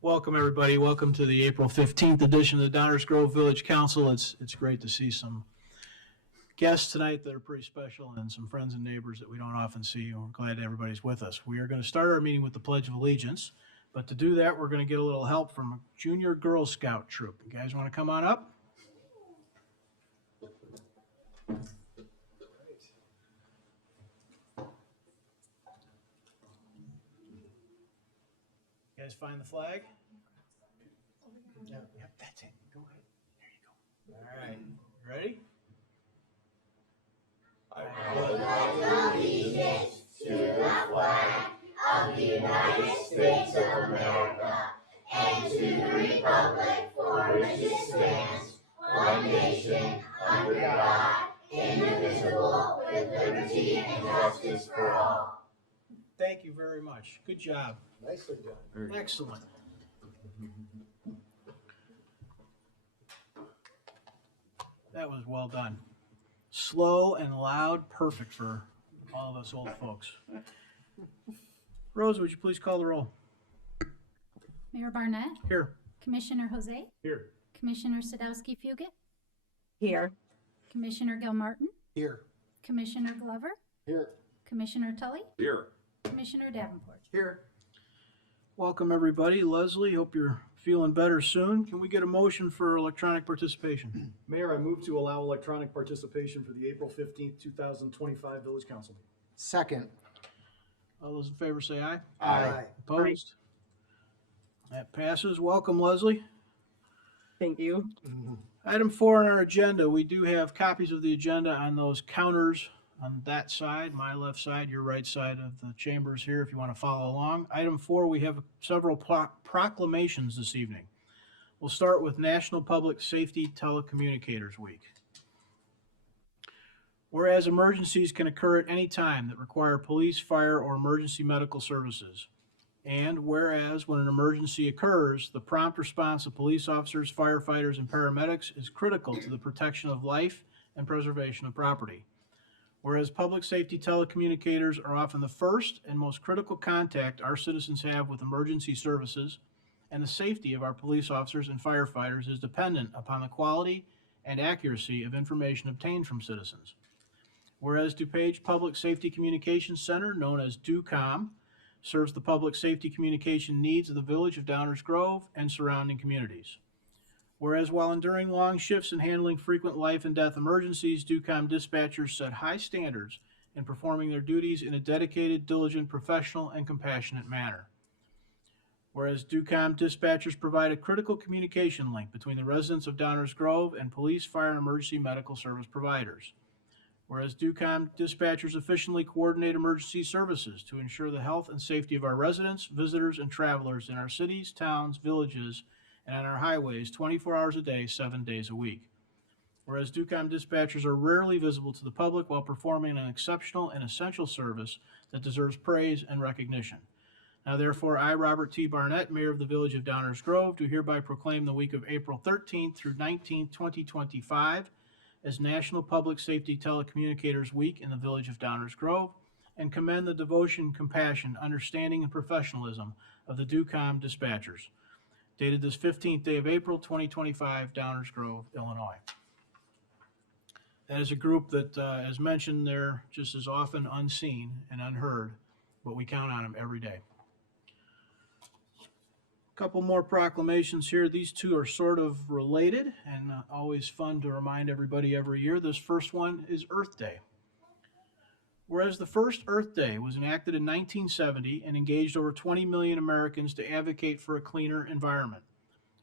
Welcome, everybody. Welcome to the April 15th edition of the Downers Grove Village Council. It's great to see some guests tonight that are pretty special and some friends and neighbors that we don't often see. We're glad everybody's with us. We are going to start our meeting with the Pledge of Allegiance, but to do that, we're going to get a little help from a junior Girl Scout troop. You guys want to come on up? You guys find the flag? Yep, that's it. Go ahead. There you go. All right. Ready? Allegiance to the flag of the United States of America and to the republic for which it stands, one nation, under God, indivisible, with liberty and justice for all. Thank you very much. Good job. Nicely done. Excellent. That was well done. Slow and loud, perfect for all of us old folks. Rose, would you please call the roll? Mayor Barnett, Here. Commissioner Jose, Here. Commissioner Sadowski-Fugit, Here. Commissioner Gilmartin, Here. Commissioner Glover, Here. Commissioner Tully, Here. Commissioner Davenport. Here. Welcome, everybody. Leslie, hope you're feeling better soon. Can we get a motion for electronic participation? Mayor, I move to allow electronic participation for the April 15th, 2025 Village Council meeting. Second. All those in favor say aye. Aye. Opposed? That passes. Welcome, Leslie. Thank you. Item 4 on our agenda, we do have copies of the agenda on those counters on that side, my left side, your right side of the chambers here if you want to follow along. Item 4, we have several proclamations this evening. We'll start with National Public Safety Telecommunicators Week. Whereas emergencies can occur at any time that require police, fire, or emergency medical services. And whereas when an emergency occurs, the prompt response of police officers, firefighters, and paramedics is critical to the protection of life and preservation of property. Whereas public safety telecommunicators are often the first and most critical contact our citizens have with emergency services, and the safety of our police officers and firefighters is dependent upon the quality and accuracy of information obtained from citizens. Whereas DuPage Public Safety Communications Center, known as DUCOM, serves the public safety communication needs of the village of Downers Grove and surrounding communities. Whereas while enduring long shifts and handling frequent life and death emergencies, DUCOM dispatchers set high standards in performing their duties in a dedicated, diligent, professional, and compassionate manner. Whereas DUCOM dispatchers provide a critical communication link between the residents of Downers Grove and police, fire, and emergency medical service providers. Whereas DUCOM dispatchers efficiently coordinate emergency services to ensure the health and safety of our residents, visitors, and travelers in our cities, towns, villages, and on our highways 24 hours a day, 7 days a week. Whereas DUCOM dispatchers are rarely visible to the public while performing an exceptional and essential service that deserves praise and recognition. Now therefore, I, Robert T. Barnett, Mayor of the Village of Downers Grove, do hereby proclaim the week of April 13th through 19th, 2025 as National Public Safety Telecommunicators Week in the Village of Downers Grove, and commend the devotion, compassion, understanding, and professionalism of the DUCOM dispatchers. Dated this 15th day of April, 2025, Downers Grove, Illinois. That is a group that, as mentioned, they're just as often unseen and unheard, but we count on them every day. A couple more proclamations here. These two are sort of related and always fun to remind everybody every year. This first one is Earth Day. Whereas the first Earth Day was enacted in 1970 and engaged over 20 million Americans to advocate for a cleaner environment.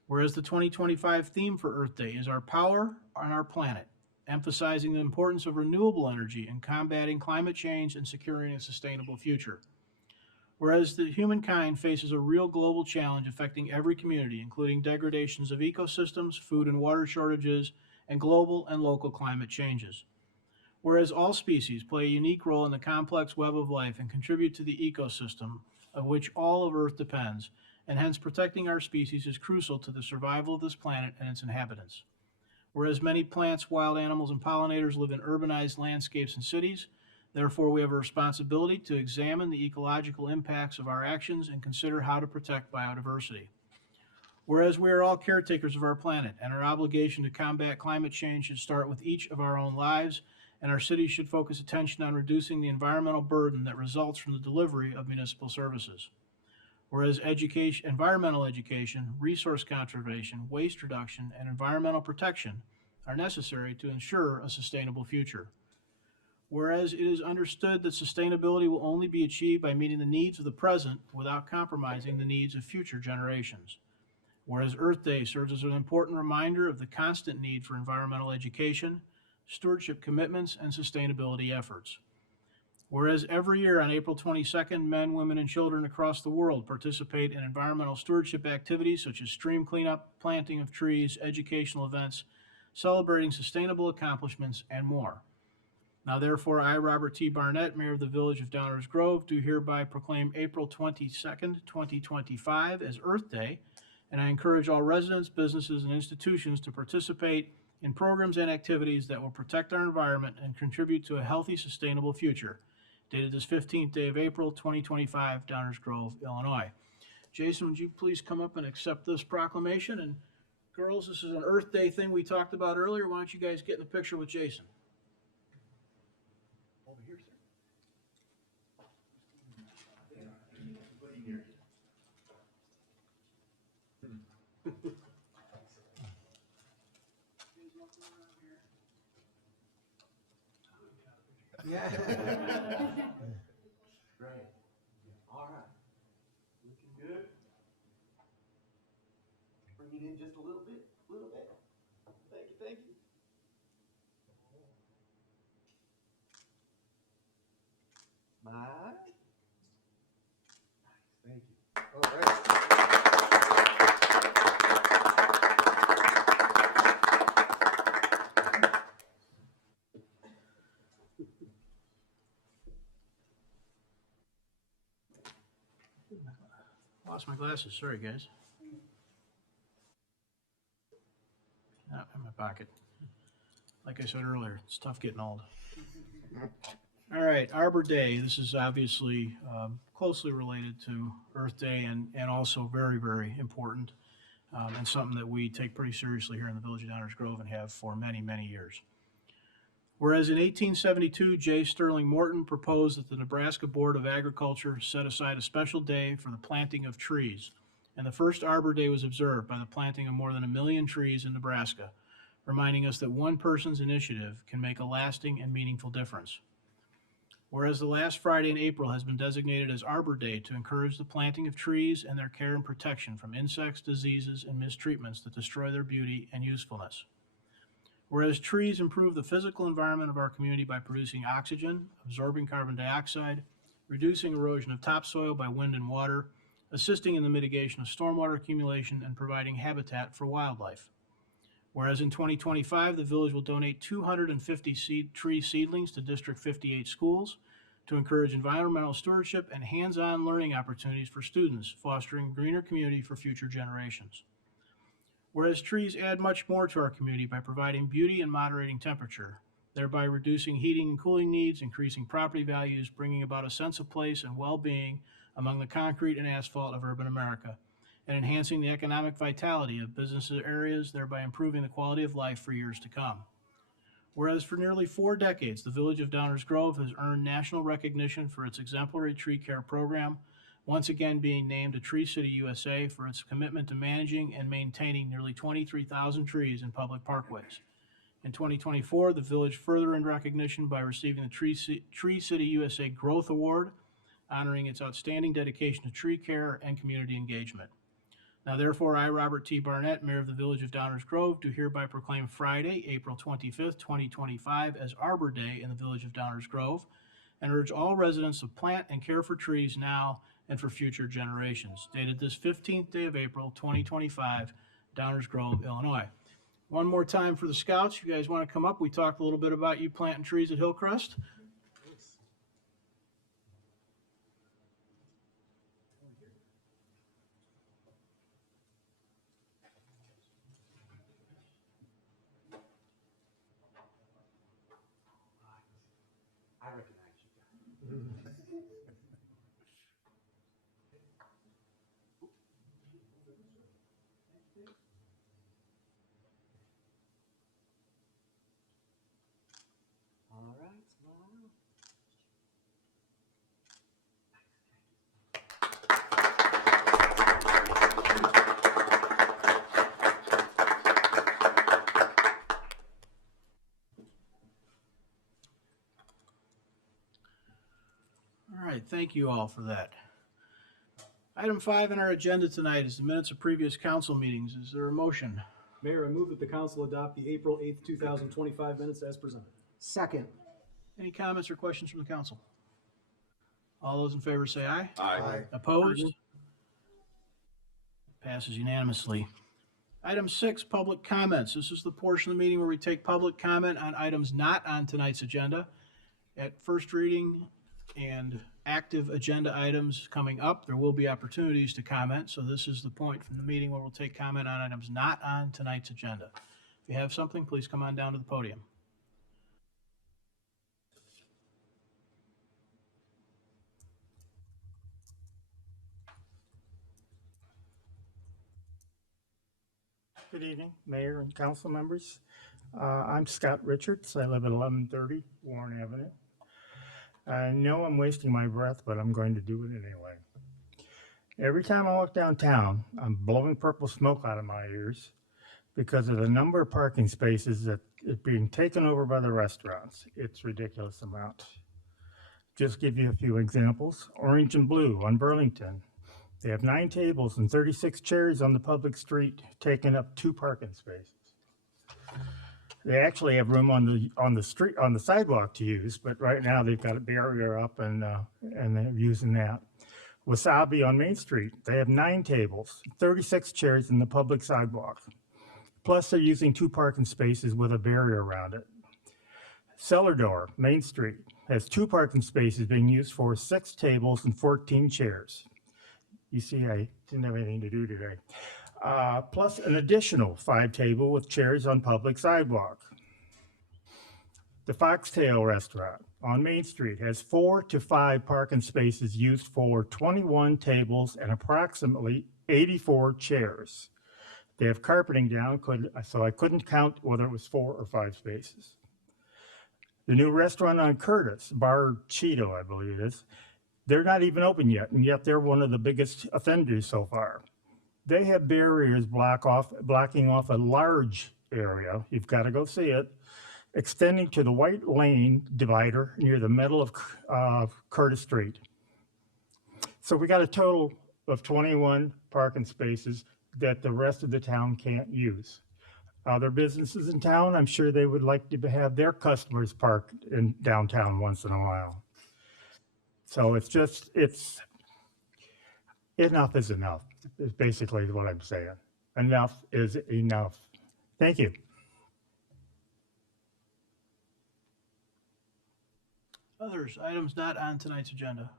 Whereas the 2025 theme for Earth Day is Our Power on Our Planet, emphasizing the importance of renewable energy in combating climate change and securing a sustainable future. Whereas the humankind faces a real global challenge affecting every community, including degradations of ecosystems, food and water shortages, and global and local climate changes. Whereas all species play a unique role in the complex web of life and contribute to the ecosystem of which all of Earth depends, and hence protecting our species is crucial to the survival of this planet and its inhabitants. Whereas many plants, wild animals, and pollinators live in urbanized landscapes and cities, therefore we have a responsibility to examine the ecological impacts of our actions and consider how to protect biodiversity. Whereas we are all caretakers of our planet, and our obligation to combat climate change should start with each of our own lives, and our cities should focus attention on reducing the environmental burden that results from the delivery of municipal services. Whereas environmental education, resource conservation, waste reduction, and environmental protection are necessary to ensure a sustainable future. Whereas it is understood that sustainability will only be achieved by meeting the needs of the present without compromising the needs of future generations. Whereas Earth Day serves as an important reminder of the constant need for environmental education, stewardship commitments, and sustainability efforts. Whereas every year on April 22nd, men, women, and children across the world participate in environmental stewardship activities such as stream cleanup, planting of trees, educational events, celebrating sustainable accomplishments, and more. Now therefore, I, Robert T. Barnett, Mayor of the Village of Downers Grove, do hereby proclaim April 22nd, 2025 as Earth Day, and I encourage all residents, businesses, and institutions to participate in programs and activities that will protect our environment and contribute to a healthy, sustainable future. Dated this 15th day of April, 2025, Downers Grove, Illinois. Jason, would you please come up and accept this proclamation? And girls, this is an Earth Day thing we talked about earlier. Why don't you guys get in the picture with Jason? Over here, sir. Yeah. Right. All right. Looking good. Bring it in just a little bit, Thank you, thank you. Smile. Nice, thank you. All right. Lost my glasses. Sorry, guys. In my pocket. Like I said earlier, it's tough getting old. All right, Arbor Day. This is obviously closely related to Earth Day and also very, very important and something that we take pretty seriously here in the Village of Downers Grove and have for many, many years. Whereas in 1872, J. Sterling Morton proposed that the Nebraska Board of Agriculture set aside a special day for the planting of trees, and the first Arbor Day was observed by the planting of more than 1 million trees in Nebraska, reminding us that one person's initiative can make a lasting and meaningful difference. Whereas the last Friday in April has been designated as Arbor Day to encourage the planting of trees and their care and protection from insects, diseases, and mistreatments that destroy their beauty and usefulness. Whereas trees improve the physical environment of our community by producing oxygen, absorbing carbon dioxide, reducing erosion of topsoil by wind and water, assisting in the mitigation of stormwater accumulation, and providing habitat for wildlife. Whereas in 2025, the village will donate 250 tree seedlings to District 58 schools to encourage environmental stewardship and hands-on learning opportunities for students, fostering a greener community for future generations. Whereas trees add much more to our community by providing beauty and moderating temperature, thereby reducing heating and cooling needs, increasing property values, bringing about a sense of place and well-being among the concrete and asphalt of urban America, and enhancing the economic vitality of business areas, thereby improving the quality of life for years to come. Whereas for nearly 4 decades, the Village of Downers Grove has earned national recognition for its exemplary tree care program, once again being named a Tree City USA for its commitment to managing and maintaining nearly 23,000 trees in public parkways. In 2024, the village further earned recognition by receiving the Tree City USA Growth Award, honoring its outstanding dedication to tree care and community engagement. Now therefore, I, Robert T. Barnett, Mayor of the Village of Downers Grove, do hereby proclaim Friday, April 25th, 2025 as Arbor Day in the Village of Downers Grove, and urge all residents to plant and care for trees now and for future generations. Dated this 15th day of April, 2025, Downers Grove, Illinois. One more time for the Scouts. You guys want to come up? We talked a little bit about you planting trees at Hillcrest. I recognize you. All right, smile. All right, thank you all for that. Item 5 on our agenda tonight is the minutes of previous council meetings. Is there a motion? Mayor, I move that the council adopt the April 8th, 2025 minutes as presented. Second. Any comments or questions from the council? All those in favor say aye. Aye. Opposed? Passes unanimously. Item 6, public comments. This is the portion of the meeting where we take public comment on items not on tonight's agenda. At first reading and active agenda items coming up, there will be opportunities to comment. So this is the point from the meeting where we'll take comment on items not on tonight's agenda. If you have something, please come on down to the podium. Good evening, Mayor and council members. I'm Scott Richards. I live at 1130 Warren Avenue. I know I'm wasting my breath, but I'm going to do it anyway. Every time I walk downtown, I'm blowing purple smoke out of my ears because of the number of parking spaces that are being taken over by the restaurants. It's a ridiculous amount. Just give you a few examples. Orange and Blue on Burlington. They have 9 tables and 36 chairs on the public street, taking up 2 parking spaces. They actually have room on the sidewalk to use, but right now they've got a barrier up and they're using that. Wasabi on Main Street, they have 9 tables, 36 chairs in the public sidewalk. Plus they're using 2 parking spaces with a barrier around it. Cellar Door, Main Street, has 2 parking spaces being used for 6 tables and 14 chairs. You see, I didn't have anything to do today. Plus an additional 5 table with chairs on public sidewalk. The Foxtail Restaurant on Main Street has 4 to 5 parking spaces used for 21 tables and approximately 84 chairs. They have carpeting down, so I couldn't count whether it was 4 or 5 spaces. The new restaurant on Curtis, Bar Cheeto, I believe it is, they're not even open yet, and yet they're one of the biggest offenders so far. They have barriers blocking off a large area, you've got to go see it, extending to the White Lane divider near the middle of Curtis Street. So we got a total of 21 parking spaces that the rest of the town can't use. Other businesses in town, I'm sure they would like to have their customers park in downtown once in a while. So it's enough is enough, is basically what I'm saying. Enough is enough. Thank you. Others, items not on tonight's agenda.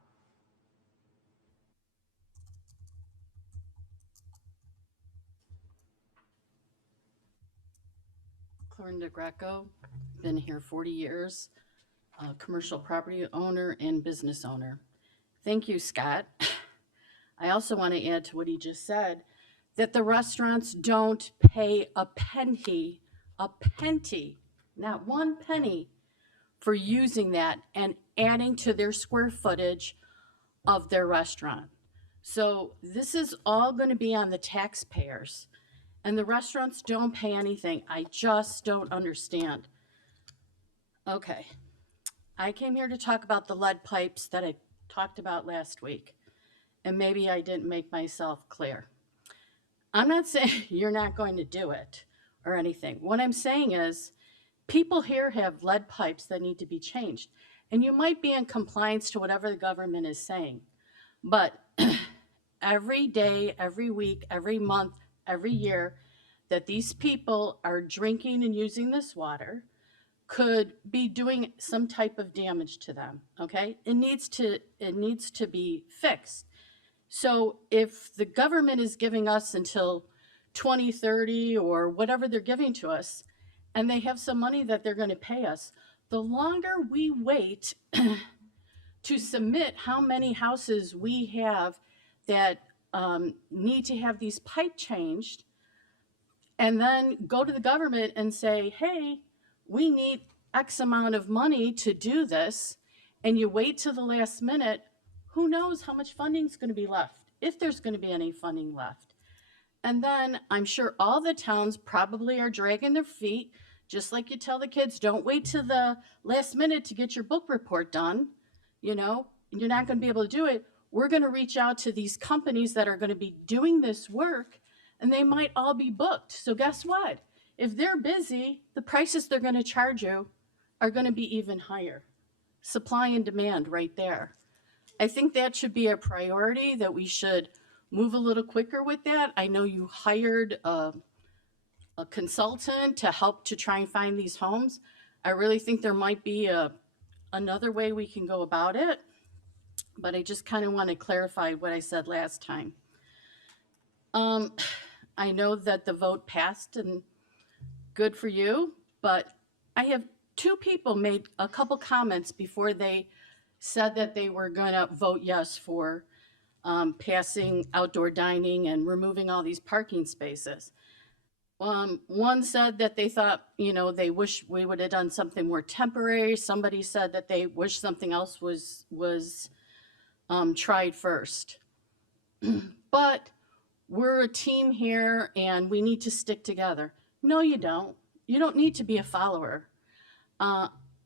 Clorinda Greco, been here 40 years, commercial property owner and business owner. Thank you, Scott. I also want to add to what he just said, that the restaurants don't pay a penny, not 1 penny, for using that and adding to their square footage of their restaurant. So this is all going to be on the taxpayers. And the restaurants don't pay anything. I just don't understand. Okay. I came here to talk about the lead pipes that I talked about last week. And maybe I didn't make myself clear. I'm not saying you're not going to do it or anything. What I'm saying is people here have lead pipes that need to be changed. And you might be in compliance to whatever the government is saying. But every day, every week, every month, every year that these people are drinking and using this water could be doing some type of damage to them, okay? It needs to be fixed. So if the government is giving us until 2030 or whatever they're giving to us, and they have some money that they're going to pay us, the longer we wait to submit how many houses we have that need to have these pipe changed, and then go to the government and say, hey, we need X amount of money to do this, and you wait till the last minute, who knows how much funding is going to be left, if there's going to be any funding left. And then I'm sure all the towns probably are dragging their feet, just like you tell the kids, don't wait till the last minute to get your book report done, you know, you're not going to be able to do it. We're going to reach out to these companies that are going to be doing this work, and they might all be booked. So guess what? If they're busy, the prices they're going to charge you are going to be even higher. Supply and demand right there. I think that should be a priority, that we should move a little quicker with that. I know you hired a consultant to help to try and find these homes. I really think there might be another way we can go about it, but I just kind of want to clarify what I said last time. I know that the vote passed, and good for you, but I have two people made a couple comments before they said that they were going to vote yes for passing outdoor dining and removing all these parking spaces. One said that they thought, you know, they wish we would have done something more temporary. Somebody said that they wish something else was tried first. But we're a team here and we need to stick together. No, you don't. You don't need to be a follower.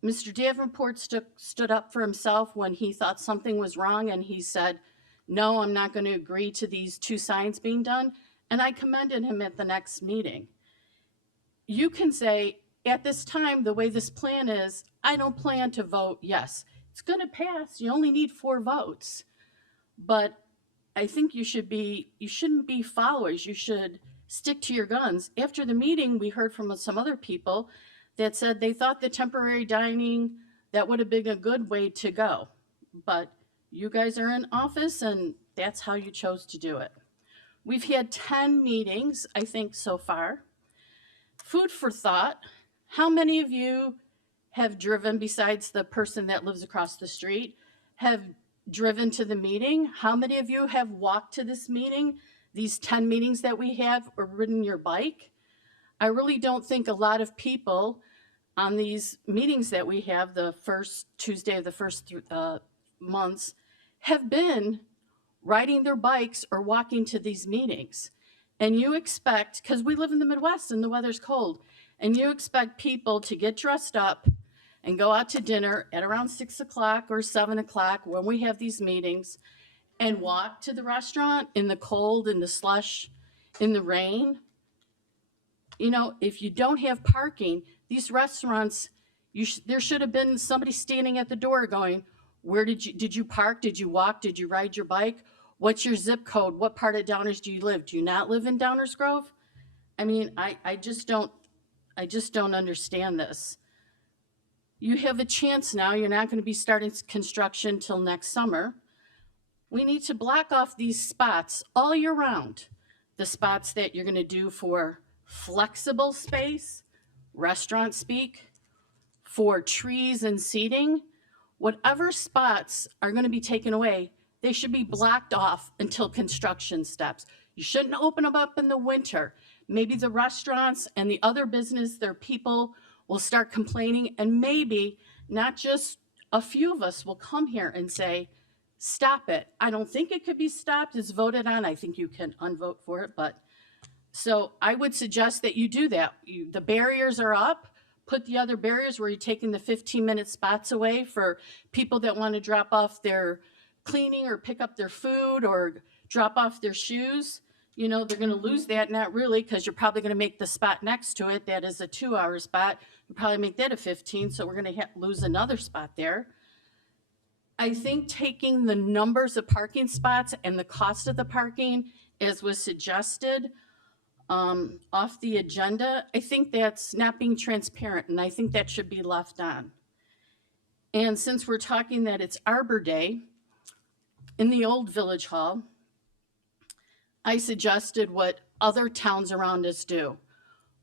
Mr. Davenport stood up for himself when he thought something was wrong, and he said, no, I'm not going to agree to these 2 signs being done. And I commended him at the next meeting. You can say, at this time, the way this plan is, I don't plan to vote yes. It's going to pass. You only need 4 votes. But I think you shouldn't be followers. You should stick to your guns. After the meeting, we heard from some other people that said they thought the temporary dining, that would have been a good way to go. But you guys are in office, and that's how you chose to do it. We've had 10 meetings, I think, so far. Food for thought. How many of you have driven, besides the person that lives across the street, have driven to the meeting? How many of you have walked to this meeting, these 10 meetings that we have, or ridden your bike? I really don't think a lot of people on these meetings that we have, the first Tuesday of the first months, have been riding their bikes or walking to these meetings. And you expect, because we live in the Midwest and the weather's cold, and you expect people to get dressed up and go out to dinner at around 6 o'clock or 7 o'clock when we have these meetings, and walk to the restaurant in the cold, in the slush, in the rain. You know, if you don't have parking, these restaurants, there should have been somebody standing at the door going, where did you park? Did you walk? Did you ride your bike? What's your zip code? What part of Downers do you live? Do you not live in Downers Grove? I mean, I just don't understand this. You have a chance now. You're not going to be starting construction till next summer. We need to block off these spots all year round. The spots that you're going to do for flexible space, restaurant speak, for trees and seating. Whatever spots are going to be taken away, they should be blocked off until construction stops. You shouldn't open them up in the winter. Maybe the restaurants and the other business, their people will start complaining, and maybe not just a few of us will come here and say, stop it. I don't think it could be stopped. It's voted on. I think you can unvote for it, but so I would suggest that you do that. The barriers are up. Put the other barriers where you're taking the 15-minute spots away for people that want to drop off their cleaning or pick up their food or drop off their shoes. You know, they're going to lose that, not really, because you're probably going to make the spot next to it, that is a 2-hour spot, you probably make that a 15, so we're going to lose another spot there. I think taking the numbers of parking spots and the cost of the parking, as was suggested, off the agenda, I think that's not being transparent, and I think that should be left on. And since we're talking that it's Arbor Day, in the old Village Hall, I suggested what other towns around us do.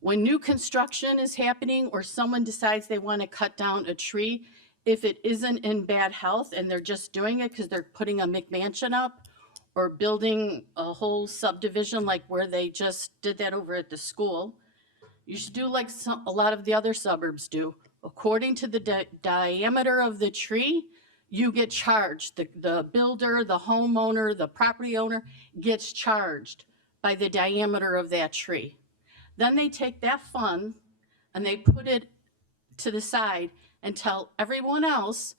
When new construction is happening or someone decides they want to cut down a tree, if it isn't in bad health and they're just doing it because they're putting a McMansion up, or building a whole subdivision like where they just did that over at the school, you should do like a lot of the other suburbs do. According to the diameter of the tree, you get charged. The builder, the homeowner, the property owner gets charged by the diameter of that tree. Then they take that fund and they put it to the side and tell everyone else,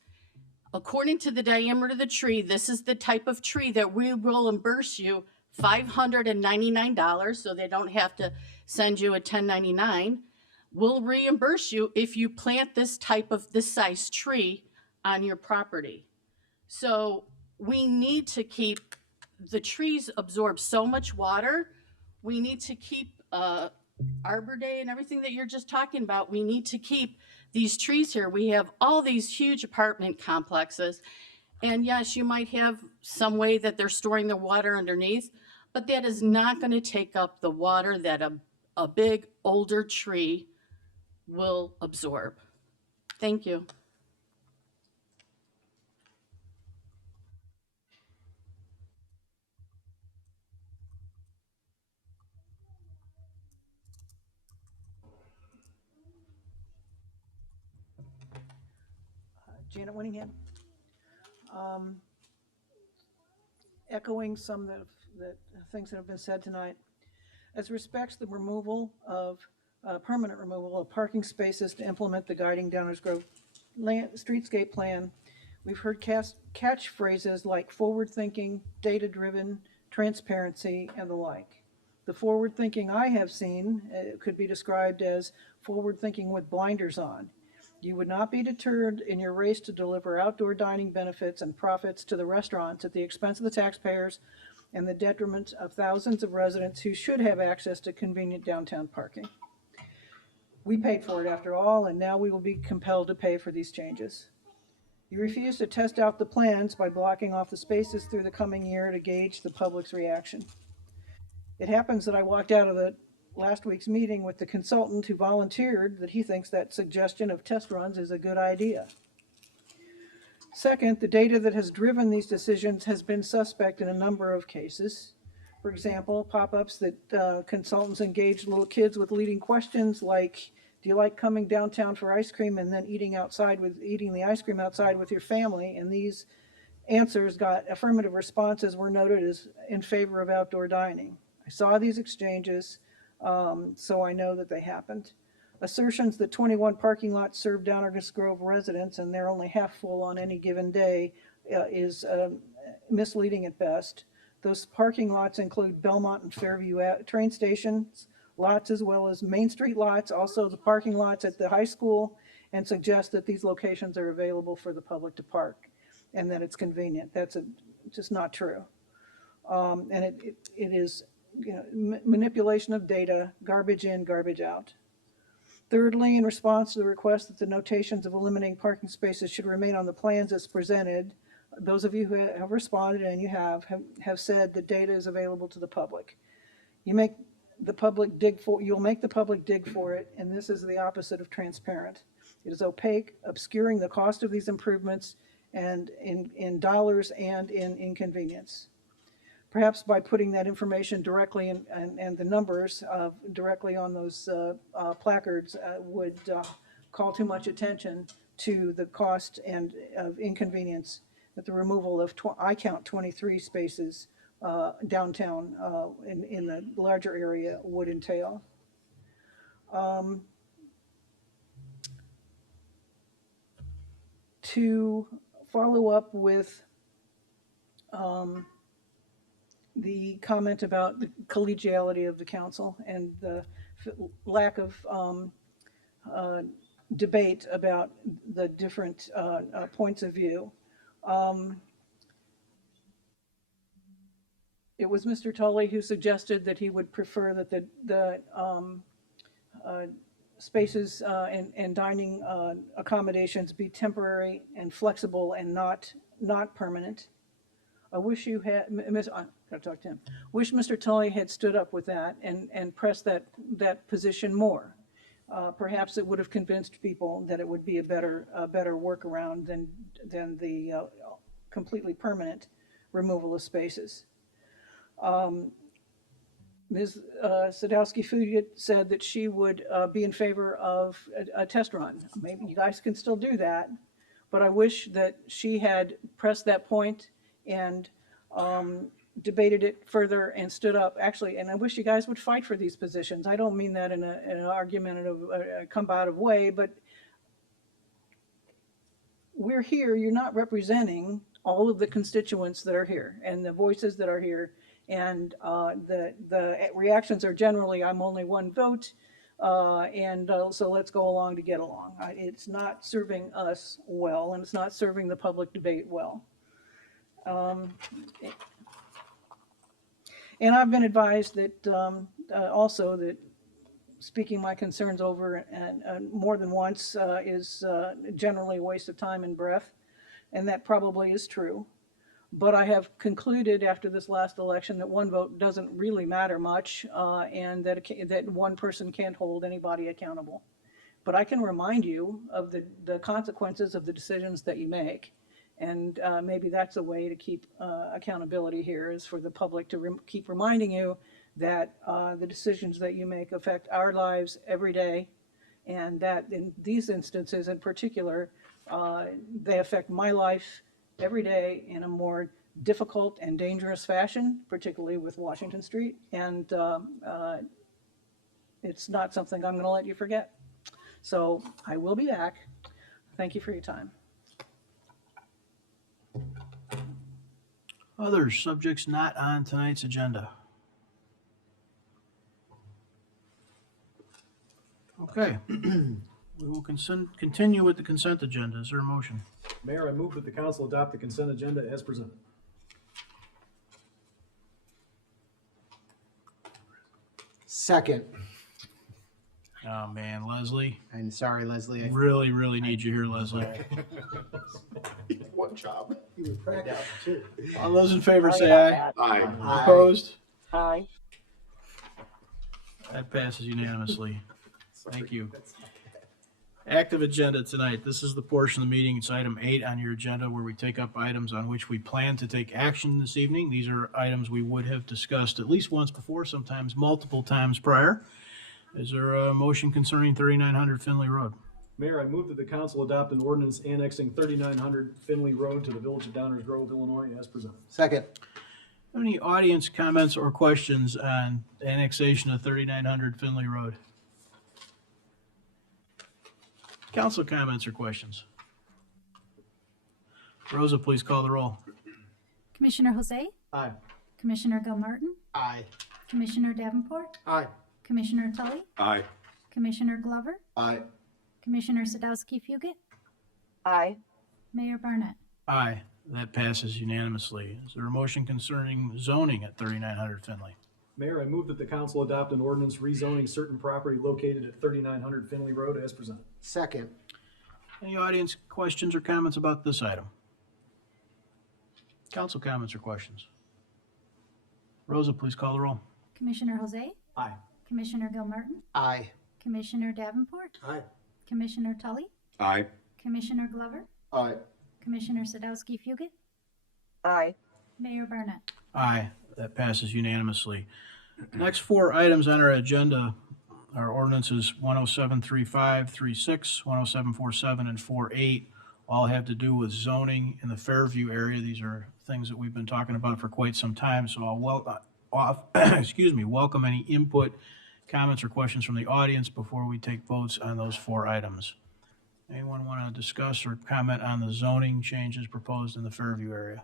according to the diameter of the tree, this is the type of tree that we will reimburse you $599, so they don't have to send you a 1099. We'll reimburse you if you plant this size tree on your property. So we need to keep, the trees absorb so much water. We need to keep Arbor Day and everything that you're just talking about. We need to keep these trees here. We have all these huge apartment complexes. And yes, you might have some way that they're storing the water underneath, but that is not going to take up the water that a big older tree will absorb. Thank you. Janet Winningham. Echoing some of the things that have been said tonight. As respects the removal of, permanent removal of parking spaces to implement the guiding Downers Grove streetscape plan, we've heard catchphrases like forward-thinking, data-driven, transparency, and the like. The forward-thinking I have seen could be described as forward-thinking with blinders on. You would not be deterred in your race to deliver outdoor dining benefits and profits to the restaurants at the expense of the taxpayers and the detriment of thousands of residents who should have access to convenient downtown parking. We paid for it after all, and now we will be compelled to pay for these changes. You refuse to test out the plans by blocking off the spaces through the coming year to gauge the public's reaction. It happens that I walked out of the last week's meeting with the consultant who volunteered that he thinks that suggestion of test runs is a good idea. Second, the data that has driven these decisions has been suspect in a number of cases. For example, pop-ups that consultants engaged little kids with leading questions like, do you like coming downtown for ice cream and then eating the ice cream outside with your family? And these answers got affirmative responses were noted as in favor of outdoor dining. I saw these exchanges, so I know that they happened. Assertions that 21 parking lots serve Downers Grove residents and they're only half full on any given day is misleading at best. Those parking lots include Belmont and Fairview train stations lots as well as Main Street lots, also the parking lots at the high school, and suggest that these locations are available for the public to park and that it's convenient. That's just not true. And it is manipulation of data, garbage in, garbage out. Thirdly, in response to the request that the notations of eliminating parking spaces should remain on the plans as presented, those of you who have responded, and you have said that data is available to the public. You'll make the public dig for it, and this is the opposite of transparent. It is opaque, obscuring the cost of these improvements and in dollars and in inconvenience. Perhaps by putting that information directly in, and the numbers directly on those placards would call too much attention to the cost and of inconvenience that the removal of, I count 23 spaces downtown in the larger area would entail. To follow up with the comment about the collegiality of the council and the lack of debate about the different points of view. It was Mr. Tully who suggested that he would prefer that the spaces and dining accommodations be temporary and flexible and not permanent. I wish you had, gotta talk to him. Wish Mr. Tully had stood up with that and pressed that position more. Perhaps it would have convinced people that it would be a better workaround than the completely permanent removal of spaces. Ms. Sadowski-Fugit said that she would be in favor of a test run. Maybe you guys can still do that, but I wish that she had pressed that point and debated it further and stood up, actually, and I wish you guys would fight for these positions. I don't mean that in an argumentative, combative way, but we're here, you're not representing all of the constituents that are here and the voices that are here. And the reactions are generally, I'm only one vote, so let's go along to get along. It's not serving us well, and it's not serving the public debate well. And I've been advised that also that speaking my concerns over and more than once is generally a waste of time and breath, and that probably is true. But I have concluded after this last election that one vote doesn't really matter much, and that one person can't hold anybody accountable. But I can remind you of the consequences of the decisions that you make. And maybe that's a way to keep accountability here, is for the public to keep reminding you that the decisions that you make affect our lives every day, and that in these instances in particular, they affect my life every day in a more difficult and dangerous fashion, particularly with Washington Street. And it's not something I'm going to let you forget. So I will be back. Thank you for your time. Other subjects not on tonight's agenda. Okay. We will continue with the consent agenda. Is there a motion? Mayor, I move that the council adopt the consent agenda as presented. Second. Oh, man, Leslie. I'm sorry, Leslie. I Really, really need you here, Leslie. One job. You were practicing too. All those in favor say Sorry aye. about that. Aye. Opposed? Aye. That passes unanimously. Thank you. Active agenda tonight. This is the portion of the meeting. It's item 8 on your agenda where we take up items on which we plan to take action this evening. These are items we would have discussed at least once before, sometimes multiple times prior. Is there a motion concerning 3900 Finley Road? Mayor, I move that the council adopt an ordinance annexing 3900 Finley Road to the village of Downers Grove, Illinois, as presented. Second. Any audience comments or questions on annexation of 3900 Finley Road? Council comments or questions? Rosa, please call the roll. Commissioner Jose, Aye. Commissioner Gilmartin, Aye. Commissioner Davenport, Aye. Commissioner Tully, Aye. Commissioner Glover, Aye. Commissioner Sadowski-Fugit, Aye. Mayor Barnett. Aye, that passes unanimously. Is there a motion concerning zoning at 3900 Finley? Mayor, I move that the council adopt an ordinance rezoning certain property located at 3900 Finley Road as presented. Second. Any audience questions or comments about this item? Council comments or questions? Rosa, please call the roll. Commissioner Jose, Aye. Commissioner Gilmartin, Aye. Commissioner Davenport, Aye. Commissioner Tully, Aye. Commissioner Glover, Aye. Commissioner Sadowski-Fugit, Aye. Mayor Barnett. Aye, that passes unanimously. Next 4 items on our agenda are ordinances 10735, 36, 10747, and 48. All have to do with zoning in the Fairview area. These are things that we've been talking about for quite some time, so I'll welcome any input, comments, or questions from the audience before we take votes on those 4 items. Anyone want to discuss or comment on the zoning changes proposed in the Fairview area?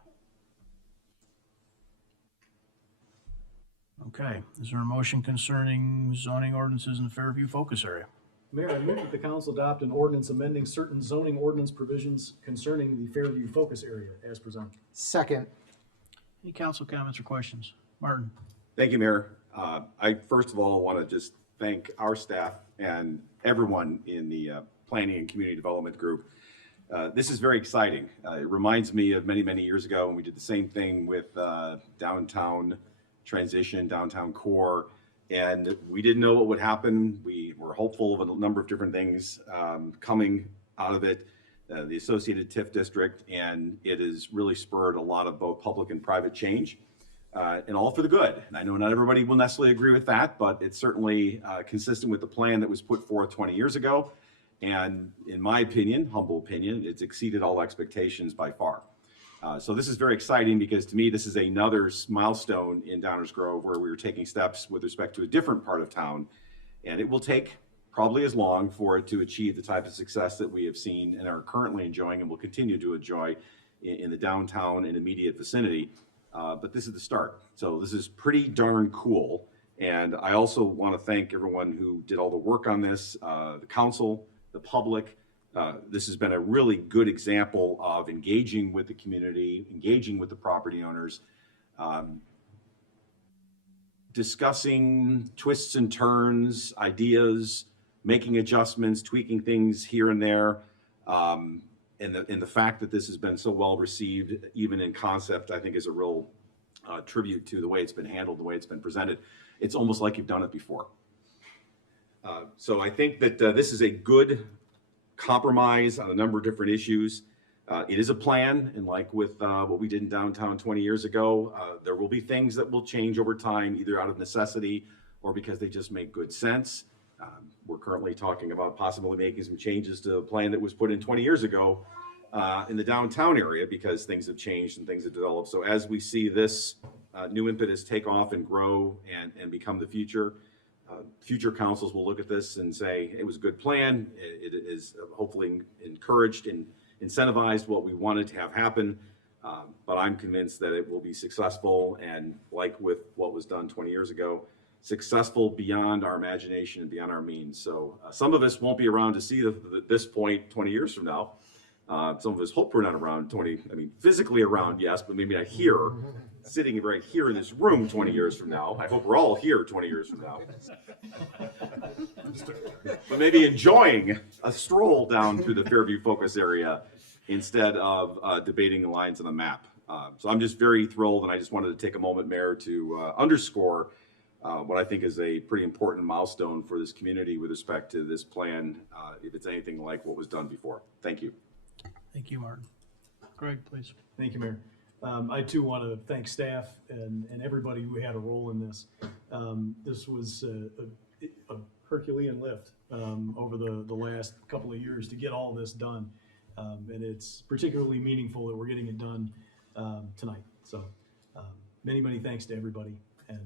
Okay, is there a motion concerning zoning ordinances in the Fairview focus area? Mayor, I move that the council adopt an ordinance amending certain zoning ordinance provisions concerning the Fairview focus area as presented. Second. Any council comments or questions? Martin? Thank you, Mayor. I first of all want to just thank our staff and everyone in the Planning and Community Development Group. This is very exciting. It reminds me of many, many years ago when we did the same thing with downtown transition, downtown core, and we didn't know what would happen. We were hopeful of a number of different things coming out of it, the associated TIF district, and it has really spurred a lot of both public and private change. and all for the good. And I know not everybody will necessarily agree with that, but it's certainly consistent with the plan that was put forth 20 years ago. And in my opinion, humble opinion, it's exceeded all expectations by far. So this is very exciting because to me, this is another milestone in Downers Grove where we are taking steps with respect to a different part of town. And it will take probably as long for it to achieve the type of success that we have seen and are currently enjoying and will continue to enjoy in the downtown and immediate vicinity. But this is the start. So this is pretty darn cool. And I also want to thank everyone who did all the work on this, the council, the public. This has been a really good example of engaging with the community, engaging with the property owners, discussing twists and turns, ideas, making adjustments, tweaking things here and there. And the fact that this has been so well received, even in concept, I think is a real tribute to the way it's been handled, the way it's been presented. It's almost like you've done it before. So I think that this is a good compromise on a number of different issues. It is a plan, and like with what we did in downtown 20 years ago, there will be things that will change over time, either out of necessity or because they just make good sense. We're currently talking about possibly making some changes to a plan that was put in 20 years ago in the downtown area because things have changed and things have developed. So as we see this new impetus take off and grow and become the future, future councils will look at this and say, it was a good plan. It is hopefully encouraged and incentivized what we wanted to have happen. But I'm convinced that it will be successful. And like with what was done 20 years ago, successful beyond our imagination and beyond our means. So some of us won't be around to see this point 20 years from now. Some of us hope we're not around physically around, yes, but maybe not here, sitting right here in this room 20 years from now. I hope we're all here 20 years from now. But maybe enjoying a stroll down through the Fairview Focus area instead of debating the lines on the map. So I'm just very thrilled, and I just wanted to take a moment, Mayor, to underscore what I think is a pretty important milestone for this community with respect to this plan, if it's anything like what was done before. Thank you. Thank you, Martin. Greg, please. Thank you, Mayor. I too want to thank staff and everybody who had a role in this. This was a Herculean lift over the last couple of years to get all this done. And it's particularly meaningful that we're getting it done tonight. So many, many thanks to everybody, and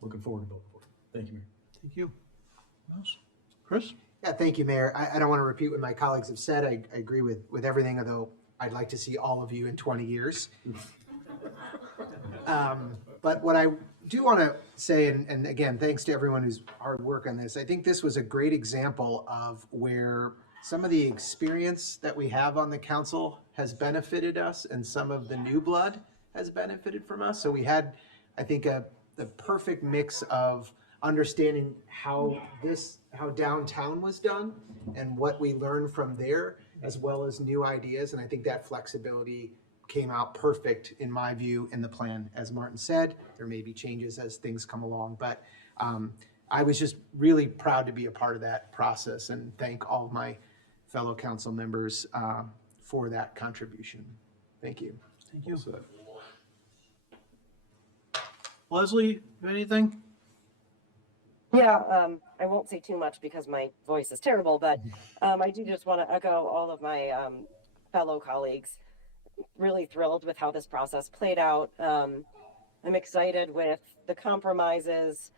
looking forward to voting for it. Thank you, Mayor. Thank you. Chris? Yeah, thank you, Mayor. I don't want to repeat what my colleagues have said. I agree with everything, although I'd like to see all of you in 20 years. But what I do want to say, and again, thanks to everyone who's hard work on this, I think this was a great example of where some of the experience that we have on the council has benefited us and some of the new blood has benefited from us. So we had, I think, the perfect mix of understanding how downtown was done and what we learned from there, as well as new ideas. And I think that flexibility came out perfect in my view in the plan. As Martin said, there may be changes as things come along, but I was just really proud to be a part of that process and thank all of my fellow council members for that contribution. Thank you. Thank you. Leslie, anything? Yeah, I won't say too much because my voice is terrible, but I do just want to echo all of my fellow colleagues. Really thrilled with how this process played out. I'm excited with the compromises.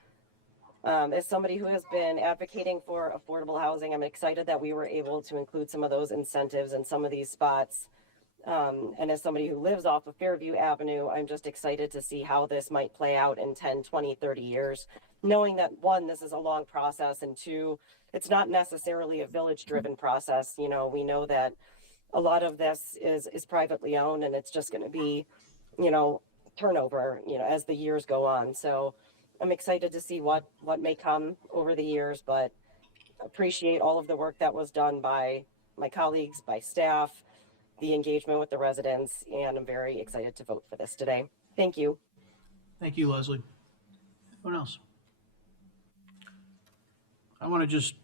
As somebody who has been advocating for affordable housing, I'm excited that we were able to include some of those incentives in some of these spots. And as somebody who lives off of Fairview Avenue, I'm just excited to see how this might play out in 10, 20, 30 years, knowing that one, this is a long process, and two, it's not necessarily a village-driven process. You know, we know that a lot of this is privately owned, and it's just going to be, turnover, as the years go on. So I'm excited to see what may come over the years, but appreciate all of the work that was done by my colleagues, by staff, the engagement with the residents, and I'm very excited to vote for this today. Thank you. Thank you, Leslie. Anyone else? I want to just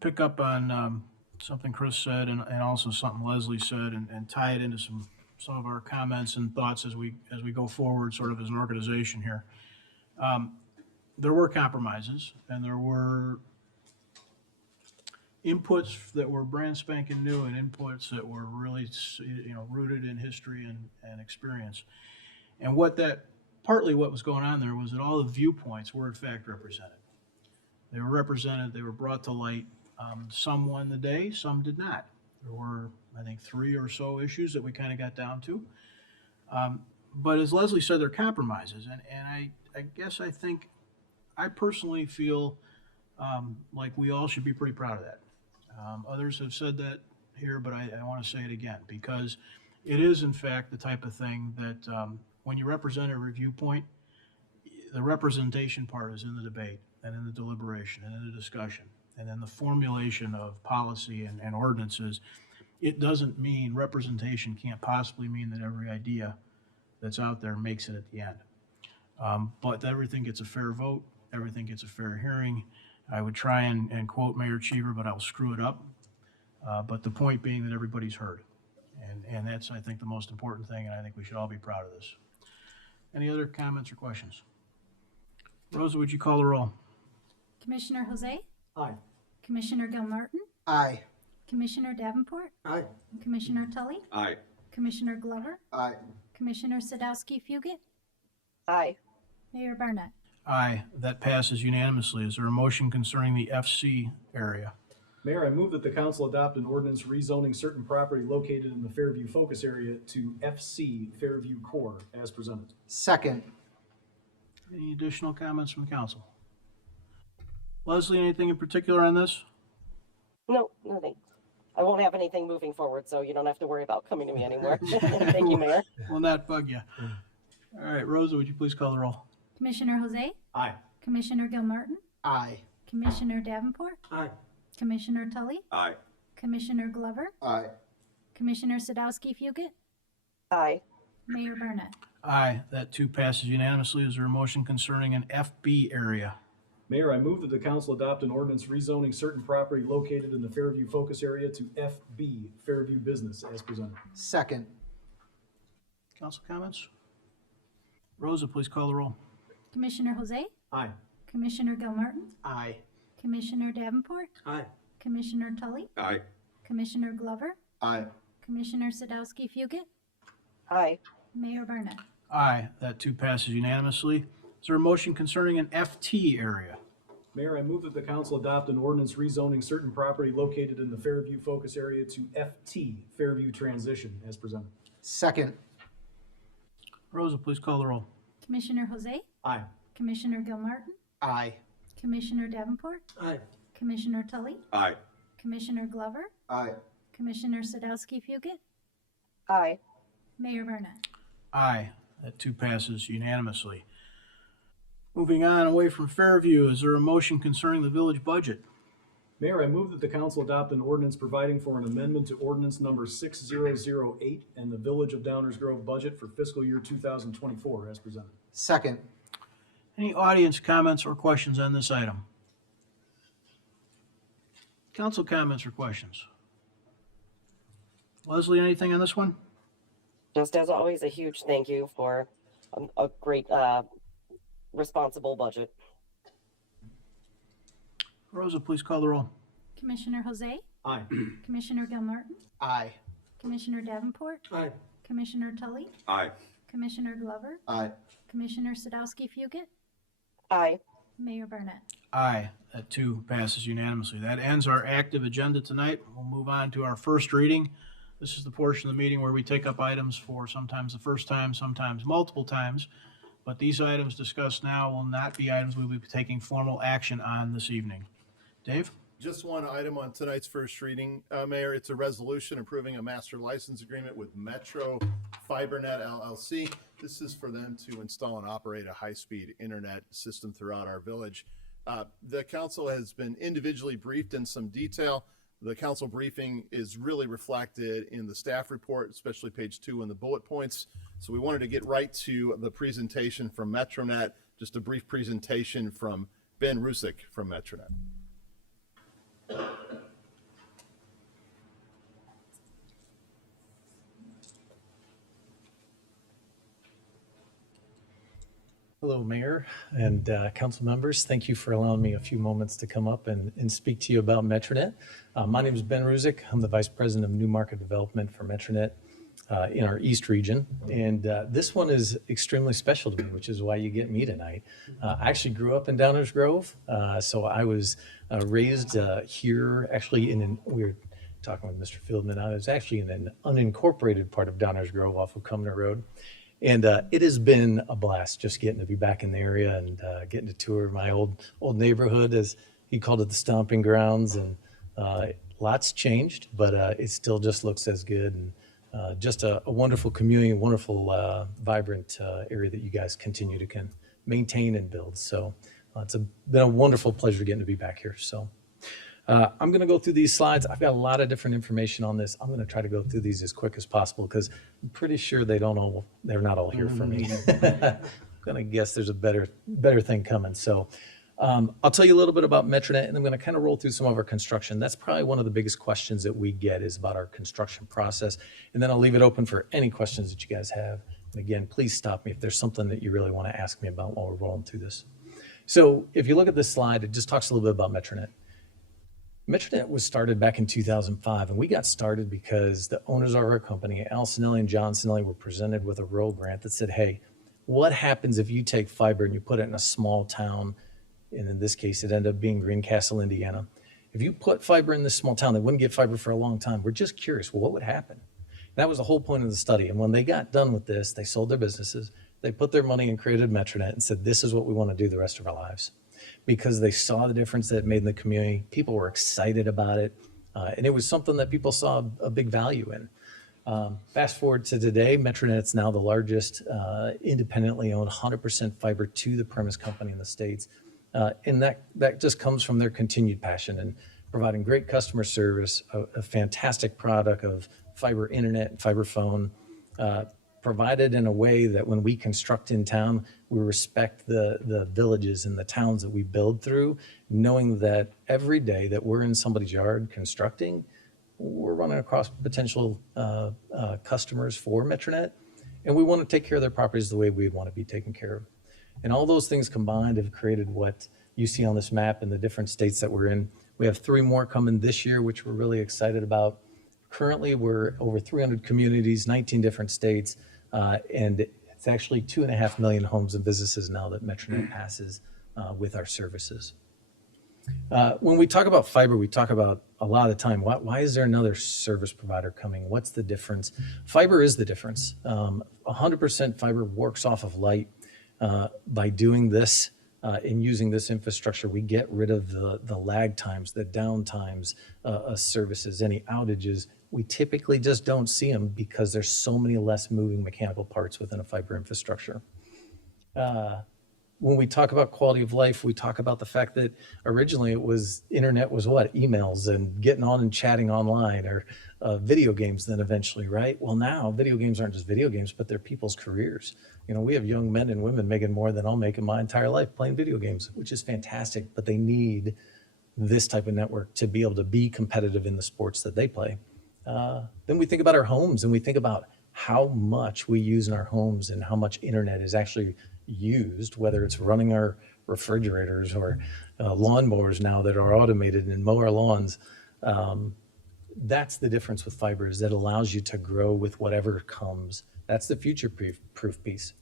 pick up on something Chris said and also something Leslie said and tie it into some some of our comments and thoughts as we go forward, sort of as an organization here. There were compromises, and there were inputs that were brand spanking new and inputs that were really, rooted in history and experience. And partly what was going on there was that all the viewpoints were in fact represented. They were represented, they were brought to light. Some won the day, some did not. There were, I think, 3 or so issues that we kind of got down to. But as Leslie said, they're compromises. And I guess I personally feel like we all should be pretty proud of that. Others have said that here, but I want to say it again, because it is in fact the type of thing that when you represent every viewpoint, the representation part is in the debate and in the deliberation and in the discussion and in the formulation of policy and ordinances. It doesn't mean representation can't possibly mean that every idea that's out there makes it at the end. But everything gets a fair vote, everything gets a fair hearing. I would try and quote Mayor Cheever, but I'll screw it up. But the point being that everybody's heard. And that's, I think, the most important thing, and I think we should all be proud of this. Any other comments or questions? Rosa, would you call the roll? Commissioner Jose? Aye. Commissioner Gilmartin? Aye. Commissioner Davenport? Aye. Commissioner Tully? Aye. Commissioner Glover? Aye. Commissioner Sadowski Fugit? Aye. Mayor Barnett? Aye, that passes unanimously. Is there a motion concerning the FC area? Mayor, I move that the council adopt an ordinance rezoning certain property located in the Fairview focus area to FC Fairview Core as presented. Second. Any additional comments from the council? Leslie, anything in particular on this? No, nothing. I won't have anything moving forward, so you don't have to worry about coming to me anymore. Thank you, Mayor. Will not bug you. All right, Rosa, would you please call the roll? Commissioner Jose? Aye. Commissioner Gilmartin? Aye. Commissioner Davenport? Aye. Commissioner Tully? Aye. Commissioner Glover? Aye. Commissioner Sadowski Fugit? Aye. Mayor Barnett? Aye, that too passes unanimously. Is there a motion concerning an FB area? Mayor, I move that the council adopt an ordinance rezoning certain property located in the Fairview focus area to FB Fairview Business as presented. Second. Council comments? Rosa, please call the roll. Commissioner Jose? Aye. Commissioner Gilmartin? Aye. Commissioner Davenport? Aye. Commissioner Tully? Aye. Commissioner Glover? Aye. Commissioner Sadowski Fugit? Aye. Mayor Barnett? Aye, that too passes unanimously. Is there a motion concerning an FT area? Mayor, I move that the council adopt an ordinance rezoning certain property located in the Fairview focus area to FT Fairview Transition as presented. Second. Rosa, please call the roll. Commissioner Jose? Aye. Commissioner Gilmartin? Aye. Commissioner Davenport? Aye. Commissioner Tully? Aye. Commissioner Glover? Aye. Commissioner Sadowski Fugit? Aye. Mayor Barnett? Aye, that too passes unanimously. Moving on away from Fairview, is there a motion concerning the village budget? Mayor, I move that the council adopt an ordinance providing for an amendment to ordinance number 6008 and the Village of Downers Grove budget for fiscal year 2024 as presented. Second. Any audience comments or questions on this item? Council comments or questions? Leslie, anything on this one? Just as always, a huge thank you for a great, responsible budget. Rosa, please call the roll. Commissioner Jose? Aye. Commissioner Gilmartin? Aye. Commissioner Davenport? Aye. Commissioner Tully? Aye. Commissioner Glover? Aye. Commissioner Sadowski Fugit? Aye. Mayor Barnett? Aye, that too passes unanimously. That ends our active agenda tonight. We'll move on to our first reading. This is the portion of the meeting where we take up items for sometimes the first time, sometimes multiple times. But these items discussed now will not be items we will be taking formal action on this evening. Dave? Just one item on tonight's first reading, Mayor. It's a resolution approving a master license agreement with Metro FiberNet LLC. This is for them to install and operate a high-speed internet system throughout our village. The council has been individually briefed in some detail. The council briefing is really reflected in the staff report, especially page 2 in the bullet points. So we wanted to get right to the presentation from Metronet, just a brief presentation from Ben Rusick from Metronet. Hello, Mayor and council members. Thank you for allowing me a few moments to come up and speak to you about Metronet. My name is Ben Ruzick. I'm the Vice President of New Market Development for Metronet in our East region. And this one is extremely special to me, which is why you get me tonight. I actually grew up in Downers Grove. So I was raised here, actually we were talking with Mr. Fieldman, I was actually in an unincorporated part of Downers Grove off of Cumner Road. And it has been a blast just getting to be back in the area and getting to tour my old neighborhood, as he called it, the stomping grounds. And lots changed, but it still just looks as good. And just a wonderful community, a wonderful, vibrant area that you guys continue to maintain and build. So it's been a wonderful pleasure getting to be back here. So I'm going to go through these slides. I've got a lot of different information on this. I'm going to try to go through these as quick as possible because I'm pretty sure they're not all here for me. I'm going to guess there's a better thing coming. So I'll tell you a little bit about Metronet, and I'm going to kind of roll through some of our construction. That's probably one of the biggest questions that we get is about our construction process. And then I'll leave it open for any questions that you guys have. And again, please stop me if there's something that you really want to ask me about while we're rolling through this. So if you look at this slide, it just talks a little bit about Metronet. Metronet was started back in 2005, and we got started because the owners of our company, Al Sinelli and John Sinelli, were presented with a rural grant that said, hey, what happens if you take fiber and you put it in a small town, and in this case, it ended up being Greencastle, Indiana. If you put fiber in this small town, they wouldn't get fiber for a long time. We're just curious, well, what would happen? That was the whole point of the study. And when they got done with this, they sold their businesses, they put their money and created Metronet and said, this is what we want to do the rest of our lives. Because they saw the difference that it made in the community. People were excited about it. And it was something that people saw a big value in. Fast forward to today, Metronet's now the largest independently owned 100% fiber to the premise company in the States. And that just comes from their continued passion and providing great customer service, a fantastic product of fiber internet and fiber phone, provided in a way that when we construct in town, we respect the villages and the towns that we build through, knowing that every day that we're in somebody's yard constructing, we're running across potential customers for Metronet, and we want to take care of their properties the way we want to be taken care of. And all those things combined have created what you see on this map in the different states that we're in. We have 3 more coming this year, which we're really excited about. Currently, we're over 300 communities, 19 different states, and it's actually 2.5 million homes and businesses now that Metronet passes with our services. When we talk about fiber, we talk about a lot of the time, why is there another service provider coming? What's the difference? Fiber is the difference. 100% fiber works off of light. By doing this and using this infrastructure, we get rid of the lag times, the down times of services, any outages. We typically just don't see them because there's so many less moving mechanical parts within a fiber infrastructure. When we talk about quality of life, we talk about the fact that originally internet was what? Emails and getting on and chatting online, or video games then eventually, right? Well, now video games aren't just video games, but they're people's careers. You know, we have young men and women making more than I'll make in my entire life playing video games, which is fantastic, but they need this type of network to be able to be competitive in the sports that they play. Then we think about our homes, and we think about how much we use in our homes and how much internet is actually used, whether it's running our refrigerators or lawnmowers now that are automated and mow our lawns. That's the difference with fiber, is that allows you to grow with whatever comes. That's the future-proof piece.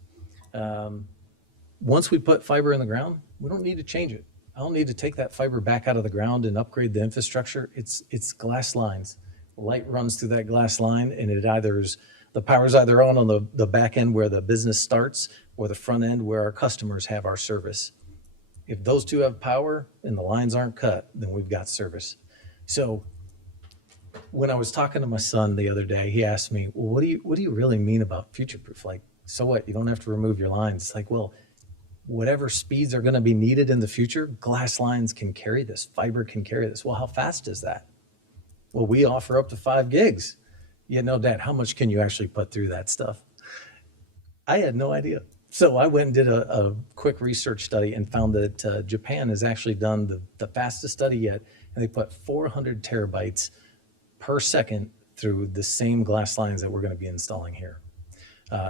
Once we put fiber in the ground, we don't need to change it. I don't need to take that fiber back out of the ground and upgrade the infrastructure. It's glass lines. Light runs through that glass line, and the power's either on the back end where the business starts, or the front end where our customers have our service. If those two have power and the lines aren't cut, then we've got service. So when I was talking to my son the other day, he asked me, well, what do you really mean about future-proof? Like, so what? You don't have to remove your lines. It's like, well, whatever speeds are going to be needed in the future, glass lines can carry this. Fiber can carry this. Well, how fast is that? Well, we offer up to 5 gigs. Yeah, no, Dad, how much can you actually put through that stuff? I had no idea. So I went and did a quick research study and found that Japan has actually done the fastest study yet, and they put 400 terabytes per second through the same glass lines that we're going to be installing here.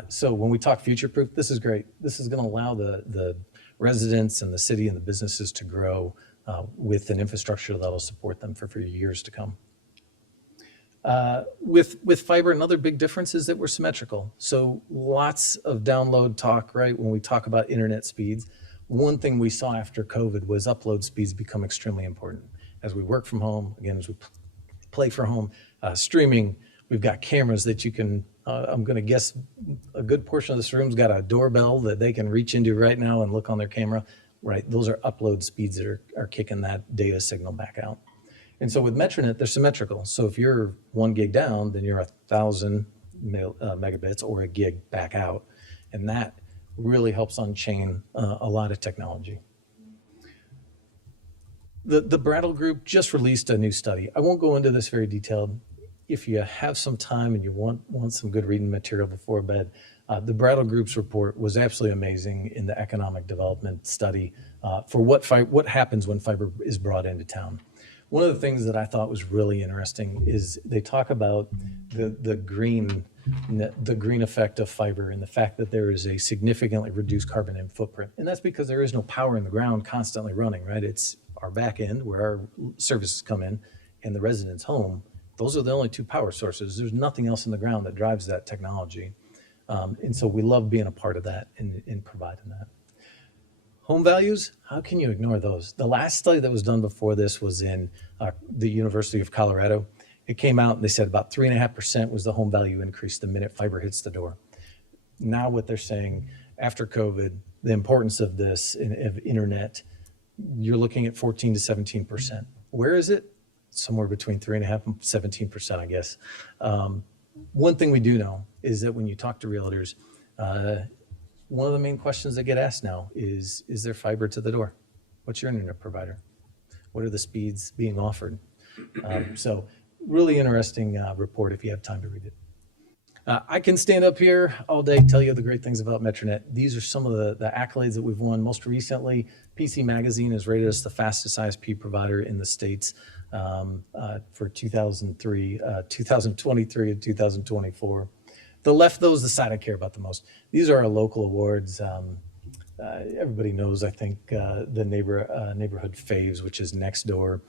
So when we talk future-proof, this is great. This is going to allow the residents and the city and the businesses to grow with an infrastructure that'll support them for years to come. With fiber, another big difference is that we're symmetrical. So lots of download talk, right? When we talk about internet speeds, one thing we saw after COVID was upload speeds become extremely important. As we work from home, again, as we play from home, streaming, we've got cameras that you can, I'm going to guess a good portion of this room's got a doorbell that they can reach into right now and look on their camera, right? Those are upload speeds that are kicking that data signal back out. And so with Metronet, they're symmetrical. So if you're 1 gig down, then you're 1,000 megabits or a gig back out. And that really helps unchain a lot of technology. The Brattle Group just released a new study. I won't go into this very detailed. If you have some time and you want some good reading material before bed, the Brattle Group's report was absolutely amazing in the economic development study for what happens when fiber is brought into town. One of the things that I thought was really interesting is they talk about the green effect of fiber and the fact that there is a significantly reduced carbon footprint. And that's because there is no power in the ground constantly running, right? It's our back end where our services come in and the resident's home. Those are the only two power sources. There's nothing else in the ground that drives that technology. And so we love being a part of that and providing that. Home values, how can you ignore those? The last study that was done before this was in the University of Colorado. It came out and they said about 3.5% was the home value increase the minute fiber hits the door. Now what they're saying after COVID, the importance of this, of internet, you're looking at 14 to 17%. Where is it? Somewhere between 3.5 and 17%, I guess. One thing we do know is that when you talk to realtors, one of the main questions that get asked now is there fiber to the door? What's your internet provider? What are the speeds being offered? So really interesting report if you have time to read it. I can stand up here all day, tell you the great things about Metronet. These are some of the accolades that we've won. Most recently, PC Magazine has rated us the fastest ISP provider in the States for 2023 and 2024. The left, though, is the side I care about the most. These are our local awards. Everybody knows, I think, the neighborhood faves, which is Nextdoor,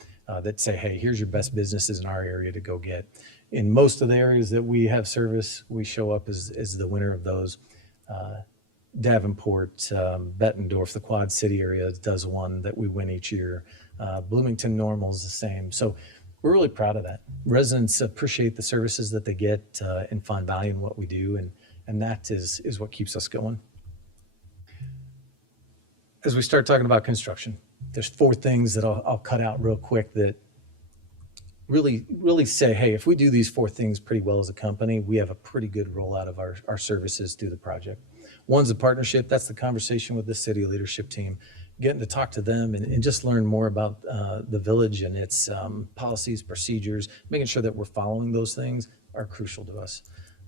that say, hey, here's your best businesses in our area to go get. In most of the areas that we have service, we show up as the winner of those. Davenport, Bettendorf, the Quad City area does one that we win each year. Bloomington Normal is the same. So we're really proud of that. Residents appreciate the services that they get and find value in what we do, and that is what keeps us going. As we start talking about construction, there's 4 things that I'll cut out real quick that really say, hey, if we do these 4 things pretty well as a company, we have a pretty good rollout of our services through the project. One's a partnership. That's the conversation with the city leadership team, getting to talk to them and just learn more about the village and its policies, procedures, making sure that we're following those things are crucial to us.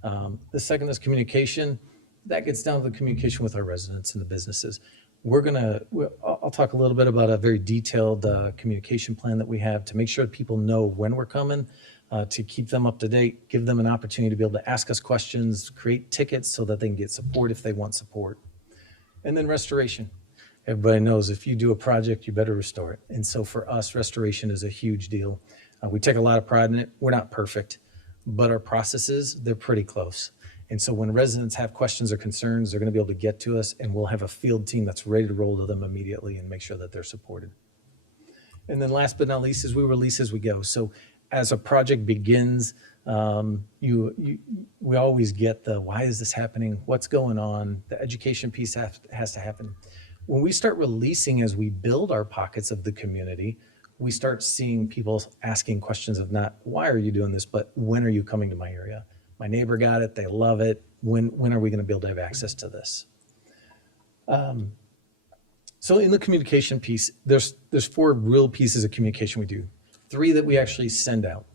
The second is communication. That gets down to the communication with our residents and the businesses. I'll talk a little bit about a very detailed communication plan that we have to make sure that people know when we're coming, to keep them up to date, give them an opportunity to be able to ask us questions, create tickets so that they can get support if they want support. And then restoration. Everybody knows if you do a project, you better restore it. And so for us, restoration is a huge deal. We take a lot of pride in it. We're not perfect, but our processes, they're pretty close. And so when residents have questions or concerns, they're going to be able to get to us, and we'll have a field team that's ready to roll to them immediately and make sure that they're supported. And then last but not least is we release as we go. So as a project begins, we always get the why is this happening? What's going on? The education piece has to happen. When we start releasing as we build our pockets of the community, we start seeing people asking questions of not why are you doing this, but when are you coming to my area? My neighbor got it, they love it. When are we going to be able to have access to this? So in the communication piece, there's 4 real pieces of communication we do. 3 that we actually send out.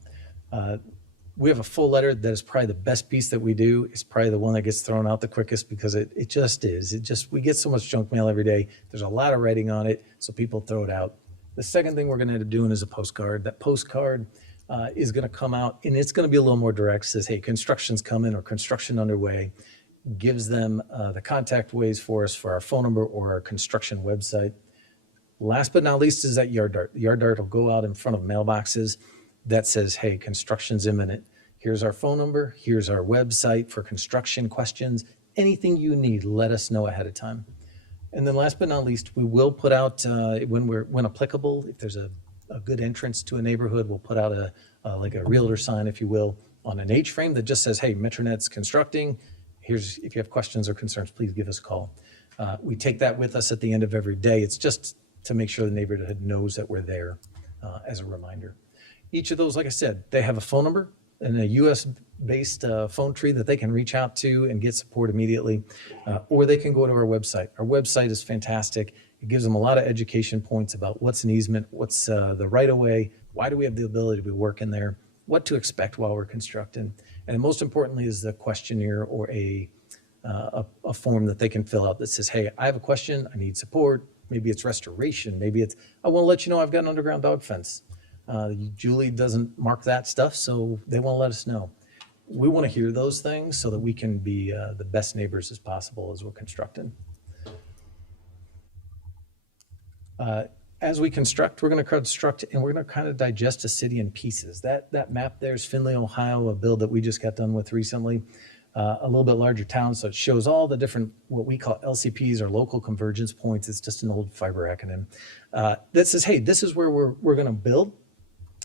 We have a full letter that is probably the best piece that we do. It's probably the one that gets thrown out the quickest because it just is. We get so much junk mail every day. There's a lot of writing on it, so people throw it out. The second thing we're going to end up doing is a postcard. That postcard is going to come out, and it's going to be a little more direct. It says, hey, construction's coming or construction underway. gives them the contact ways for us for our phone number or our construction website. Last but not least is that yard dart. The yard dart will go out in front of mailboxes that says, hey, construction's imminent. Here's our phone number. Here's our website for construction questions. Anything you need, let us know ahead of time. And then last but not least, we will put out, when applicable, if there's a good entrance to a neighborhood, we'll put out like a realtor sign, if you will, on an H-frame that just says, hey, Metronet's constructing. If you have questions or concerns, please give us a call. We take that with us at the end of every day. It's just to make sure the neighborhood knows that we're there as a reminder. Each of those, like I said, they have a phone number and a US-based phone tree that they can reach out to and get support immediately, or they can go to our website. Our website is fantastic. It gives them a lot of education points about what's an easement, what's the right-of-way, why do we have the ability to be working there, what to expect while we're constructing. And most importantly is the questionnaire or a form that they can fill out that says, hey, I have a question, I need support. Maybe it's restoration. Maybe it's, I want to let you know I've got an underground dog fence. Julie doesn't mark that stuff, so they won't let us know. We want to hear those things so that we can be the best neighbors as possible as we're constructing. As we construct, we're going to construct and we're going to kind of digest a city in pieces. That map there is Findlay, Ohio, a build that we just got done with recently. A little bit larger town, so it shows all the different, what we call LCPs or local convergence points. It's just an old fiber acronym. That says, hey, this is where we're going to build.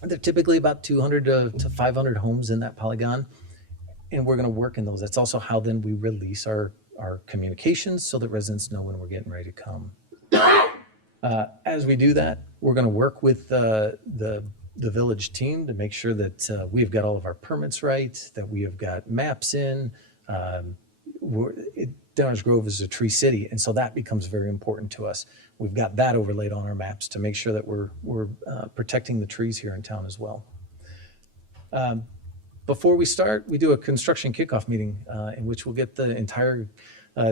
They're typically about 200 to 500 homes in that polygon, and we're going to work in those. That's also how then we release our communications so that residents know when we're getting ready to come. As we do that, we're going to work with the village team to make sure that we've got all of our permits right, that we have got maps in. Downers Grove is a tree city, and so that becomes very important to us. We've got that overlaid on our maps to make sure that we're protecting the trees here in town as well. Before we start, we do a construction kickoff meeting in which we'll get the entire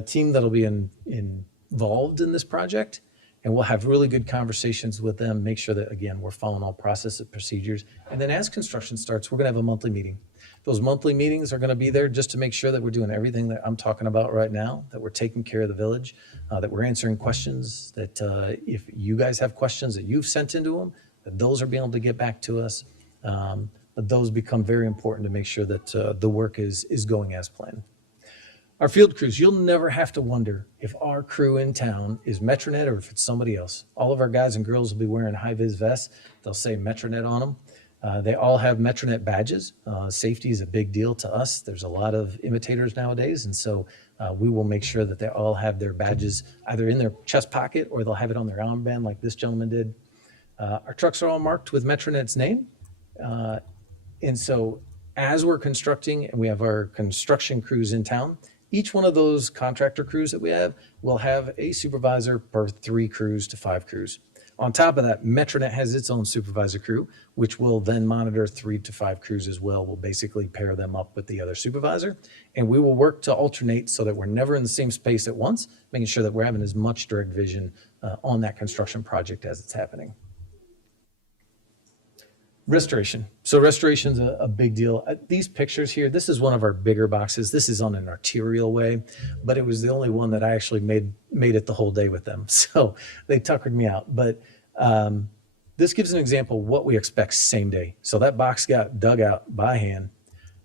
team that'll be involved in this project. And we'll have really good conversations with them, make sure that, again, we're following all process and procedures. And then as construction starts, we're going to have a monthly meeting. Those monthly meetings are going to be there just to make sure that we're doing everything that I'm talking about right now, that we're taking care of the village, that we're answering questions, that if you guys have questions that you've sent into them, that those are being able to get back to us. But those become very important to make sure that the work is going as planned. Our field crews, you'll never have to wonder if our crew in town is Metronet or if it's somebody else. All of our guys and girls will be wearing high-vis vests. They'll say Metronet on them. They all have Metronet badges. Safety is a big deal to us. There's a lot of imitators nowadays, and so we will make sure that they all have their badges either in their chest pocket or they'll have it on their armband like this gentleman did. Our trucks are all marked with Metronet's name. And so as we're constructing and we have our construction crews in town, each one of those contractor crews that we have will have a supervisor per 3 crews to 5 crews. On top of that, Metronet has its own supervisor crew, which will then monitor 3 to 5 crews as well. We'll basically pair them up with the other supervisor, and we will work to alternate so that we're never in the same space at once, making sure that we're having as much direct vision on that construction project as it's happening. Restoration. So restoration's a big deal. These pictures here, this is one of our bigger boxes. This is on an arterial way, but it was the only one that I actually made it the whole day with them. So they tuckered me out. But this gives an example of what we expect same day. So that box got dug out by hand.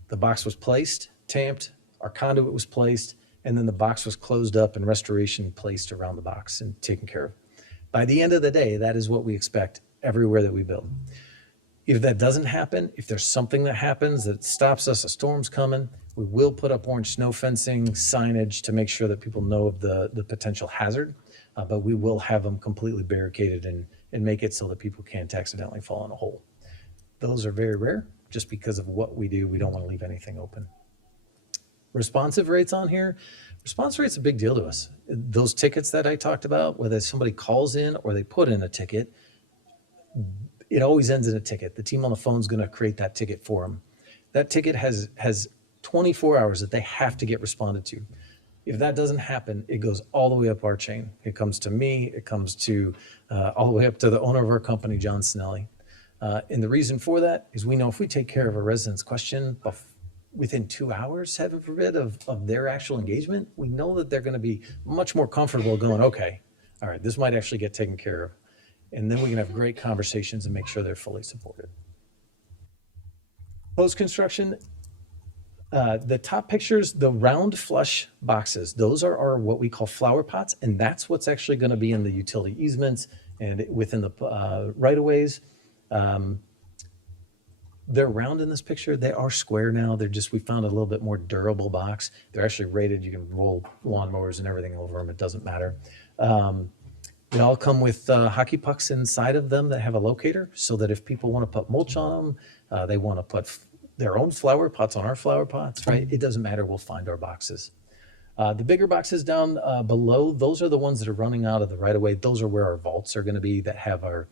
The box was placed, tamped, our conduit was placed, and then the box was closed up and restoration placed around the box and taken care of. By the end of the day, that is what we expect everywhere that we build. If that doesn't happen, if there's something that happens that stops us, a storm's coming, we will put up orange snow fencing, signage to make sure that people know of the potential hazard, but we will have them completely barricaded and make it so that people can't accidentally fall in a hole. Those are very rare. Just because of what we do, we don't want to leave anything open. Responsive rates on here. Response rate's a big deal to us. Those tickets that I talked about, whether somebody calls in or they put in a ticket, it always ends in a ticket. The team on the phone is going to create that ticket for them. That ticket has 24 hours that they have to get responded to. If that doesn't happen, it goes all the way up our chain. It comes to me. It comes to all the way up to the owner of our company, John Snelly. And the reason for that is we know if we take care of a resident's question within 2 hours, heaven forbid, of their actual engagement, we know that they're going to be much more comfortable going, okay, all right, this might actually get taken care of. And then we can have great conversations and make sure they're fully supported. Post-construction, the top pictures, the round flush boxes, those are our what we call flower pots, and that's what's actually going to be in the utility easements and within the right-of-ways. They're round in this picture. They are square now. We found a little bit more durable box. They're actually rated. You can roll lawnmowers and everything over them. It doesn't matter. They all come with hockey pucks inside of them that have a locator, so that if people want to put mulch on them, they want to put their own flower pots on our flower pots, right? It doesn't matter. We'll find our boxes. The bigger boxes down below, those are the ones that are running out of the right-of-way. Those are where our vaults are going to be that have our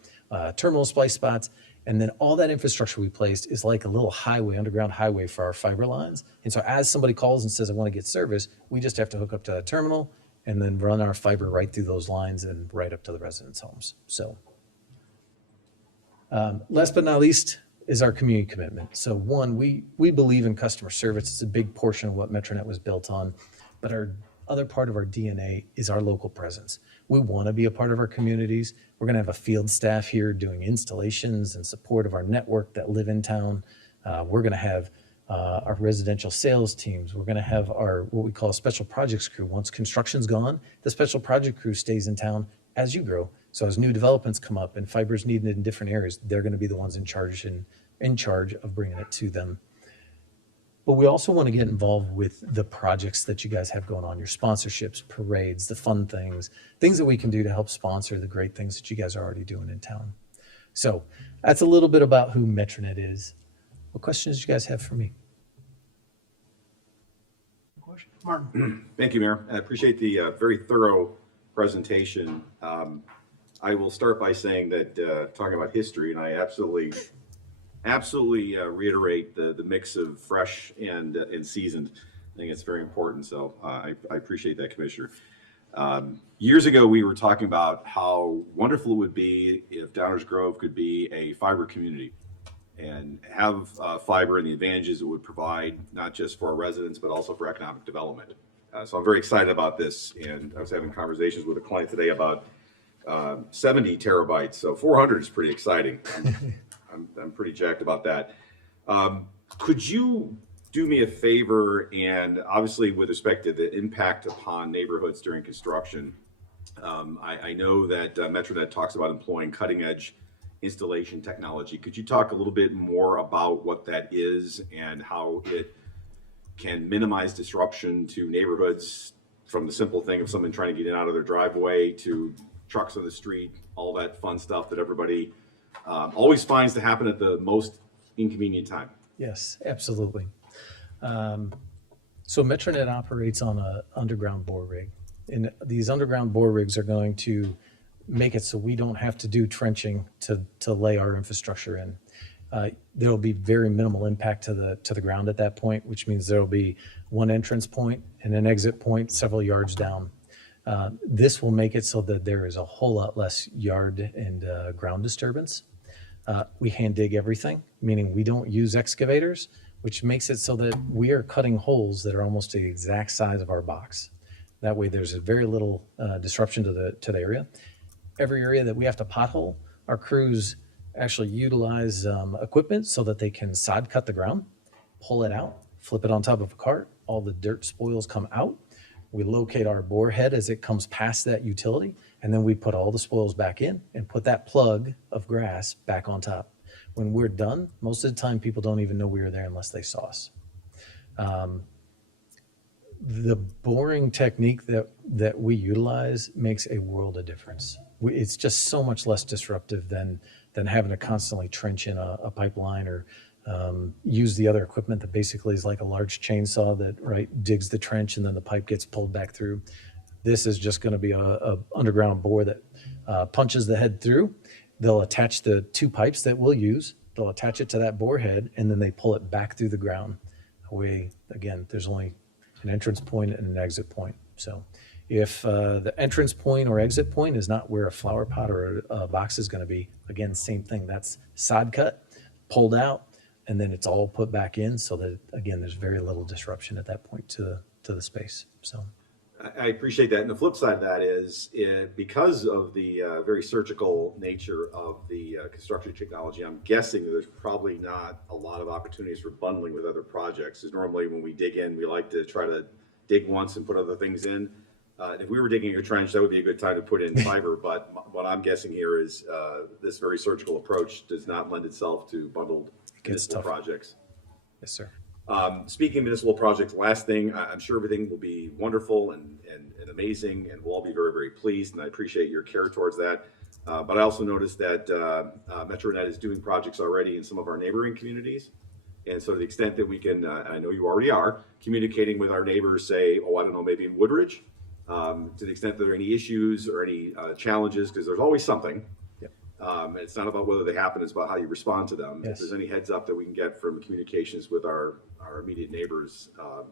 terminal splice spots. And then all that infrastructure we placed is like a little highway, underground highway for our fiber lines. And so as somebody calls and says, I want to get service, we just have to hook up to that terminal and then run our fiber right through those lines and right up to the residents' homes. So last but not least is our community commitment. So one, we believe in customer service. It's a big portion of what Metronet was built on. But our other part of our DNA is our local presence. We want to be a part of our communities. We're going to have a field staff here doing installations and support of our network that live in town. We're going to have our residential sales teams. We're going to have our what we call a special projects crew. Once construction's gone, the special project crew stays in town as you grow. So as new developments come up and fiber's needed in different areas, they're going to be the ones in charge of bringing it to them. But we also want to get involved with the projects that you guys have going on, your sponsorships, parades, the fun things that we can do to help sponsor the great things that you guys are already doing in town. So that's a little bit about who Metronet is. What questions do you guys have for me? Martin? Thank you, Mayor. I appreciate the very thorough presentation. I will start by saying that talking about history, and I absolutely reiterate the mix of fresh and seasoned. I think it's very important. So I appreciate that, Commissioner. Years ago, we were talking about how wonderful it would be if Downers Grove could be a fiber community and have fiber and the advantages it would provide, not just for our residents, but also for economic development. So I'm very excited about this. And I was having conversations with a client today about 70 terabytes. So 400 is pretty exciting. I'm pretty jacked about that. Could you do me a favor, and obviously with respect to the impact upon neighborhoods during construction, I know that Metronet talks about employing cutting edge installation technology. Could you talk a little bit more about what that is and how it can minimize disruption to neighborhoods, from the simple thing of someone trying to get in out of their driveway to trucks on the street, all that fun stuff that everybody always finds to happen at the most inconvenient time? Yes, absolutely. So Metronet operates on an underground bore rig. And these underground bore rigs are going to make it so we don't have to do trenching to lay our infrastructure in. There'll be very minimal impact to the ground at that point, which means there'll be one entrance point and an exit point several yards down. This will make it so that there is a whole lot less yard and ground disturbance. We hand dig everything, meaning we don't use excavators, which makes it so that we are cutting holes that are almost the exact size of our box. That way there's a very little disruption to the area. Every area that we have to pothole, our crews actually utilize equipment so that they can sod cut the ground, pull it out, flip it on top of a cart, all the dirt spoils come out. We locate our bore head as it comes past that utility, and then we put all the spoils back in and put that plug of grass back on top. When we're done, most of the time people don't even know we were there unless they saw us. The boring technique that we utilize makes a world of difference. It's just so much less disruptive than having to constantly trench in a pipeline or use the other equipment that basically is like a large chainsaw that digs the trench and then the pipe gets pulled back through. This is just going to be a underground bore that punches the head through. They'll attach the two pipes that we'll use. They'll attach it to that bore head and then they pull it back through the ground. That way, again, there's only an entrance point and an exit point. So if the entrance point or exit point is not where a flower pot or a box is going to be, again, same thing. That's sod cut, pulled out, and then it's all put back in so that, again, there's very little disruption at that point to the space, so. I appreciate that. And the flip side of that is because of the very surgical nature of the construction technology, I'm guessing there's probably not a lot of opportunities for bundling with other projects. Because normally when we dig in, we like to try to dig once and put other things in. If we were digging a trench, that would be a good time to put in fiber. But what I'm guessing here is this very surgical approach does not lend itself to bundled municipal projects. Yes, sir. Speaking of municipal projects, last thing, I'm sure everything will be wonderful and amazing, and we'll all be very, very pleased, and I appreciate your care towards that. But I also noticed that MetroNet is doing projects already in some of our neighboring communities. And so to the extent that we can, I know you already are, communicating with our neighbors, say, oh, I don't know, maybe in Woodridge, to the extent that there are any issues or any challenges, because there's always something. It's not about whether they happen, it's about how you respond to them. Yes. If there's any heads up that we can get from communications with our immediate neighbors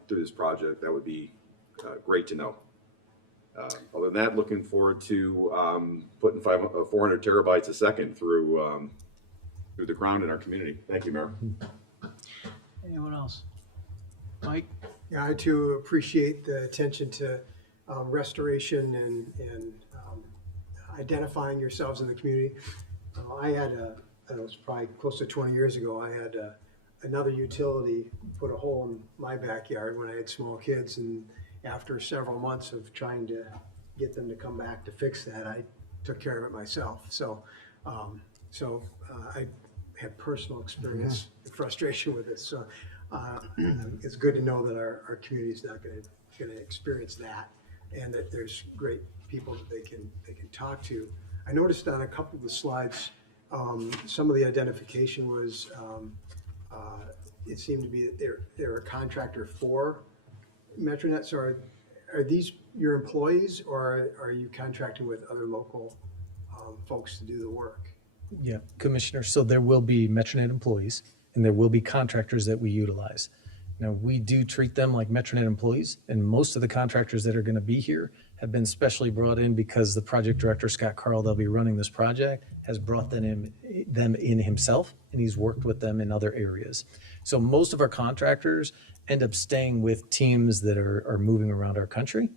through this project, that would be great to know. Other than that, looking forward to putting 400 terabytes a second through the ground in our community. Thank you, Mayor. Anyone else? Mike? Yeah, I too appreciate the attention to restoration and identifying yourselves in the community. I had it was probably close to 20 years ago, I had another utility put a hole in my backyard when I had small kids, and after several months of trying to get them to come back to fix that, I took care of it myself. So, I had personal experience and frustration with this. So it's good to know that our community is not going to experience that, and that there's great people that they can talk to. I noticed on a couple of the slides, some of the identification was it seemed to be that they're a contractor for MetroNet. So are these your employees, or are you contracting with other local folks to do the work? Yeah, Commissioner, so there will be MetroNet employees and there will be contractors that we utilize. Now, we do treat them like MetroNet employees, and most of the contractors that are going to be here have been specially brought in because the project director, Scott Carl, that'll be running this project, has brought them in himself, and he's worked with them in other areas. So most of our contractors end up staying with teams that are moving around our country.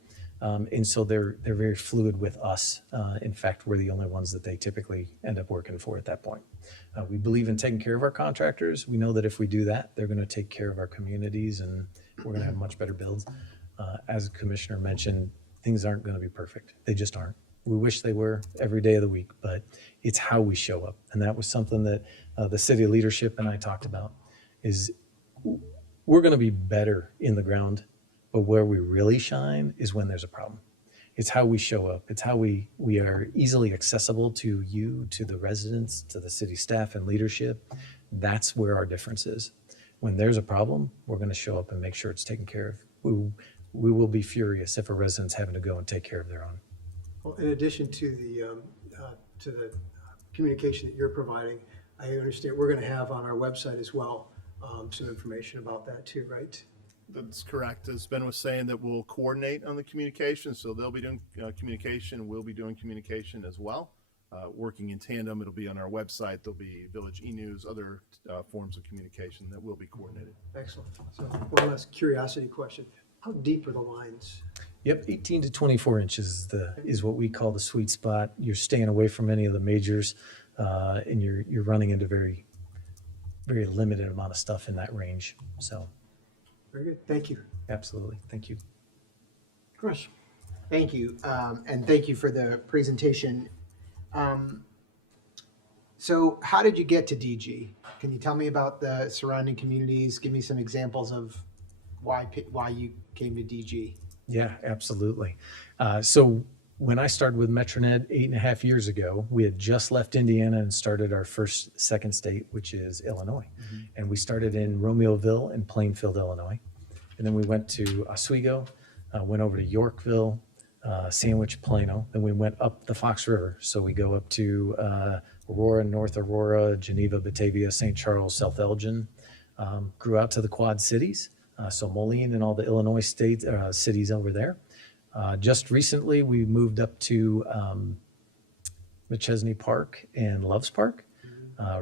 And so they're very fluid with us. In fact, we're the only ones that they typically end up working for at that point. We believe in taking care of our contractors. We know that if we do that, they're going to take care of our communities, and we're going to have much better builds. As the Commissioner mentioned, things aren't going to be perfect. They just aren't. We wish they were every day of the week, but it's how we show up. And that was something that the city leadership and I talked about, is we're going to be better in the ground, but where we really shine is when there's a problem. It's how we show up. It's how we are easily accessible to you, to the residents, to the city staff and leadership. That's where our difference is. When there's a problem, we're going to show up and make sure it's taken care of. We will be furious if a resident's having to go and take care of their own. Well, in addition to the communication that you're providing, I understand we're going to have on our website as well some information about that too, right? That's correct. As Ben was saying, that we'll coordinate on the communication. So they'll be doing communication. We'll be doing communication as well. Working in tandem, it'll be on our website. There'll be Village e-News, other forms of communication that will be coordinated. Excellent. So one last curiosity question. How deep are the lines? Yep, 18 to 24 inches is what we call the sweet spot. You're staying away from any of the majors, and you're running into very, very limited amount of stuff in that range. So, Very good. Thank you. absolutely, thank you. Chris? Thank you, and thank you for the presentation. So how did you get to DG? Can you tell me about the surrounding communities? Give me some examples of why you came to DG. Yeah, absolutely. So when I started with MetroNet 8.5 years ago, we had just left Indiana and started our second state, which is Illinois. And we started in Romeoville and Plainfield, Illinois. And then we went to Oswego, went over to Yorkville, Sandwich, Plano. Then we went up the Fox River. So we go up to Aurora, North Aurora, Geneva, Batavia, St. Charles, South Elgin. Grew out to the Quad Cities. So Moline and all the Illinois state cities over there. Just recently, we moved up to McChesney Park and Loves Park.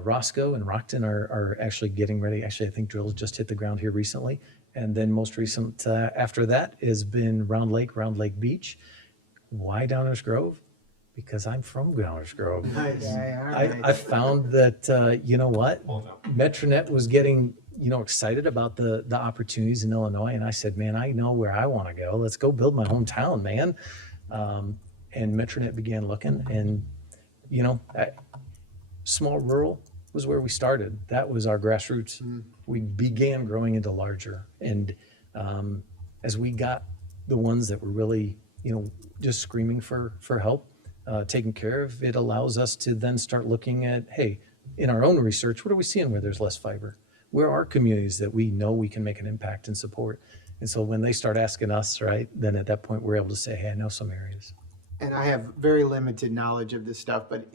Roscoe and Rockton are actually getting ready. Actually, I think drills just hit the ground here recently. And then most recent after that has been Round Lake Beach. Why Downers Grove? Because I'm from Downers Grove. Nice. I found that, you know what? Metronet was getting, excited about the opportunities in Illinois. And I said, man, I know where I want to go. Let's go build my hometown, man. And Metronet began looking and, small rural was where we started. That was our grassroots. We began growing into larger. And as we got the ones that were really, just screaming for help, taken care of, it allows us to then start looking at, hey, in our own research, what are we seeing where there's less fiber? Where are communities that we know we can make an impact and support? And so when they start asking us, right, then at that point, we're able to say, hey, I know some areas. And I have very limited knowledge of this stuff, but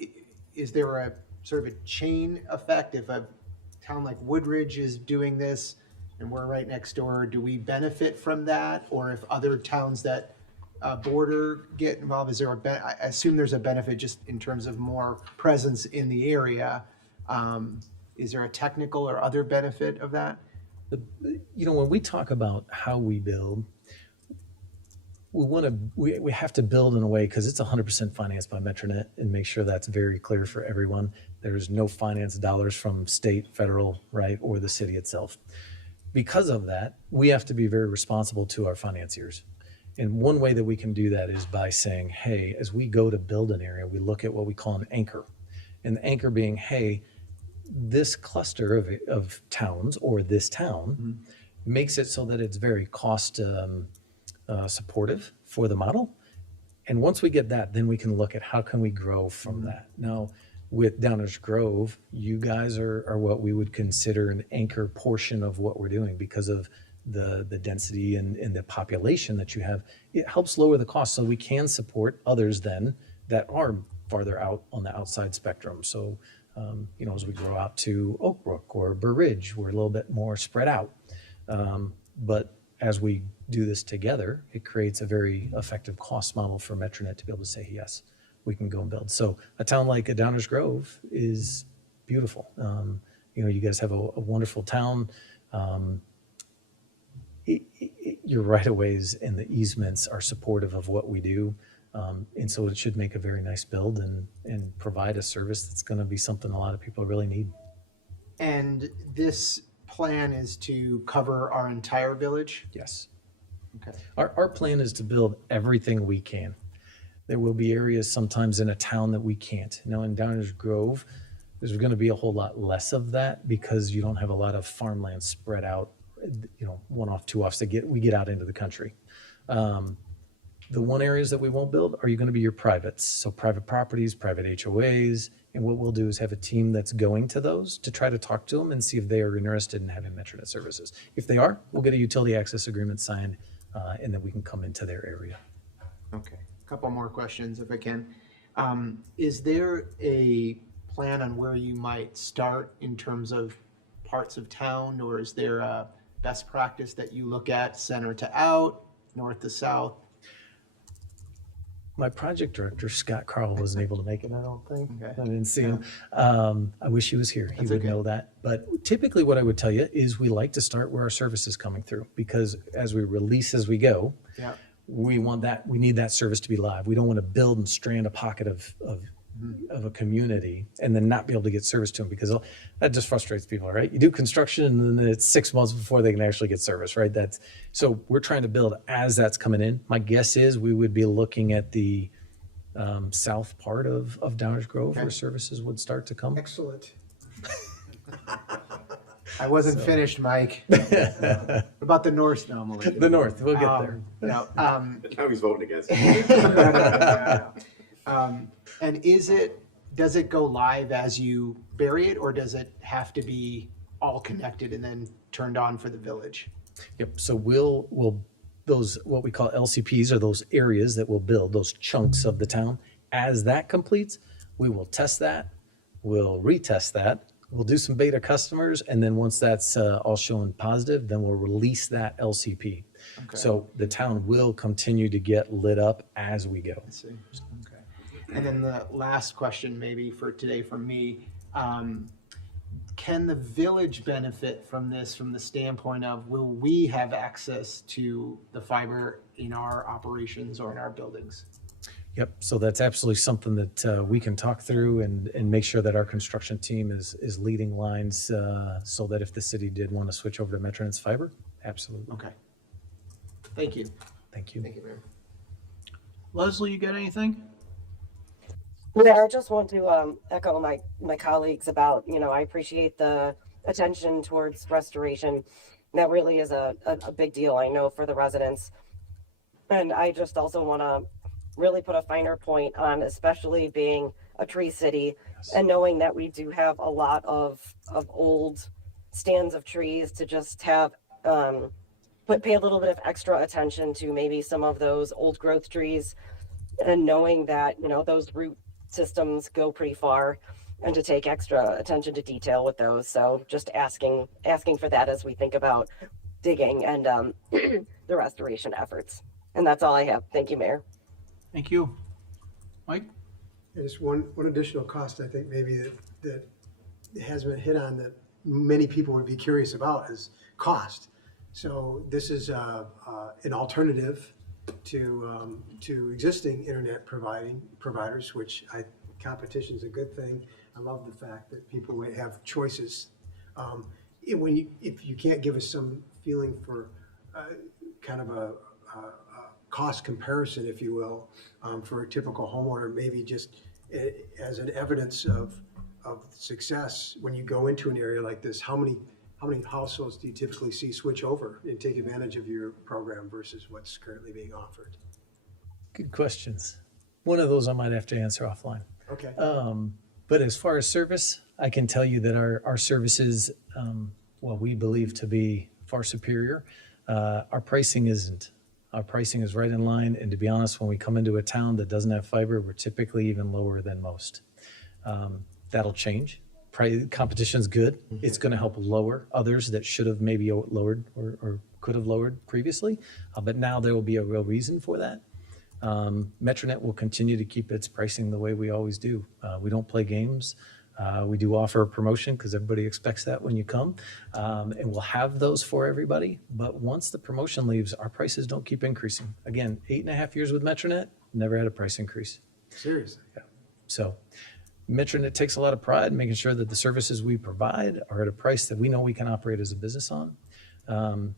is there a sort of a chain effect? If a town like Woodridge is doing this and we're right next door, do we benefit from that? Or if other towns that border get involved, is there I assume there's a benefit just in terms of more presence in the area. Is there a technical or other benefit of that? When we talk about how we build, we have to build in a way, because it's 100% financed by Metronet, and make sure that's very clear for everyone. There's no finance dollars from state, federal, right, or the city itself. Because of that, we have to be very responsible to our financiers. And one way that we can do that is by saying, hey, as we go to build an area, we look at what we call an anchor. And the anchor being, hey, this cluster of towns, or this town, makes it so that it's very cost supportive for the model. And once we get that, then we can look at how can we grow from that. Now, with Downers Grove, you guys are what we would consider an anchor portion of what we're doing because of the density and the population that you have. It helps lower the cost so we can support others then that are farther out on the outside spectrum. So, as we grow out to Oak Brook or Burr Ridge, we're a little bit more spread out. But as we do this together, it creates a very effective cost model for Metronet to be able to say, yes, we can go and build. So a town like Downers Grove is beautiful. You guys have a wonderful town. Your right-of-ways and the easements are supportive of what we do. And so it should make a very nice build and provide a service that's going to be something a lot of people really need. And this plan is to cover our entire village? Yes. Okay. Our plan is to build everything we can. There will be areas sometimes in a town that we can't. In Downers Grove, there's going to be a whole lot less of that because you don't have a lot of farmland spread out, one off, two offs we get out into the country. The one areas that we won't build are going to be your privates. So private properties, private HOAs. And what we'll do is have a team that's going to those to try to talk to them and see if they are interested in having Metronet services. If they are, we'll get a utility access agreement signed and then we can come into their area. Okay, a couple more questions if I can. Is there a plan on where you might start in terms of parts of town, or is there a best practice that you look at, center to out, north to south? My project director, Scott Carl, wasn't able to make it, I don't think. Okay. I didn't see him. I wish he was here. He would know that. But typically what I would tell you is we like to start where our service is coming through, because as we release as we go, we need that service to be live. We don't want to build and strand a pocket of a community and then not be able to get service to them, because that just frustrates people, right? You do construction and then it's 6 months before they can actually get service, right? So we're trying to build as that's coming in. My guess is we would be looking at the south part of Downers Grove where services would start to come. Excellent. I wasn't finished, Mike. What about the north? No, I'm only kidding. The north, we'll get there. No, Now he's voting against it. And does it go live as you bury it, or does it have to be all connected and then turned on for the village? Yep. So we'll those what we call LCPs are those areas that we'll build, those chunks of the town. As that completes, we will test that, we'll retest that, we'll do some beta customers, and then once that's all showing positive, then we'll release that LCP. Okay. So the town will continue to get lit up as we go. I see. Okay. And then the last question maybe for today from me, Can the village benefit from this from the standpoint of, will we have access to the fiber in our operations or in our buildings? Yep, so that's absolutely something that we can talk through and make sure that our construction team is leading lines so that if the city did want to switch over to Metronet's fiber, absolutely. Okay. Thank you. Thank you. Thank you, Mayor. Leslie, you got anything? Yeah, I just want to echo my colleagues about, I appreciate the attention towards restoration. That really is a big deal, I know, for the residents. And I just also want to really put a finer point on, especially being a tree city, and knowing that we do have a lot of old stands of trees, to just have pay a little bit of extra attention to maybe some of those old growth trees, and knowing that those root systems go pretty far, and to take extra attention to detail with those. So just asking for that as we think about digging and the restoration efforts. And that's all I have. Thank you, Mayor. Thank you. Mike? Just one additional cost I think maybe that hasn't been hit on that many people would be curious about is cost. So this is an alternative to existing internet providers, which competition is a good thing. I love the fact that people would have choices. If you can't give us some feeling for kind of a cost comparison, if you will, for a typical homeowner, maybe just as an evidence of success, when you go into an area like this, how many households do you typically see switch over and take advantage of your program versus what's currently being offered? Good questions. One of those I might have to answer offline. Okay. But as far as service, I can tell you that our services, we believe to be far superior. Our pricing isn't. Our pricing is right in line. And to be honest, when we come into a town that doesn't have fiber, we're typically even lower than most. That'll change. Competition's good. It's going to help lower others that should have maybe lowered or could have lowered previously. But now there will be a real reason for that. Metronet will continue to keep its pricing the way we always do. We don't play games. We do offer a promotion because everybody expects that when you come. And we'll have those for everybody. But once the promotion leaves, our prices don't keep increasing. Again, 8.5 years with Metronet, never had a price increase. Seriously? Yeah. So Metronet takes a lot of pride in making sure that the services we provide are at a price that we know we can operate as a business on. I'm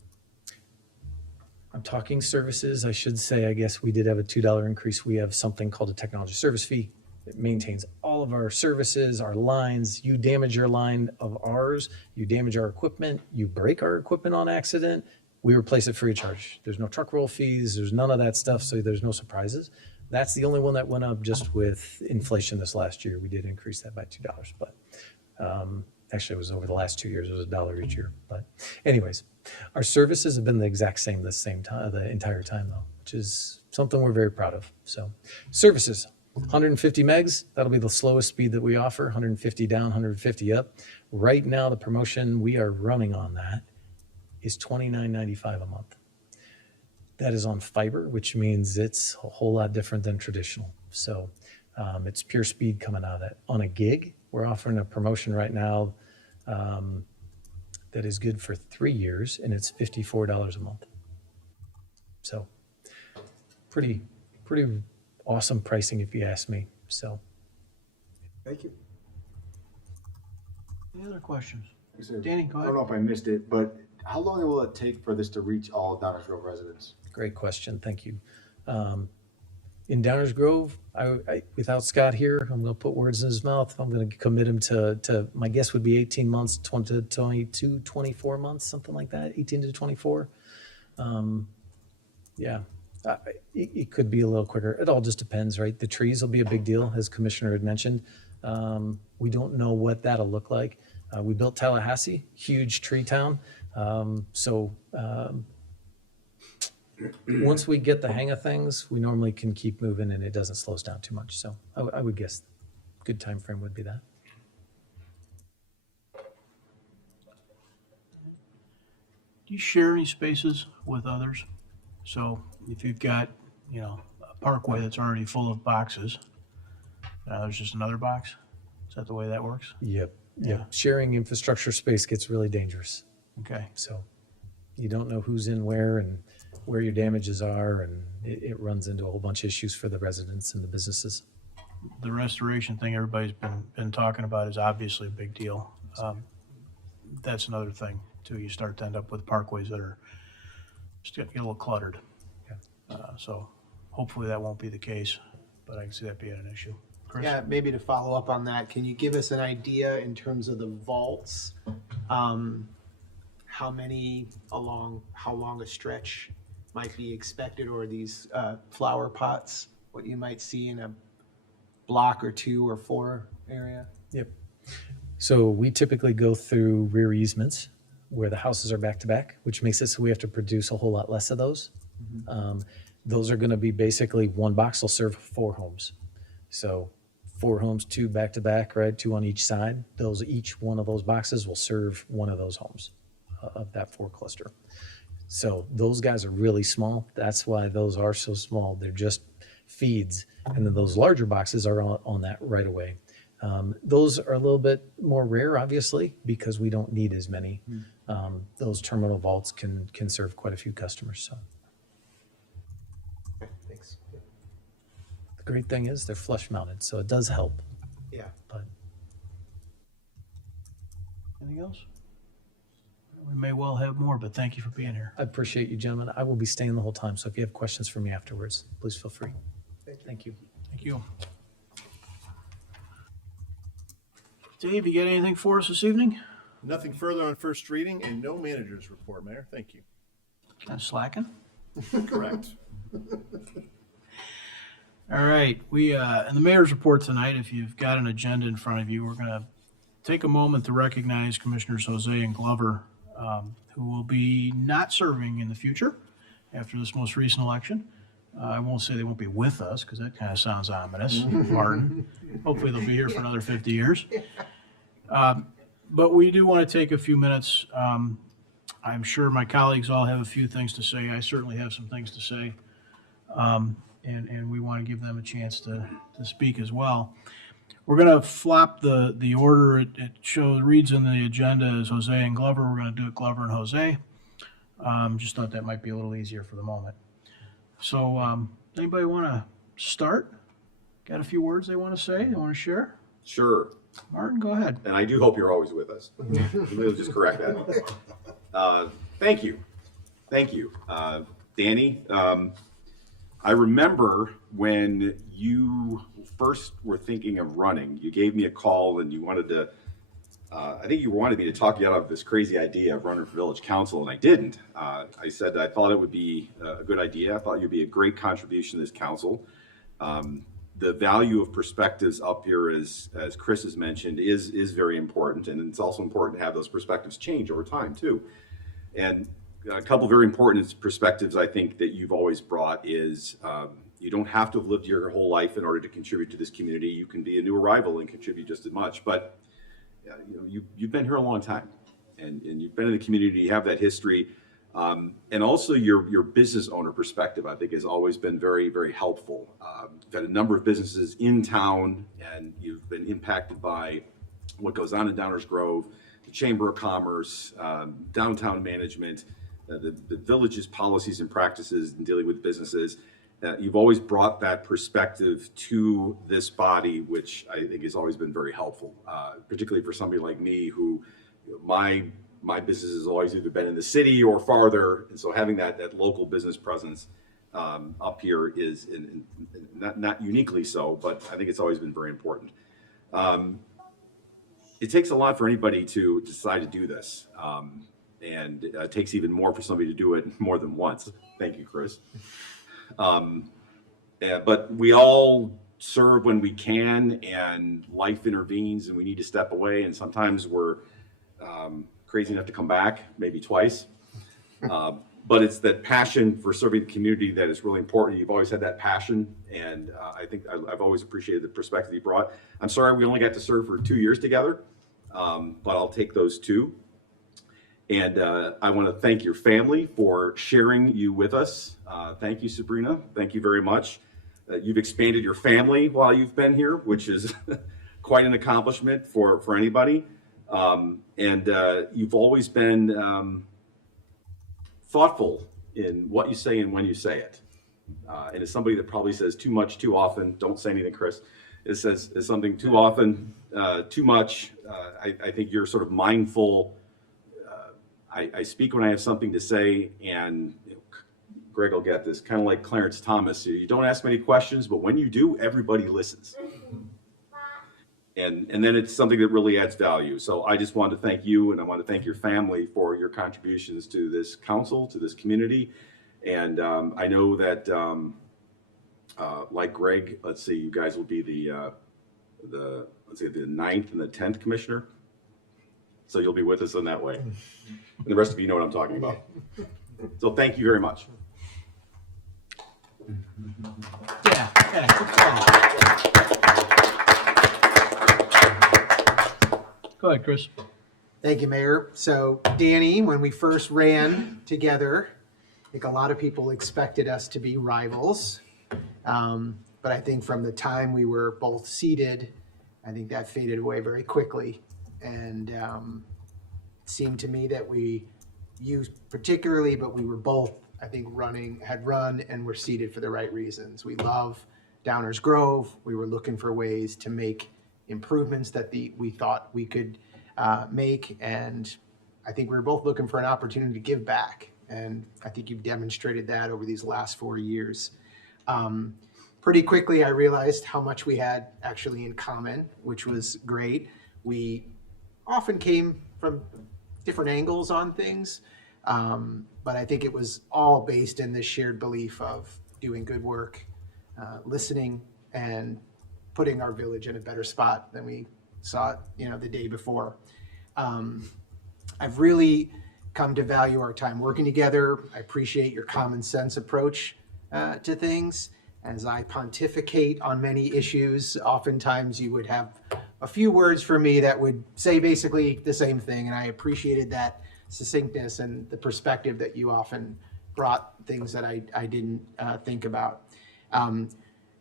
talking services. I should say, I guess we did have a $2 increase. We have something called a technology service fee. It maintains all of our services, our lines. You damage your line of ours, you damage our equipment, you break our equipment on accident, we replace it free of charge. There's no truck roll fees, there's none of that stuff, so there's no surprises. That's the only one that went up just with inflation this last year. We did increase that by $2, but actually it was over the last 2 years, it was $1 each year. But anyways, our services have been the exact same the entire time though, which is something we're very proud of. So services, 150 megs, that'll be the slowest speed that we offer, 150 down, 150 up. Right now, the promotion we are running on that is $29.95 a month. That is on fiber, which means it's a whole lot different than traditional. So it's pure speed coming out of that. On a gig, we're offering a promotion right now that is good for 3 years, and it's $54 a month. So pretty awesome pricing if you ask me. So Thank you. Any other questions? Yes, sir. Danny, go I ahead. don't know if I missed it, but how long will it take for this to reach all Downers Grove residents? great question. Thank you. In Downers Grove, I without Scott here, I'm going to put words in his mouth. I'm going to commit him to my guess would be 18 months, 20 to 22, 24 months, something like that, 18 to 24. Yeah, it could be a little quicker. It all just depends, right? The trees will be a big deal, as Commissioner had mentioned. We don't know what that'll look like. We built Tallahassee, huge tree town. Once we get the hang of things, we normally can keep moving and it doesn't slow us down too much. So I would guess good time frame would be that. Do you share any spaces with others? So if you've got, a parkway that's already full of boxes, there's just another box? Is that the way that works? Yep. Yeah. Yep. Sharing infrastructure space gets really dangerous. Okay. So you don't know who's in where and where your damages are, and it runs into a whole bunch of issues for the residents and the businesses. The restoration thing everybody's been talking about is obviously a big deal. That's another thing too. You start to end up with parkways that are just get a little cluttered. So hopefully that won't be the case, but I can see that being an issue. Chris? Yeah, maybe to follow up on that, can you give us an idea in terms of the vaults? How many how long a stretch might be expected, or these flower pots, what you might see in a block or 2 or 4 area? Yep. So we typically go through rear easements where the houses are back to back, which makes it so we have to produce a whole lot less of those. Those are going to be basically one box will serve 4 homes. So 4 homes, 2 back to back, right? 2 on each side. Each one of those boxes will serve one of those homes of that 4 cluster. So those guys are really small. That's why those are so small. They're just feeds. And then those larger boxes are on that right away. Those are a little bit more rare, obviously, because we don't need as many. Those terminal vaults can serve quite a few customers. So Thanks. the great thing is they're flush mounted, so it does help. Yeah. But Anything else? We may well have more, but thank you for being here. I appreciate you, gentlemen. I will be staying the whole time, so if you have questions for me afterwards, please feel free. Thank you. Thank you. Dave, you got anything for us this evening? Nothing further on first reading and no manager's report, Mayor. Thank you. Kind of slacking? Correct. All right, we, in the mayor's report tonight, if you've got an agenda in front of you, we're gonna take a moment to recognize Commissioners Jose and Glover, who will be not serving in the future after this most recent election. I won't say they won't be with us, because that kind of sounds ominous, Martin. Hopefully they'll be here for another 50 years. But we do want to take a few minutes. I'm sure my colleagues all have a few things to say. I certainly have some things to say. And we want to give them a chance to speak as well. We're going to flop the order. It reads in the agenda as Jose and Glover. We're going to do it Glover and Jose. Just thought that might be a little easier for the moment. So anybody want to start? Got a few words they want to say, they want to share? Sure. Martin, go ahead. And I do hope you're always with us. We'll just correct that. Thank you. Thank you. Danny, I remember when you first were thinking of running, you gave me a call and you wanted to, I think you wanted me to talk you out of this crazy idea of running for village council, and I didn't. I said I thought it would be a good idea. I thought you'd be a great contribution to this council. The value of perspectives up here, as Chris has mentioned, is very important, and it's also important to have those perspectives change over time too. And a couple very important perspectives I think that you've always brought is you don't have to have lived your whole life in order to contribute to this community. You can be a new arrival and contribute just as much, but you've been here a long time, and you've been in the community, you have that history. And also your business owner perspective, I think, has always been very, very helpful. You've had a number of businesses in town, and you've been impacted by what goes on in Downers Grove, the Chamber of Commerce, downtown management, the village's policies and practices in dealing with businesses. You've always brought that perspective to this body, which I think has always been very helpful, particularly for somebody like me who, my business has always either been in the city or farther, and so having that local business presence up here is not uniquely so, but I think it's always been very important. It takes a lot for anybody to decide to do this, and it takes even more for somebody to do it more than once. Thank you, Chris. But we all serve when we can, and life intervenes, and we need to step away, and sometimes we're crazy enough to come back, maybe twice. But it's that passion for serving the community that is really important. You've always had that passion, and I think I've always appreciated the perspective you brought. I'm sorry we only got to serve for 2 years together, but I'll take those 2. And I want to thank your family for sharing you with us. Thank you, Sabrina. Thank you very much. You've expanded your family while you've been here, which is quite an accomplishment for anybody. You've always been thoughtful in what you say and when you say it. And as somebody that probably says too much too often, don't say anything, Chris, it says something too often, too much. I think you're sort of mindful. I speak when I have something to say, and Greg will get this, kind of like Clarence Thomas. You don't ask many questions, but when you do, everybody listens. And then it's something that really adds value. So I just want to thank you, and I want to thank your family for your contributions to this council, to this community. And I know that, like Greg, let's see, you guys will be the 9th and the 10th commissioner. So you'll be with us in that way. And the rest of you know what I'm talking about. So thank you very much. Yeah, good call. Go ahead, Chris. Thank you, Mayor. So Danny, when we first ran together, I think a lot of people expected us to be rivals. But I think from the time we were both seated, I think that faded away very quickly. And it seemed to me that you particularly, but we were both, I think, had run and were seated for the right reasons. We love Downers Grove. We were looking for ways to make improvements that we thought we could make. And I think we were both looking for an opportunity to give back. And I think you've demonstrated that over these last 4 years. Pretty quickly, I realized how much we had actually in common, which was great. We often came from different angles on things, but I think it was all based in this shared belief of doing good work, listening, and putting our village in a better spot than we saw it, the day before. I've really come to value our time working together. I appreciate your common sense approach to things. As I pontificate on many issues, oftentimes you would have a few words for me that would say basically the same thing, and I appreciated that succinctness and the perspective that you often brought things that I didn't think about.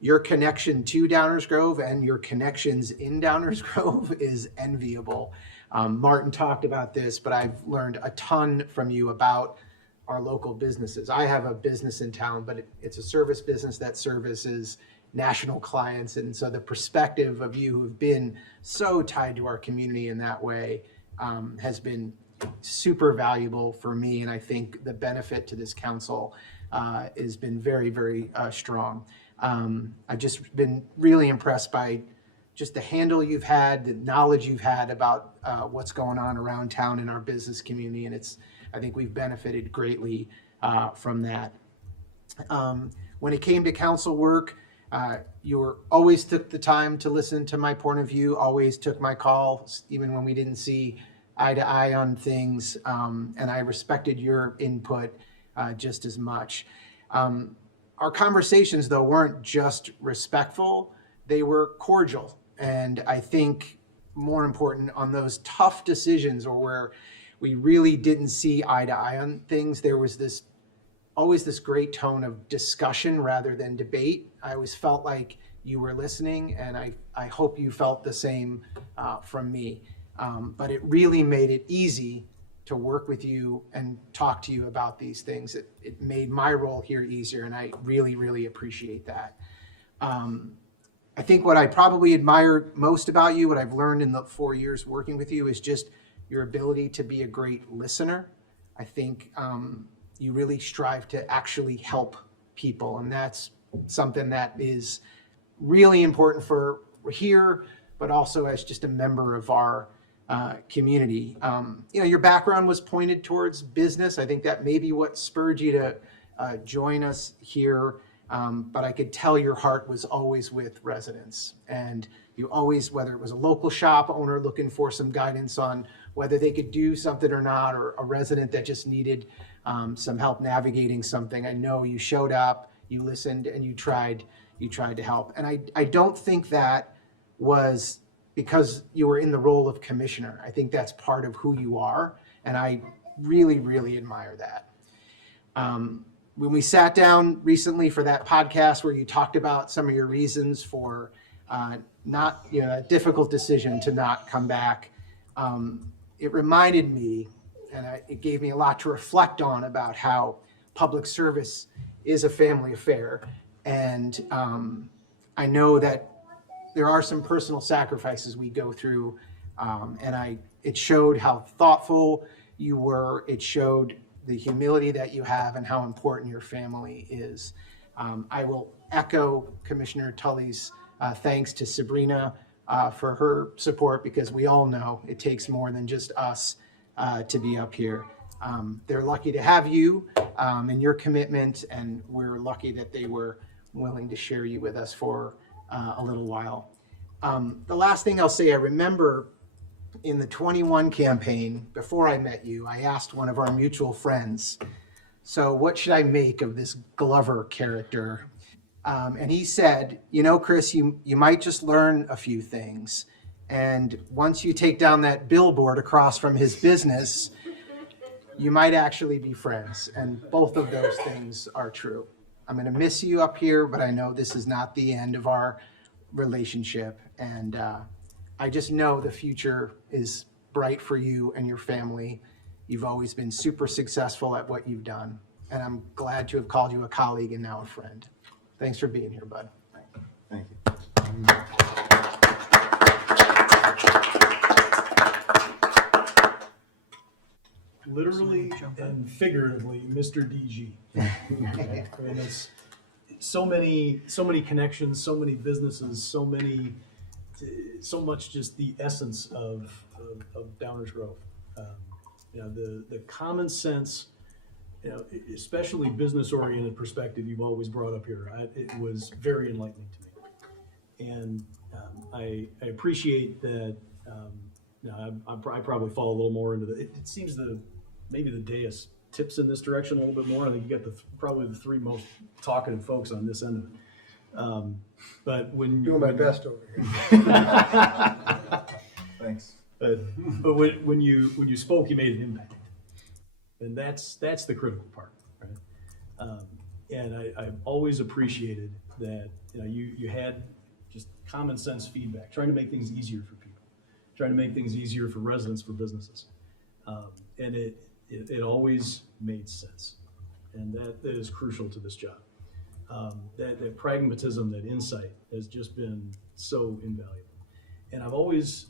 Your connection to Downers Grove and your connections in Downers Grove is enviable. Martin talked about this, but I've learned a ton from you about our local businesses. I have a business in town, but it's a service business that services national clients. And so the perspective of you who have been so tied to our community in that way has been super valuable for me. And I think the benefit to this council has been very, very strong. I've just been really impressed by just the handle you've had, the knowledge you've had about what's going on around town in our business community. And I think we've benefited greatly from that. When it came to council work, you always took the time to listen to my point of view, always took my calls, even when we didn't see eye to eye on things. And I respected your input just as much. Our conversations, though, weren't just respectful, they were cordial. And I think more important, on those tough decisions or where we really didn't see eye to eye on things, there was always this great tone of discussion rather than debate. I always felt like you were listening, and I hope you felt the same from me. But it really made it easy to work with you and talk to you about these things. It made my role here easier, and I really, really appreciate that. I think what I probably admire most about you, what I've learned in the 4 years working with you, is just your ability to be a great listener. I think you really strive to actually help people, and that's something that is really important for here, but also as just a member of our community. Your background was pointed towards business. I think that may be what spurred you to join us here. But I could tell your heart was always with residents, and you always, whether it was a local shop owner looking for some guidance on whether they could do something or not, or a resident that just needed some help navigating something, I know you showed up, you listened, and you tried to help. And I don't think that was because you were in the role of commissioner. I think that's part of who you are, and I really, really admire that. When we sat down recently for that podcast where you talked about some of your reasons for not, a difficult decision to not come back. It reminded me, and it gave me a lot to reflect on about how public service is a family affair. And I know that there are some personal sacrifices we go through. And it showed how thoughtful you were. It showed the humility that you have and how important your family is. I will echo Commissioner Tully's thanks to Sabrina for her support, because we all know it takes more than just us to be up here. They're lucky to have you and your commitment, and we're lucky that they were willing to share you with us for a little while. The last thing I'll say, I remember in the 21 campaign, before I met you, I asked one of our mutual friends, so what should I make of this Glover character? And he said, Chris, you might just learn a few things. And once you take down that billboard across from his business, you might actually be friends. And both of those things are true. I'm going to miss you up here, but I know this is not the end of our relationship. And I just know the future is bright for you and your family. You've always been super successful at what you've done. And I'm glad to have called you a colleague and now a friend. Thanks for being here, bud. Thank you. Literally and figuratively, Mr. DG. I mean, it's so many connections, so many businesses, so much just the essence of Downers Grove. The common sense, especially business-oriented perspective you've always brought up here. It was very enlightening to me, and I appreciate that. I probably fall a little more into it seems maybe the dais tips in this direction a little bit more. I think you got probably the three most talkative folks on this end of it. But when doing my best over here. Thanks. But when you spoke, you made an impact, and that's the critical part, right? And I've always appreciated that you had just common sense feedback, trying to make things easier for people, trying to make things easier for residents, for businesses, and it always made sense, and that is crucial to this job. That pragmatism, that insight has just been so invaluable, and I've always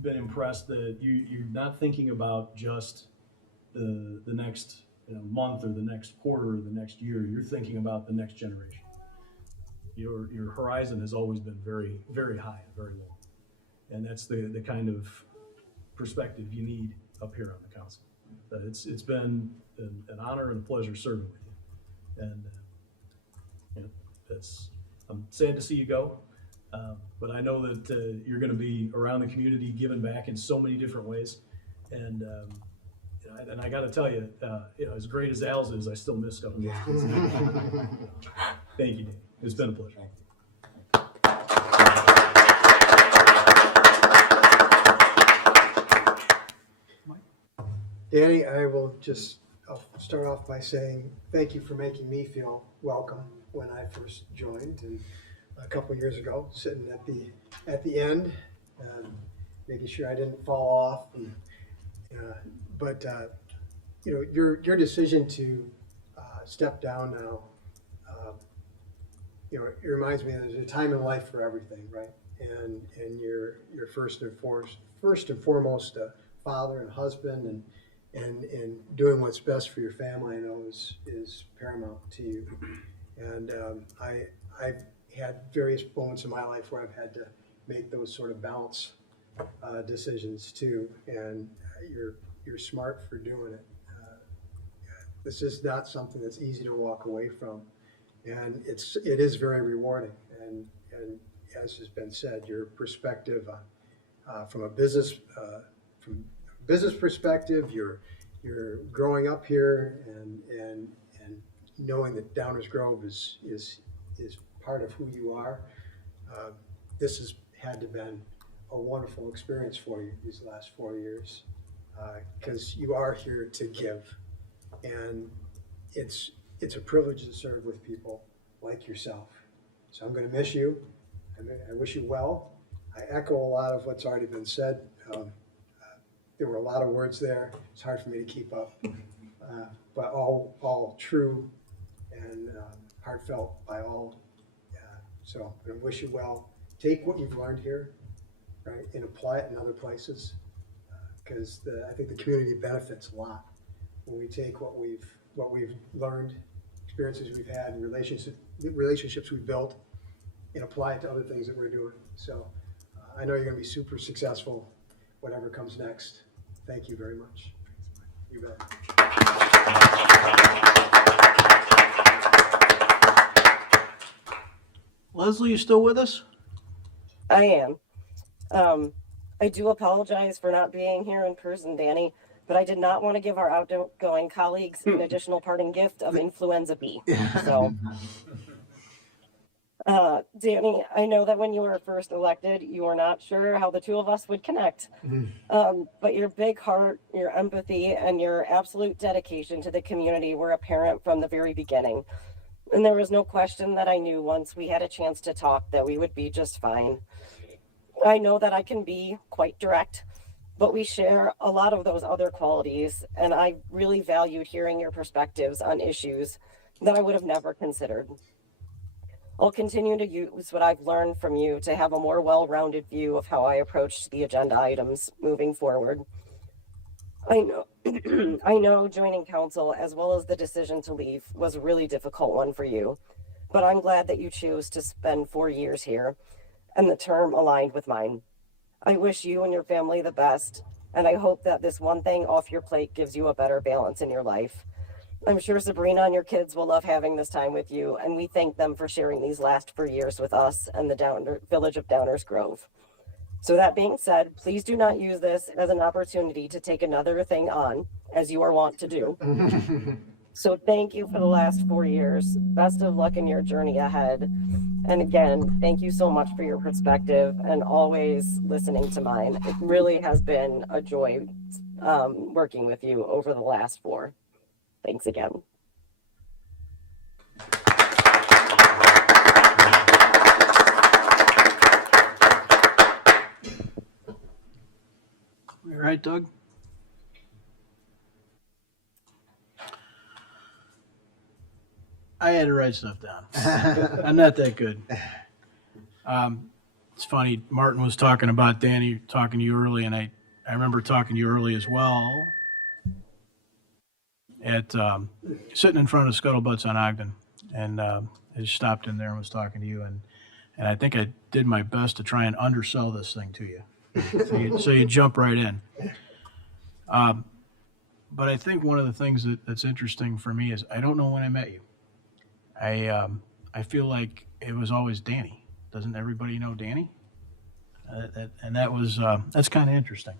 been impressed that you're not thinking about just the next month or the next quarter or the next year. You're thinking about the next generation. Your horizon has always been very, very high and very long, and that's the kind of perspective you need up here on the council. It's been an honor and a pleasure serving with you, and I'm sad to see you go. But I know that you're going to be around the community, giving back in so many different ways, and I got to tell you, as great as Al's is, I still miss coming back. Thank you, Danny. It's been a pleasure. Danny, I'll start off by saying thank you for making me feel welcome when I first joined, and a couple years ago, sitting at the end, making sure I didn't fall off. But your decision to step down now, it reminds me that there's a time in life for everything, right? And you're first and foremost a father and husband, and doing what's best for your family, I know is paramount to you. And I've had various moments in my life where I've had to make those sort of balance decisions too, and you're smart for doing it. This is not something that's easy to walk away from, and it is very rewarding. And as has been said, your perspective from a business perspective, you're growing up here and knowing that Downers Grove is part of who you are. This has had to been a wonderful experience for you these last 4 years, because you are here to give, and it's a privilege to serve with people like yourself. So I'm going to miss you. I wish you well, I echo a lot of what's already been said. There were a lot of words there. It's hard for me to keep up, but all true and heartfelt by all. So I wish you well. Take what you've learned here, right, and apply it in other places, because I think the community benefits a lot when we take what we've learned, experiences we've had, and relationships we've built, and apply it to other things that we're doing. So I know you're going to be super successful, whatever comes next. Thank you very much. You bet. Leslie, you still with us? I am. I do apologize for not being here in person, Danny, but I did not want to give our outgoing colleagues an additional parting gift of influenza B. So, Danny, I know that when you were first elected, you were not sure how the two of us would connect. But your big heart, your empathy, and your absolute dedication to the community were apparent from the very beginning. And there was no question that I knew once we had a chance to talk that we would be just fine. I know that I can be quite direct, but we share a lot of those other qualities, and I really valued hearing your perspectives on issues that I would have never considered. I'll continue to use what I've learned from you to have a more well-rounded view of how I approached the agenda items moving forward. I know joining council, as well as the decision to leave, was a really difficult one for you, but I'm glad that you chose to spend 4 years here, and the term aligned with mine. I wish you and your family the best, and I hope that this one thing off your plate gives you a better balance in your life. I'm sure Sabrina and your kids will love having this time with you, and we thank them for sharing these last 4 years with us and the village of Downers Grove. So that being said, please do not use this as an opportunity to take another thing on, as you are wont to do. So thank you for the last 4 years. Best of luck in your journey ahead. And again, thank you so much for your perspective and always listening to mine. It really has been a joy working with you over the last 4. Thanks again. All right, Doug? I had to write stuff down. I'm not that good. It's funny, Martin was talking about Danny talking to you early, and I remember talking to you early as well at sitting in front of Scuttlebutts on Ogden, and I just stopped in there and was talking to you, and I think I did my best to try and undersell this thing to you, so you jump right in. But I think one of the things that's interesting for me is I don't know when I met you. I feel like it was always Danny. Doesn't everybody know Danny? And that's kind of interesting.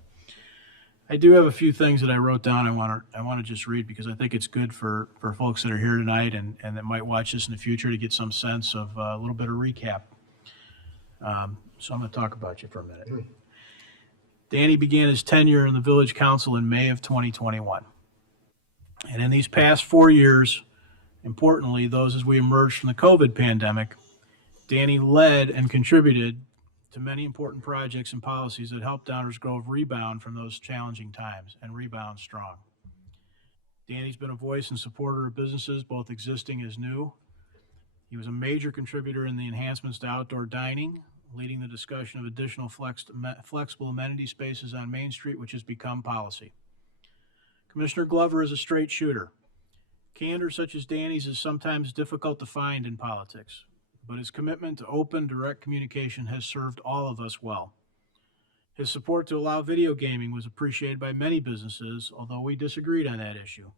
I do have a few things that I wrote down. I want to just read because I think it's good for folks that are here tonight and that might watch this in the future to get some sense of a little bit of recap. So I'm going to talk about you for a minute. Danny began his tenure in the village council in May of 2021. And in these past 4 years, importantly, those as we emerged from the COVID pandemic, Danny led and contributed to many important projects and policies that helped Downers Grove rebound from those challenging times and rebound strong. Danny's been a voice and supporter of businesses, both existing as new. He was a major contributor in the enhancements to outdoor dining, leading the discussion of additional flexible amenity spaces on Main Street, which has become policy. Commissioner Glover is a straight shooter. Candor such as Danny's is sometimes difficult to find in politics, but his commitment to open, direct communication has served all of us well. His support to allow video gaming was appreciated by many businesses, although we disagreed on that issue.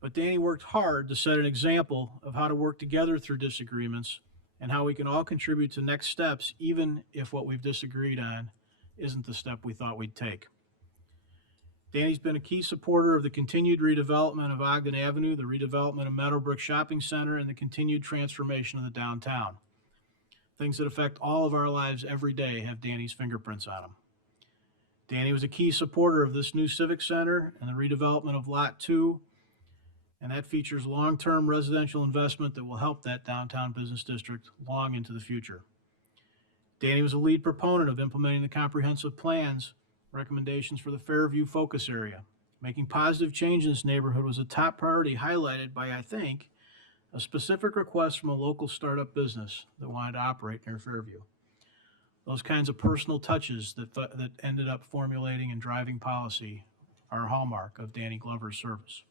But Danny worked hard to set an example of how to work together through disagreements and how we can all contribute to next steps, even if what we've disagreed on isn't the step we thought we'd take. Danny's been a key supporter of the continued redevelopment of Ogden Avenue, the redevelopment of Meadowbrook Shopping Center, and the continued transformation of the downtown. Things that affect all of our lives every day have Danny's fingerprints on them. Danny was a key supporter of this new Civic Center and the redevelopment of Lot 2, and that features long-term residential investment that will help that downtown business district long into the future. Danny was a lead proponent of implementing the comprehensive plans recommendations for the Fairview focus area. Making positive change in this neighborhood was a top priority, highlighted by, I think, a specific request from a local startup business that wanted to operate near Fairview. Those kinds of personal touches that ended up formulating and driving policy are a hallmark of Danny Glover's service.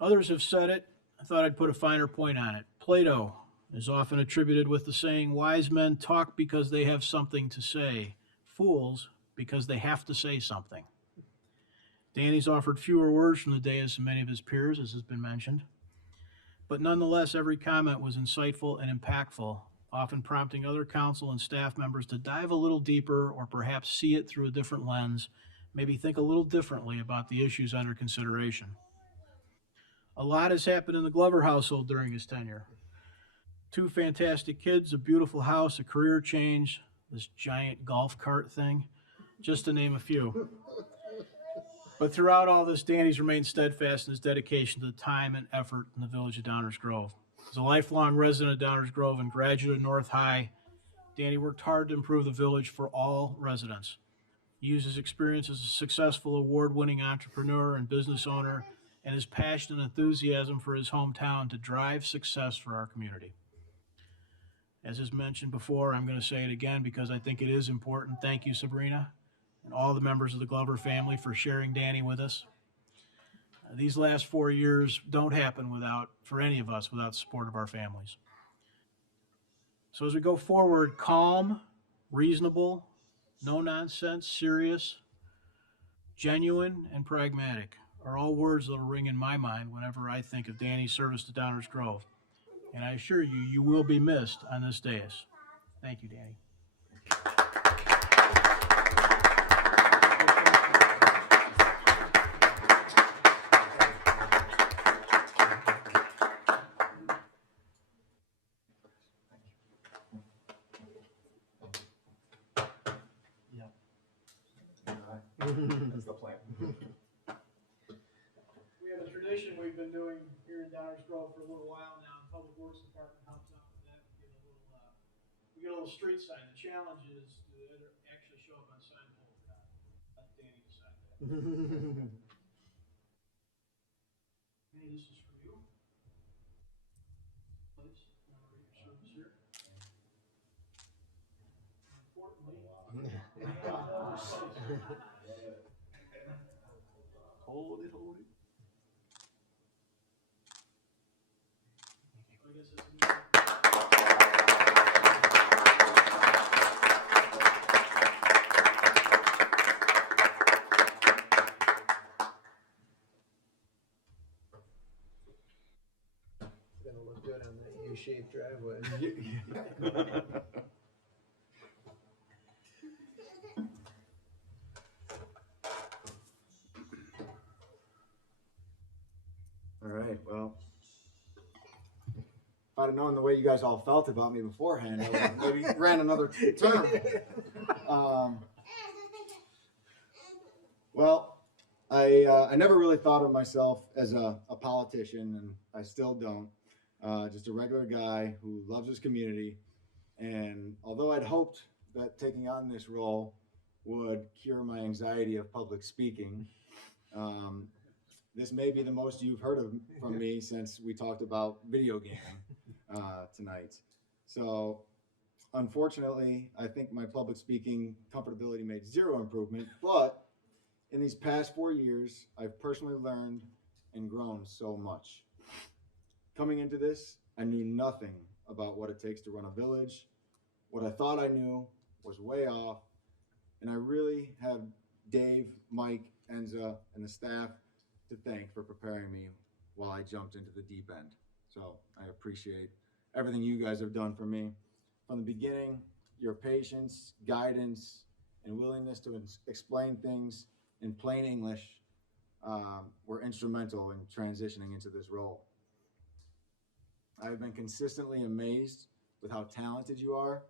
Others have said it. I thought I'd put a finer point on it. Plato is often attributed with the saying, wise men talk because they have something to say, fools because they have to say something. Danny's offered fewer words from the dais than many of his peers, as has been mentioned. But nonetheless, every comment was insightful and impactful, often prompting other council and staff members to dive a little deeper or perhaps see it through a different lens, maybe think a little differently about the issues under consideration. A lot has happened in the Glover household during his tenure. 2 fantastic kids, a beautiful house, a career change, this giant golf cart thing, just to name a few. But throughout all this, Danny's remained steadfast in his dedication to the time and effort in the village of Downers Grove. As a lifelong resident of Downers Grove and graduate of North High, Danny worked hard to improve the village for all residents. He used his experience as a successful award-winning entrepreneur and business owner and his passion and enthusiasm for his hometown to drive success for our community. As is mentioned before, I'm going to say it again because I think it is important. Thank you, Sabrina, and all the members of the Glover family for sharing Danny with us. These last 4 years don't happen for any of us, without the support of our families. So as we go forward, calm, reasonable, no nonsense, serious, genuine, and pragmatic are all words that will ring in my mind whenever I think of Danny's service to Downers Grove. And I assure you, you will be missed on this dais. Thank you, Danny. That's the plan. We have a tradition we've been doing here in Downers Grove for a little while now. The Public Works Department helps out with that. We get a little street sign. The challenge is to actually show up on sign pole. Let Danny decide that. Danny, this is for you. Please, remember your service here. Importantly, Hold it, hold it. I guess it's a It's gonna look good on that U-shaped driveway. All right, well, if I'd have known the way you guys all felt about me beforehand, I would have maybe ran another term. Well, I never really thought of myself as a politician, and I still don't. Just a regular guy who loves his community. And although I'd hoped that taking on this role would cure my anxiety of public speaking, this may be the most you've heard from me since we talked about video gaming tonight. So unfortunately, I think my public speaking comfortability made zero improvement, but in these past 4 years, I've personally learned and grown so much. Coming into this, I knew nothing about what it takes to run a village. What I thought I knew was way off, and I really have Dave, Mike, Enza, and the staff to thank for preparing me while I jumped into the deep end. So I appreciate everything you guys have done for me. From the beginning, your patience, guidance, and willingness to explain things in plain English were instrumental in transitioning into this role. I've been consistently amazed with how talented you are.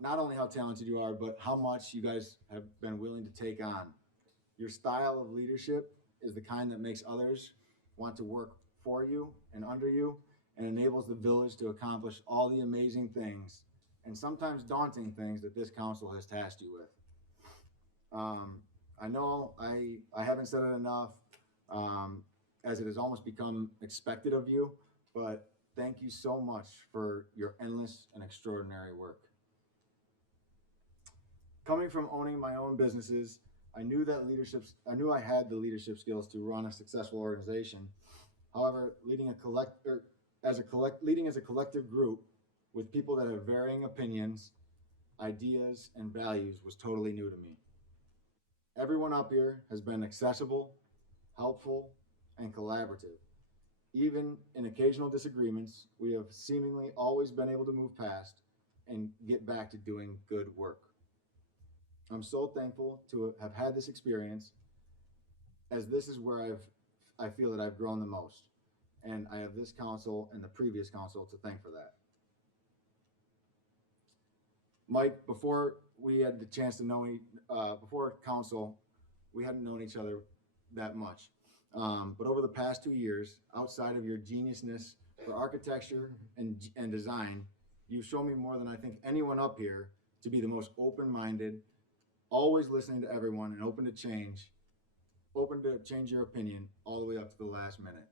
Not only how talented you are, but how much you guys have been willing to take on. Your style of leadership is the kind that makes others want to work for you and under you, and enables the village to accomplish all the amazing things and sometimes daunting things that this council has tasked you with. I know I haven't said it enough, as it has almost become expected of you, but thank you so much for your endless and extraordinary work. Coming from owning my own businesses, I knew I had the leadership skills to run a successful organization. However, leading as a collective group with people that have varying opinions, ideas, and values was totally new to me. Everyone up here has been accessible, helpful, and collaborative. Even in occasional disagreements, we have seemingly always been able to move past and get back to doing good work. I'm so thankful to have had this experience, as this is where I feel that I've grown the most. And I have this council and the previous council to thank for that. Mike, before we had the chance to know, before council, we hadn't known each other that much. But over the past 2 years, outside of your geniusness for architecture and design, you've shown me more than I think anyone up here to be the most open-minded, always listening to everyone and open to change your opinion all the way up to the last minute.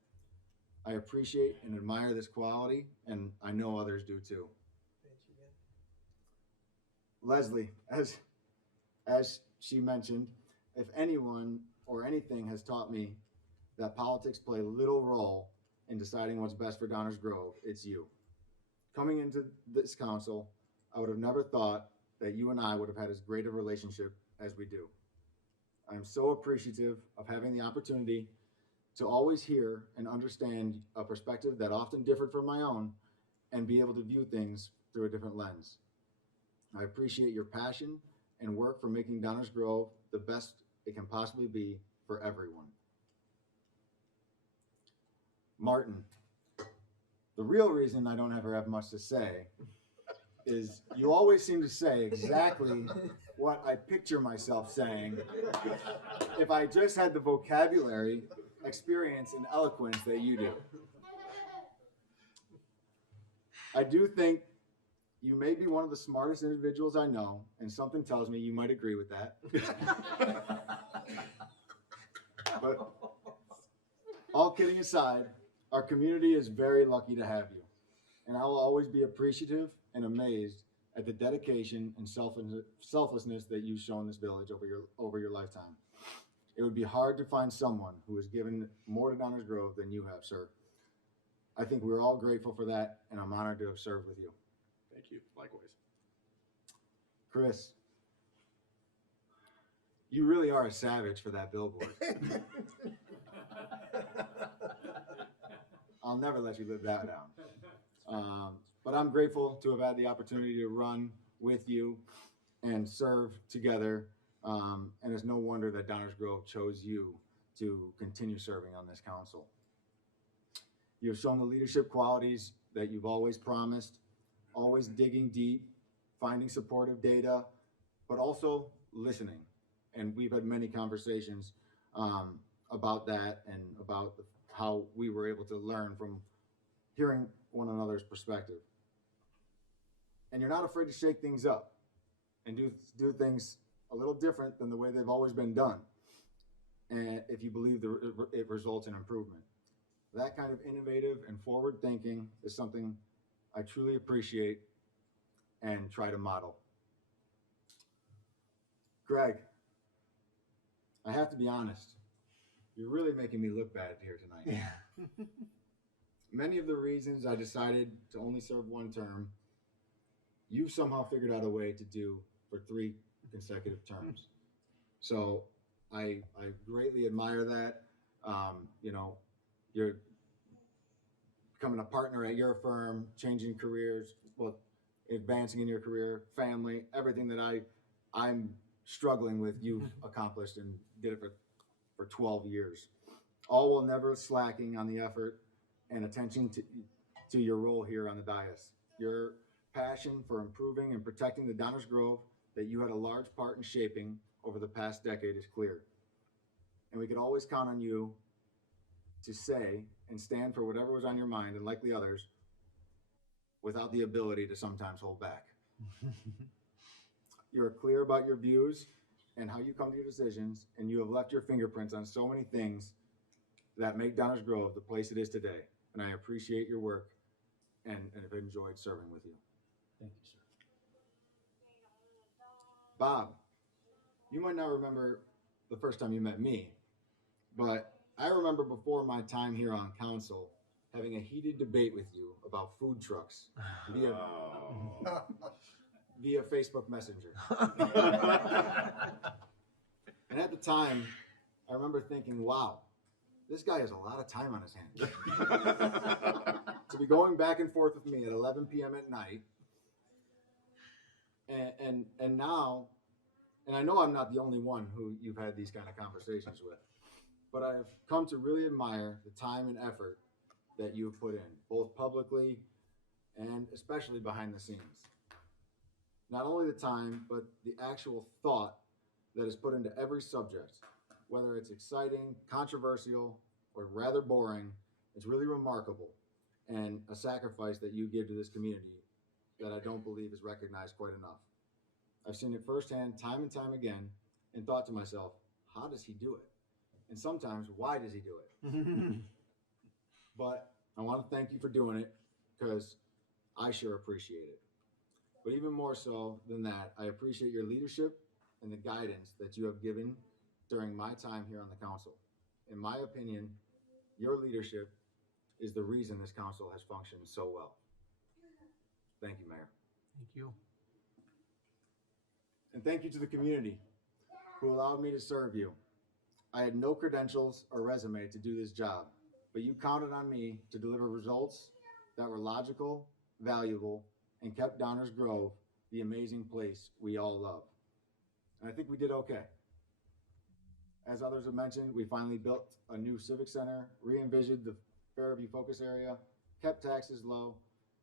I appreciate and admire this quality, and I know others do too. Thank you, Leslie, as she mentioned, if anyone or anything has taught me that politics play little role in deciding what's best for Downers Grove, it's you. Coming into this council, I would have never thought that you and I would have had as great a relationship as we do. I'm so appreciative of having the opportunity to always hear and understand a perspective that often differed from my own and be able to view things through a different lens. I appreciate your passion and work for making Downers Grove the best it can possibly be for everyone. Martin, the real reason I don't ever have much to say is you always seem to say exactly what I picture myself saying if I just had the vocabulary, experience, and eloquence that you do. I do think you may be one of the smartest individuals I know, and something tells me you might agree with that. But all kidding aside, our community is very lucky to have you, and I will always be appreciative and amazed at the dedication and selflessness that you've shown this village over your lifetime. It would be hard to find someone who has given more to Downers Grove than you have, sir. I think we're all grateful for that, and I'm honored to have served with you. Thank you. Likewise. Chris, you really are a savage for that billboard. I'll never let you live that down. But I'm grateful to have had the opportunity to run with you and serve together. And it's no wonder that Downers Grove chose you to continue serving on this council. You have shown the leadership qualities that you've always promised, always digging deep, finding supportive data, but also listening. And we've had many conversations about that and about how we were able to learn from hearing one another's perspective. And you're not afraid to shake things up and do things a little different than the way they've always been done. And if you believe it results in improvement. That kind of innovative and forward thinking is something I truly appreciate and try to model. Greg, I have to be honest. You're really making me look bad here tonight. Yeah. Many of the reasons I decided to only serve one term, you've somehow figured out a way to do for 3 consecutive terms. So I greatly admire that. You're becoming a partner at your firm, changing careers, well, advancing in your career, family, everything that I'm struggling with, you've accomplished and did it for 12 years. All while never slacking on the effort and attention to your role here on the dais. Your passion for improving and protecting the Downers Grove that you had a large part in shaping over the past decade is clear. And we could always count on you to say and stand for whatever was on your mind, and like the others, without the ability to sometimes hold back. You're clear about your views and how you come to your decisions, and you have left your fingerprints on so many things that make Downers Grove the place it is today. And I appreciate your work and have enjoyed serving with you. Thank you, sir. Bob, you might not remember the first time you met me, but I remember before my time here on council having a heated debate with you about food trucks via Facebook Messenger. And at the time, I remember thinking, wow, this guy has a lot of time on his hands. To be going back and forth with me at 11 p.m. at night. And now, and I know I'm not the only one who you've had these kind of conversations with, but I've come to really admire the time and effort that you've put in, both publicly and especially behind the scenes. Not only the time, but the actual thought that is put into every subject, whether it's exciting, controversial, or rather boring. It's really remarkable and a sacrifice that you give to this community that I don't believe is recognized quite enough. I've seen it firsthand time and time again and thought to myself, how does he do it? And sometimes, why does he do it? But I want to thank you for doing it because I sure appreciate it. But even more so than that, I appreciate your leadership and the guidance that you have given during my time here on the council. In my opinion, your leadership is the reason this council has functioned so well. Thank you, Mayor. Thank you. And thank you to the community who allowed me to serve you. I had no credentials or resume to do this job, but you counted on me to deliver results that were logical, valuable, and kept Downers Grove the amazing place we all love. And I think we did okay. As others have mentioned, we finally built a new civic center, re-envisioned the Fairview focus area, kept taxes low,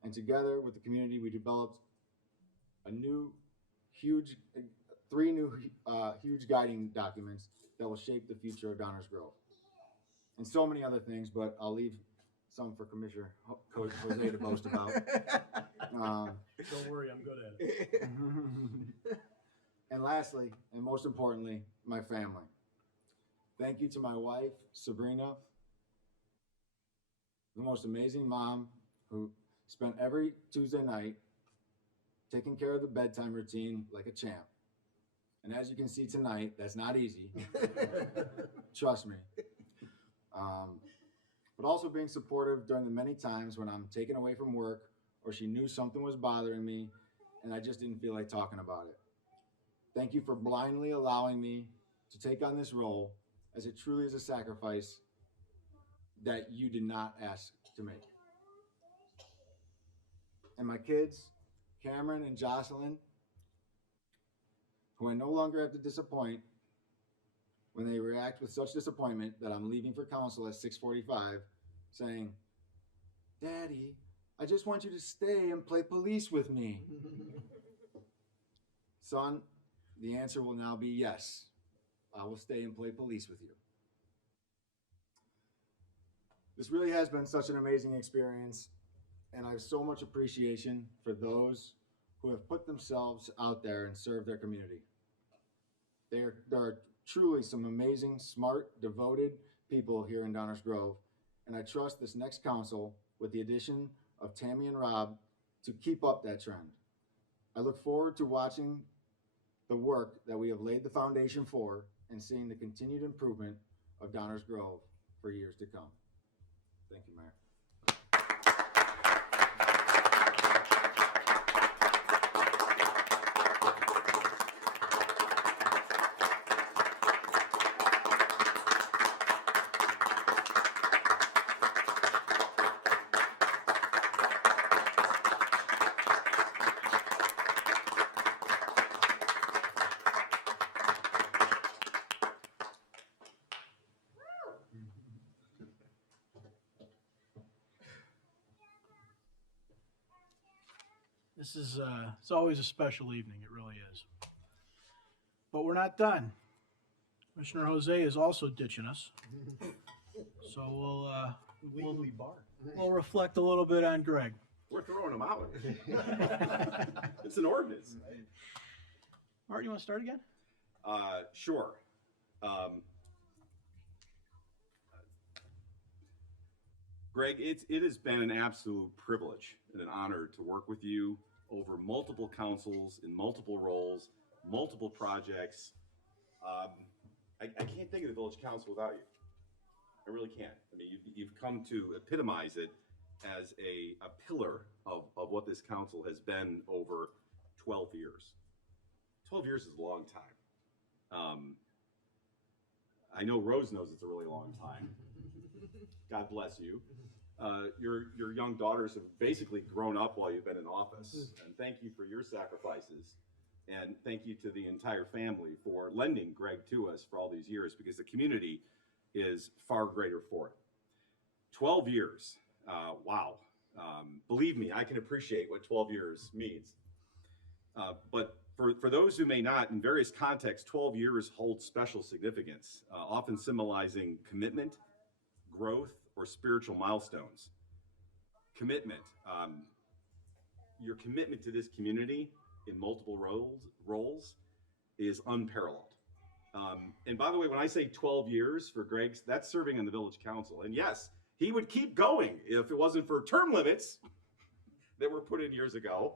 and together with the community, we developed three new huge guiding documents that will shape the future of Downers Grove. And so many other things, but I'll leave some for Commissioner Jose to boast about. Don't worry, I'm good at it. And lastly, and most importantly, my family. Thank you to my wife, Sabrina, the most amazing mom who spent every Tuesday night taking care of the bedtime routine like a champ. And as you can see tonight, that's not easy. Trust me. But also being supportive during the many times when I'm taken away from work or she knew something was bothering me and I just didn't feel like talking about it. Thank you for blindly allowing me to take on this role, as it truly is a sacrifice that you did not ask to make. And my kids, Cameron and Jocelyn, who I no longer have to disappoint when they react with such disappointment that I'm leaving for council at 6:45, saying, "Daddy, I just want you to stay and play police with me." Son, the answer will now be yes. I will stay and play police with you. This really has been such an amazing experience, and I have so much appreciation for those who have put themselves out there and served their community. There are truly some amazing, smart, devoted people here in Downers Grove, and I trust this next council, with the addition of Tammy and Rob, to keep up that trend. I look forward to watching the work that we have laid the foundation for and seeing the continued improvement of Downers Grove for years to come. Thank you, Mayor. This is, it's always a special evening, it really is. But we're not done. Commissioner Jose is also ditching us. So we'll reflect a little bit on Greg. We're throwing them out. It's an ordinance. Art, you want to start again? Sure. Greg, it has been an absolute privilege and an honor to work with you over multiple councils in multiple roles, multiple projects. I can't think of the village council without you. I really can't. I mean, you've come to epitomize it as a pillar of what this council has been over 12 years. 12 years is a long time. I know Rose knows it's a really long time. God bless you. Your young daughters have basically grown up while you've been in office. And thank you for your sacrifices. And thank you to the entire family for lending Greg to us for all these years, because the community is far greater for it. 12 years, wow. Believe me, I can appreciate what 12 years means. But for those who may not, in various contexts, 12 years hold special significance, often symbolizing commitment, growth, or spiritual milestones. Commitment, your commitment to this community in multiple roles is unparalleled. And by the way, when I say 12 years for Greg, that's serving on the village council. And yes, he would keep going if it wasn't for term limits that were put in years ago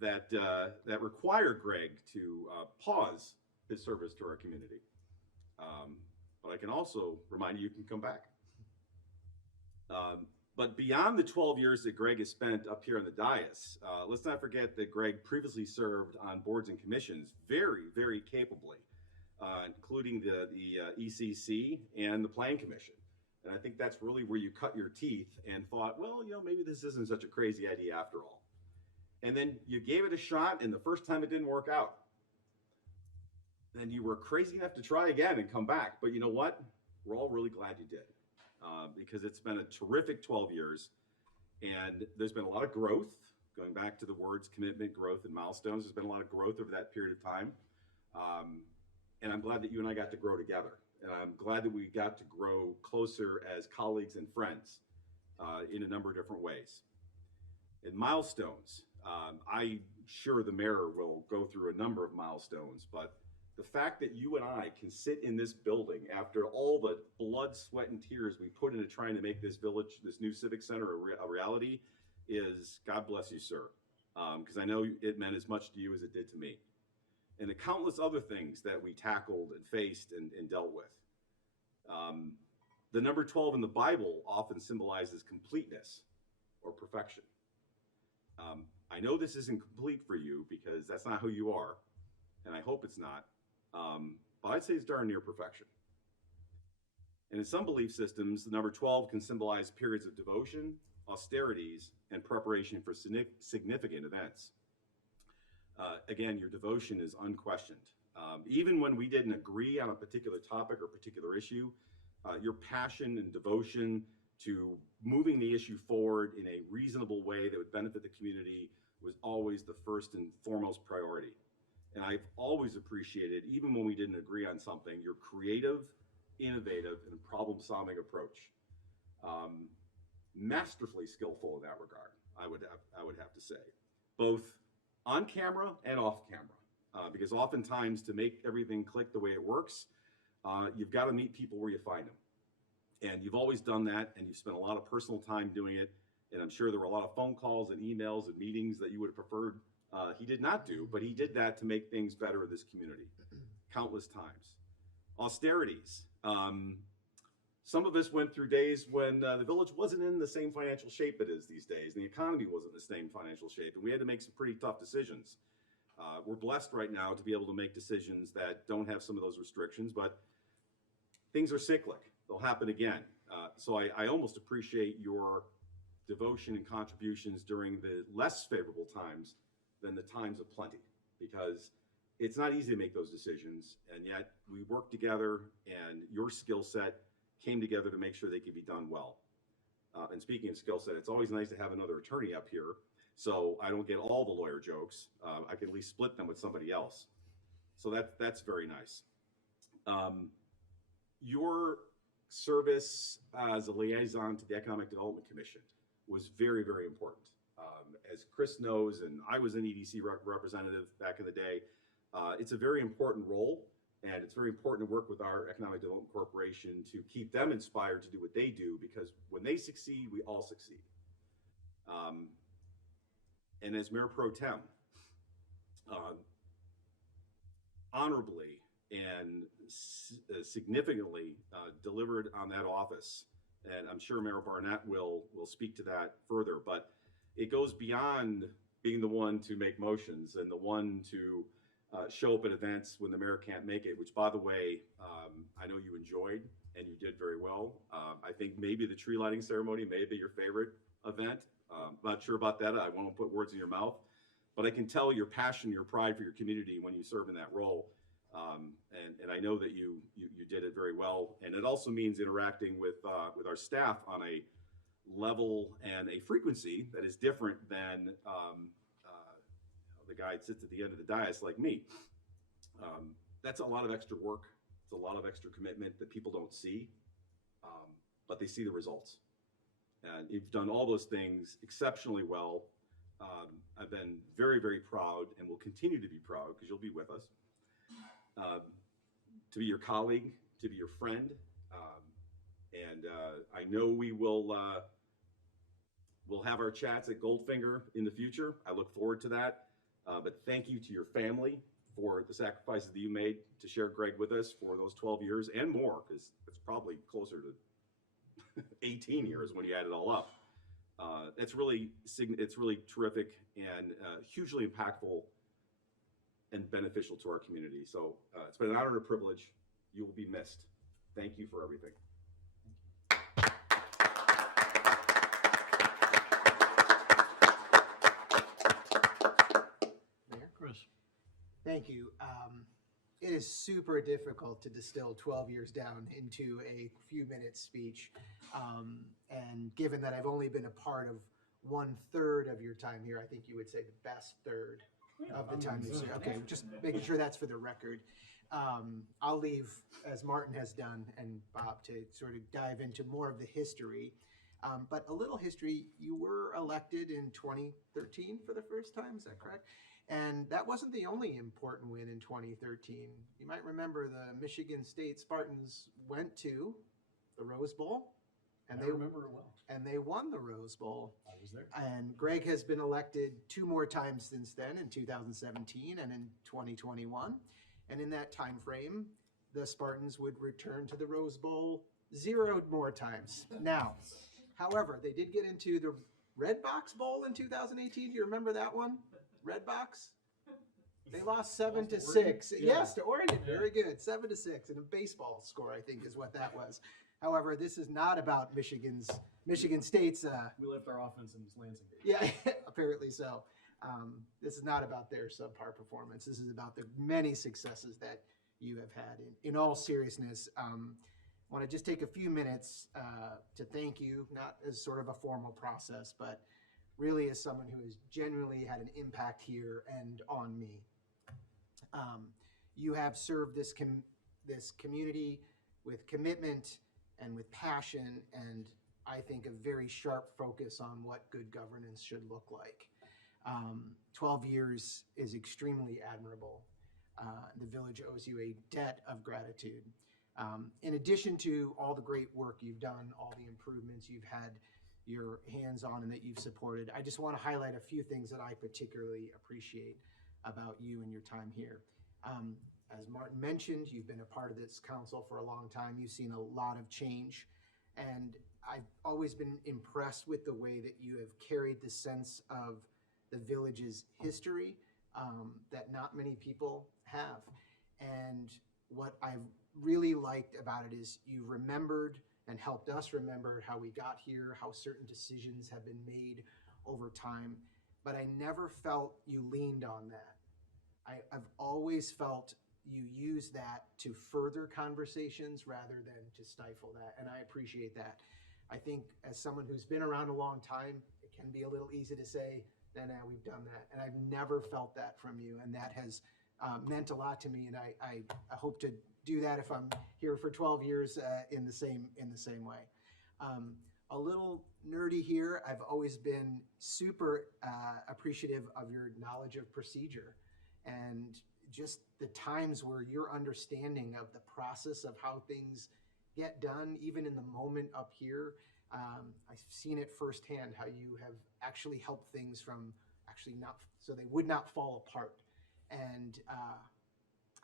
that require Greg to pause his service to our community. But I can also remind you can come back. But beyond the 12 years that Greg has spent up here on the dais, let's not forget that Greg previously served on boards and commissions very, very capably, including the ECC and the Plan Commission. And I think that's really where you cut your teeth and thought, well, maybe this isn't such a crazy idea after all. And then you gave it a shot, and the first time it didn't work out. Then you were crazy enough to try again and come back. But you know what? We're all really glad you did. Because it's been a terrific 12 years, and there's been a lot of growth, going back to the words commitment, growth, and milestones. There's been a lot of growth over that period of time. And I'm glad that you and I got to grow together. And I'm glad that we got to grow closer as colleagues and friends in a number of different ways. And milestones, I'm sure the mayor will go through a number of milestones, but the fact that you and I can sit in this building after all the blood, sweat, and tears we put into trying to make this village, this new civic center, a reality is, God bless you, sir. Because I know it meant as much to you as it did to me. And the countless other things that we tackled and faced and dealt with. The number 12 in the Bible often symbolizes completeness or perfection. I know this isn't complete for you because that's not who you are, and I hope it's not. But I'd say it's darn near perfection. And in some belief systems, the number 12 can symbolize periods of devotion, austerities, and preparation for significant events. Again, your devotion is unquestioned. Even when we didn't agree on a particular topic or particular issue, your passion and devotion to moving the issue forward in a reasonable way that would benefit the community was always the first and foremost priority. And I've always appreciated, even when we didn't agree on something, your creative, innovative, and problem-solving approach. Masterfully skillful in that regard, I would have to say, both on camera and off camera, because oftentimes to make everything click the way it works, you've got to meet people where you find them. And you've always done that, and you've spent a lot of personal time doing it. And I'm sure there were a lot of phone calls and emails and meetings that you would have preferred he did not do, but he did that to make things better in this community, countless times. Austerities. Some of us went through days when the village wasn't in the same financial shape it is these days, and the economy wasn't in the same financial shape, and we had to make some pretty tough decisions. We're blessed right now to be able to make decisions that don't have some of those restrictions, but things are cyclic. They'll happen again. So I almost appreciate your devotion and contributions during the less favorable times than the times of plenty, because it's not easy to make those decisions, and yet we work together, and your skill set came together to make sure they could be done well. And speaking of skill set, it's always nice to have another attorney up here, so I don't get all the lawyer jokes. I can at least split them with somebody else. So that's very nice. Your service as a liaison to the Economic Development Commission was very, very important. As Chris knows, and I was an EDC representative back in the day, it's a very important role, and it's very important to work with our Economic Development Corporation to keep them inspired to do what they do, because when they succeed, we all succeed. And as Mayor Pro Tem, honorably and significantly delivered on that office. And I'm sure Mayor Barnett will speak to that further, but it goes beyond being the one to make motions and the one to show up at events when the mayor can't make it, which, by the way, I know you enjoyed and you did very well. I think maybe the tree lighting ceremony may be your favorite event. I'm not sure about that. I won't put words in your mouth, but I can tell your passion, your pride for your community when you serve in that role. And I know that you did it very well. And it also means interacting with our staff on a level and a frequency that is different than the guy that sits at the end of the dais like me. That's a lot of extra work. It's a lot of extra commitment that people don't see, but they see the results. And you've done all those things exceptionally well. I've been very, very proud and will continue to be proud, because you'll be with us, to be your colleague, to be your friend. And I know we'll have our chats at Goldfinger in the future. I look forward to that. But thank you to your family for the sacrifices that you made to share Greg with us for those 12 years and more, because it's probably closer to 18 years when you add it all up. It's really terrific and hugely impactful and beneficial to our community. So it's been an honor and a privilege. You will be missed. Thank you for everything. Mayor? Chris. Thank you. It is super difficult to distill 12 years down into a few minute speech. And given that I've only been a part of 1/3 of your time here, I think you would say the best third of the time this year. Okay, just making sure that's for the record. I'll leave, as Martin has done, and Bob, to sort of dive into more of the history. But a little history, you were elected in 2013 for the first time, is that correct? And that wasn't the only important win in 2013. You might remember the Michigan State Spartans went to the Rose Bowl. And I remember it well. And they won the Rose Bowl. I was there. And Greg has been elected 2 more times since then, in 2017 and in 2021. And in that time frame, the Spartans would return to the Rose Bowl 0 more times. Now, however, they did get into the Red Box Bowl in 2018. Do you remember that one? Red Box? They lost 7-6. Yeah. Yes, to Oregon. Very good. 7-6 in a baseball score, I think, is what that was. However, this is not about Michigan State's. We left our offense in Lansing. Yeah, apparently so. This is not about their subpar performance. This is about the many successes that you have had. In all seriousness, I want to just take a few minutes to thank you, not as sort of a formal process, but really as someone who has genuinely had an impact here and on me. You have served this community with commitment and with passion, and I think a very sharp focus on what good governance should look like. 12 years is extremely admirable. The village owes you a debt of gratitude. In addition to all the great work you've done, all the improvements you've had your hands on and that you've supported, I just want to highlight a few things that I particularly appreciate about you and your time here. As Martin mentioned, you've been a part of this council for a long time. You've seen a lot of change, and I've always been impressed with the way that you have carried the sense of the village's history that not many people have. And what I've really liked about it is you remembered and helped us remember how we got here, how certain decisions have been made over time. But I never felt you leaned on that. I've always felt you use that to further conversations rather than to stifle that, and I appreciate that. I think as someone who's been around a long time, it can be a little easy to say, nah, we've done that, and I've never felt that from you, and that has meant a lot to me, and I hope to do that if I'm here for 12 years in the same way. a little nerdy here. I've always been super appreciative of your knowledge of procedure and just the times where your understanding of the process of how things get done, even in the moment up here. I've seen it firsthand how you have actually helped things from actually not, so they would not fall apart. And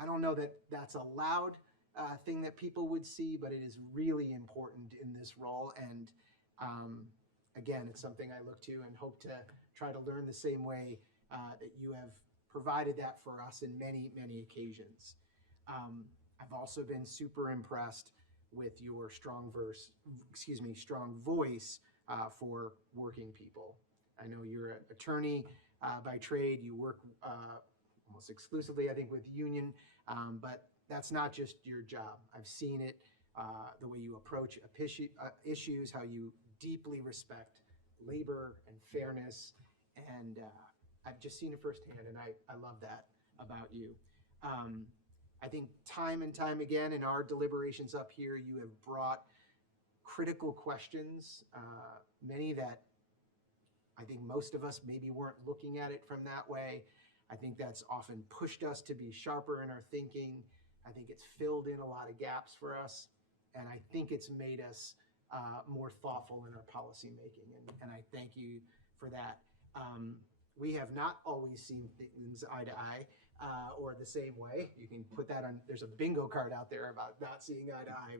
I don't know that that's a loud thing that people would see, but it is really important in this role. And again, it's something I look to and hope to try to learn the same way that you have provided that for us in many, many occasions. I've also been super impressed with your strong voice for working people. I know you're an attorney by trade. You work almost exclusively, I think, with union, but that's not just your job. I've seen it, the way you approach issues, how you deeply respect labor and fairness, and I've just seen it firsthand, and I love that about you. I think time and time again in our deliberations up here, you have brought critical questions, many that I think most of us maybe weren't looking at it from that way. I think that's often pushed us to be sharper in our thinking. I think it's filled in a lot of gaps for us, and I think it's made us more thoughtful in our policy making, and I thank you for that. We have not always seen things eye to eye or the same way. You can put that on, there's a bingo card out there about not seeing eye to eye,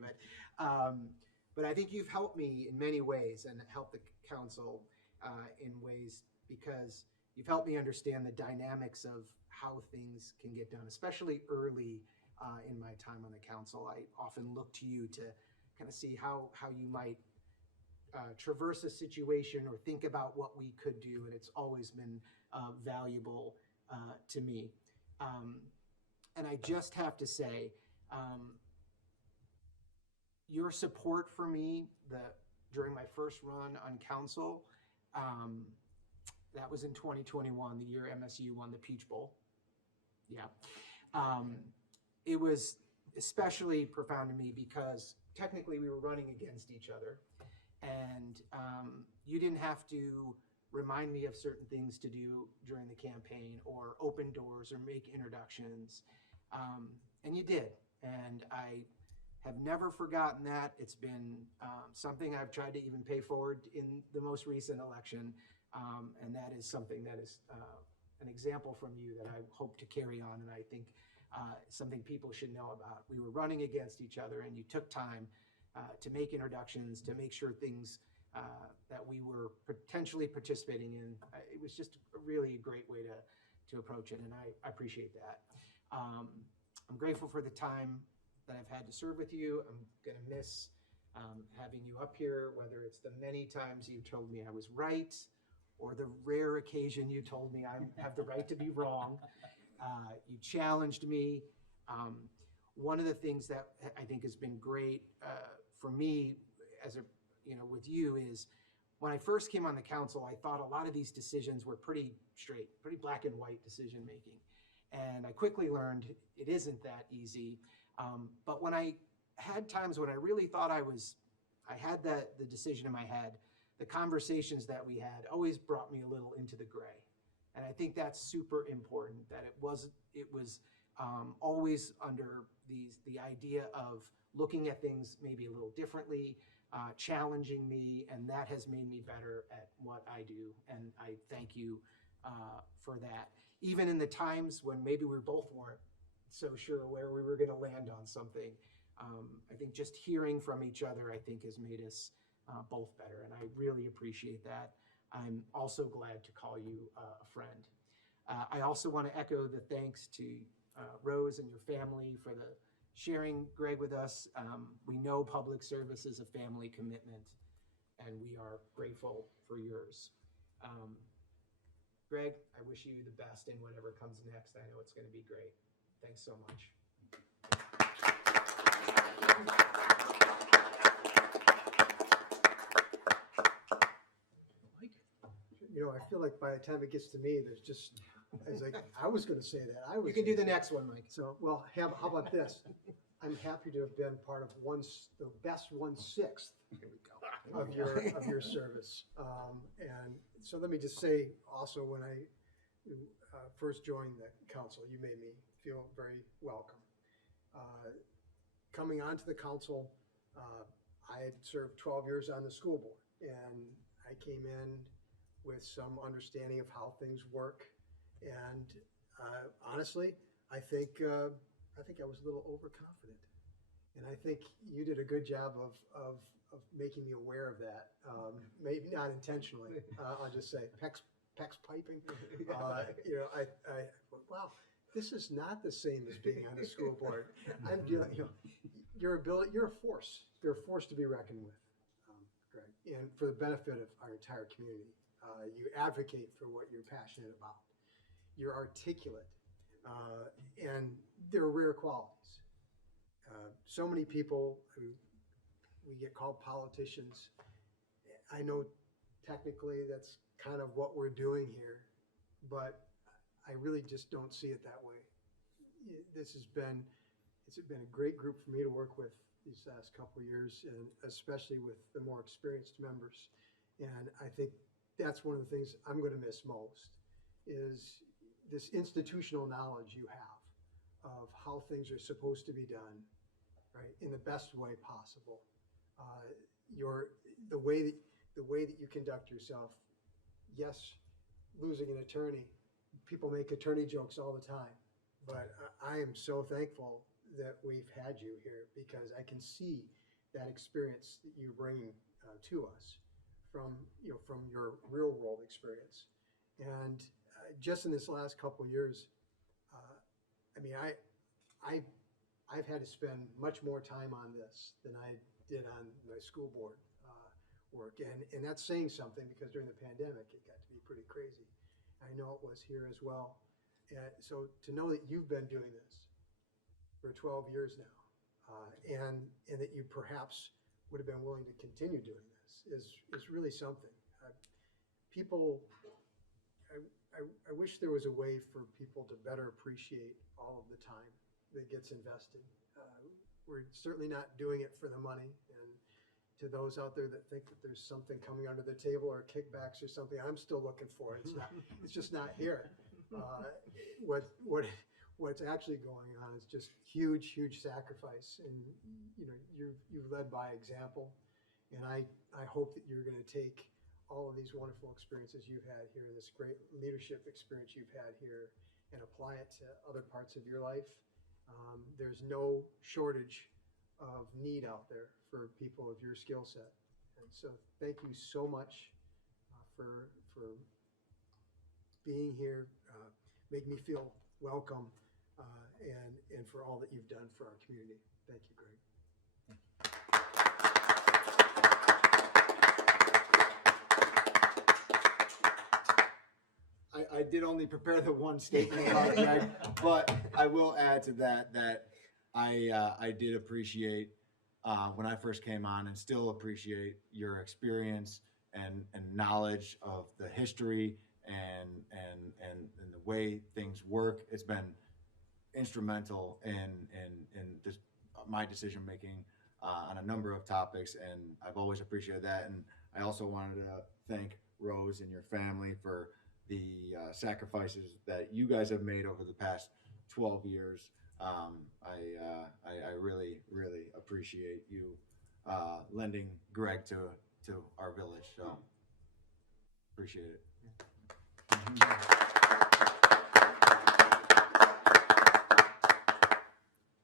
but I think you've helped me in many ways and helped the council in ways because you've helped me understand the dynamics of how things can get done, especially early in my time on the council. I often look to you to kind of see how you might traverse a situation or think about what we could do, and it's always been valuable to me. And I just have to say, your support for me during my first run on council, that was in 2021, the year MSU won the Peach Bowl. Yeah. It was especially profound to me because technically we were running against each other, and you didn't have to remind me of certain things to do during the campaign or open doors or make introductions, and you did, and I have never forgotten that. It's been something I've tried to even pay forward in the most recent election, and that is something that is an example from you that I hope to carry on, and I think something people should know about. We were running against each other, and you took time to make introductions, to make sure things that we were potentially participating in. It was just really a great way to approach it, and I appreciate that. I'm grateful for the time that I've had to serve with you. I'm going to miss having you up here, whether it's the many times you told me I was right or the rare occasion you told me I have the right to be wrong. You challenged me. One of the things that I think has been great for me as with you is when I first came on the council, I thought a lot of these decisions were pretty straight, pretty black and white decision making. And I quickly learned it isn't that easy. But when I had times when I really thought I had the decision in my head, the conversations that we had always brought me a little into the gray. And I think that's super important, that it was always under the idea of looking at things maybe a little differently, challenging me, and that has made me better at what I do. And I thank you for that. Even in the times when maybe we both weren't so sure where we were going to land on something, I think just hearing from each other, I think, has made us both better. And I really appreciate that. I'm also glad to call you a friend. I also want to echo the thanks to Rose and your family for the sharing Greg with us. We know public service is a family commitment, and we are grateful for yours. Greg, I wish you the best in whatever comes next. I know it's going to be great. Thanks so much. I feel like by the time it gets to me, there's just was like, I was gonna say that. I was. You can do the next one, Mike. So, well, how about this? I'm happy to have been part of the best 1/6 of your service. And so let me just say also, when I first joined the council, you made me feel very welcome. Coming onto the council, I had served 12 years on the school board, and I came in with some understanding of how things work. And honestly, I think I was a little overconfident, and I think you did a good job of making me aware of that. Maybe not intentionally. I'll just say PEX piping. You know, I wow, this is not the same as being on the school board. I'm dealing, you know, your ability. You're a force. You're a force to be reckoned with, Greg, and for the benefit of our entire community. You advocate for what you're passionate about. You're articulate, and they're rare qualities. So many people who we get called politicians. I know technically that's kind of what we're doing here, but I really just don't see it that way. It's been a great group for me to work with these last couple of years, and especially with the more experienced members. And I think that's one of the things I'm going to miss most is this institutional knowledge you have of how things are supposed to be done, right, in the best way possible. The way that you conduct yourself. Yes, losing an attorney, people make attorney jokes all the time, but I am so thankful that we've had you here because I can see that experience that you're bringing to us from your real world experience. And just in this last couple of years, I mean, I've had to spend much more time on this than I did on my school board work, and that's saying something because during the pandemic it got to be pretty crazy. I know it was here as well. So to know that you've been doing this for 12 years now, and that you perhaps would have been willing to continue doing this is really something. People, I wish there was a way for people to better appreciate all of the time that gets invested. We're certainly not doing it for the money, and to those out there that think that there's something coming under the table or kickbacks or something, I'm still looking for it. It's not. It's just not here. What's actually going on is just huge sacrifice, and you've led by example, and I hope that you're going to take all of these wonderful experiences you've had here, this great leadership experience you've had here, and apply it to other parts of your life. There's no shortage of need out there for people of your skill set, and so thank you so much for being here, make me feel welcome, and for all that you've done for our community. Thank you, Greg. I did only prepare the one statement about Greg, but I will add to that I did appreciate when I first came on, and still appreciate your experience and knowledge of the history and the way things work. It's been instrumental in this, my decision making on a number of topics, and I've always appreciated that. And I also wanted to thank Rose and your family for the sacrifices that you guys have made over the past 12 years. I really appreciate you lending Greg to our village. So appreciate it.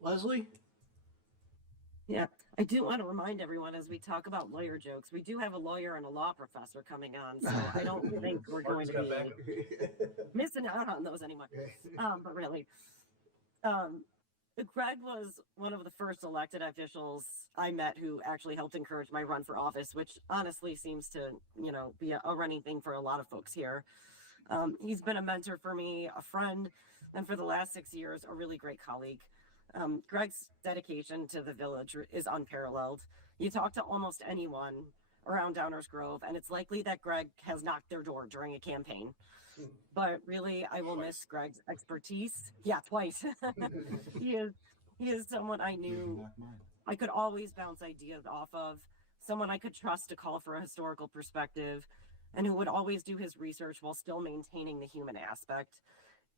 Leslie? Yeah, I do want to remind everyone as we talk about lawyer jokes, we do have a lawyer and a law professor coming on, so I don't think we're going to be missing out on those anymore. But really, Greg was one of the first elected officials I met who actually helped encourage my run for office, which honestly seems to, be a running thing for a lot of folks here. He's been a mentor for me, a friend, and for the last 6 years, a really great colleague. Greg's dedication to the village is unparalleled. You talk to almost anyone around Downers Grove, and it's likely that Greg has knocked their door during a campaign. But really, I will miss Greg's expertise. Yeah, twice. he is someone I knew I could always bounce ideas off of, someone I could trust to call for a historical perspective, and who would always do his research while still maintaining the human aspect,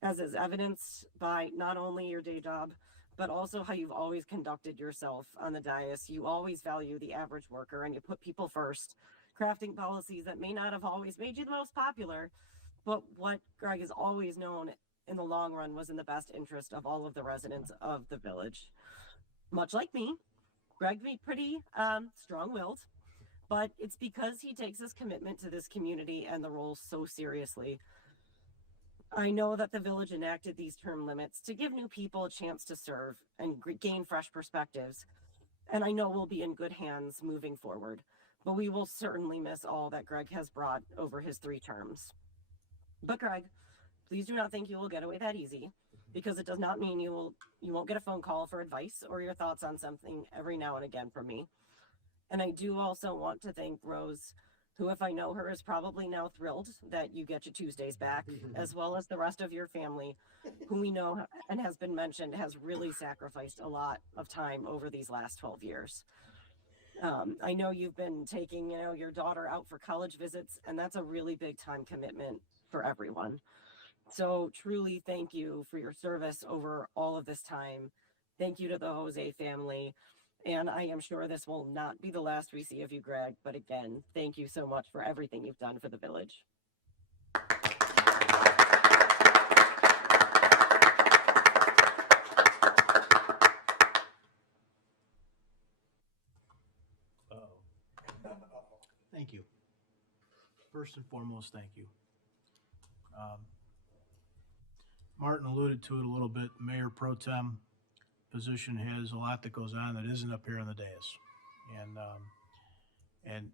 as is evidenced by not only your day job, but also how you've always conducted yourself on the dais. You always value the average worker and you put people first, crafting policies that may not have always made you the most popular, but what Greg has always known in the long run was in the best interest of all of the residents of the village. Much like me, Greg can be pretty strong-willed, but it's because he takes his commitment to this community and the role so seriously. I know that the village enacted these term limits to give new people a chance to serve and gain fresh perspectives, and I know we'll be in good hands moving forward, but we will certainly miss all that Greg has brought over his 3 terms. But Greg, please do not think you will get away that easy, because it does not mean you won't get a phone call for advice or your thoughts on something every now and again from me. And I do also want to thank Rose, who, if I know her, is probably now thrilled that you get your Tuesdays back, as well as the rest of your family, whom we know and has been mentioned has really sacrificed a lot of time over these last 12 years. I know you've been taking, your daughter out for college visits, and that's a really big time commitment for everyone. So truly thank you for your service over all of this time. Thank you to the Jose family. And I am sure this will not be the last we see of you, Greg. But again, thank you so much for everything you've done for the village. Thank you. First and foremost, thank you. Martin alluded to it a little bit. Mayor Pro Tem position has a lot that goes on that isn't up here on the dais. And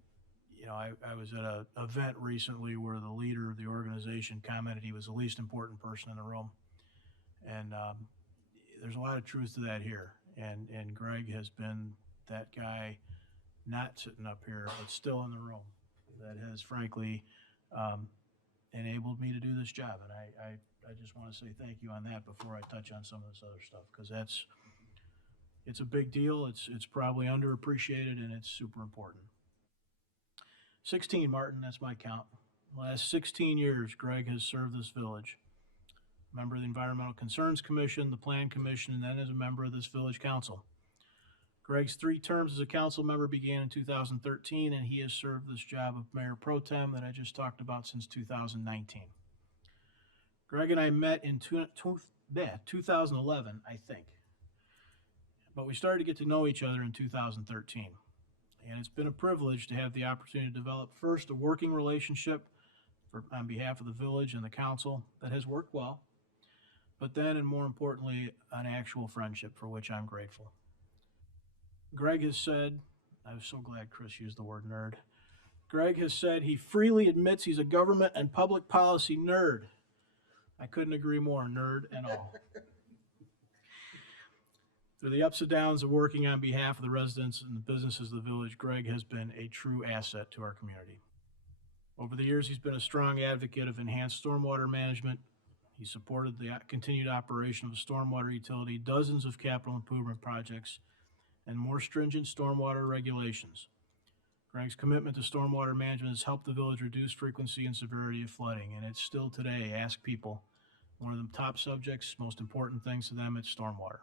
I was at an event recently where the leader of the organization commented he was the least important person in the room. And there's a lot of truth to that here. And Greg has been that guy, not sitting up here, but still in the room, that has frankly enabled me to do this job. And I just want to say thank you on that before I touch on some of this other stuff, because it's a big deal. It's probably underappreciated, and it's super important. 16, Martin, that's my count. The last 16 years, Greg has served this village. Member of the Environmental Concerns Commission, the Plan Commission, and then as a member of this village council. Greg's 3 terms as a council member began in 2013, and he has served this job of Mayor Pro Tem that I just talked about since 2019. Greg and I met in 2011, I think. But we started to get to know each other in 2013. And it's been a privilege to have the opportunity to develop first a working relationship on behalf of the village and the council that has worked well, but then, and more importantly, an actual friendship for which I'm grateful. Greg has said, I'm so glad Chris used the word nerd. Greg has said he freely admits he's a government and public policy nerd. I couldn't agree more, nerd and all. Through the ups and downs of working on behalf of the residents and the businesses of the village, Greg has been a true asset to our community. Over the years, he's been a strong advocate of enhanced stormwater management. He supported the continued operation of a stormwater utility, dozens of capital improvement projects, and more stringent stormwater regulations. Greg's commitment to stormwater management has helped the village reduce frequency and severity of flooding, and it's still today, ask people, one of the top subjects, most important things to them, it's stormwater.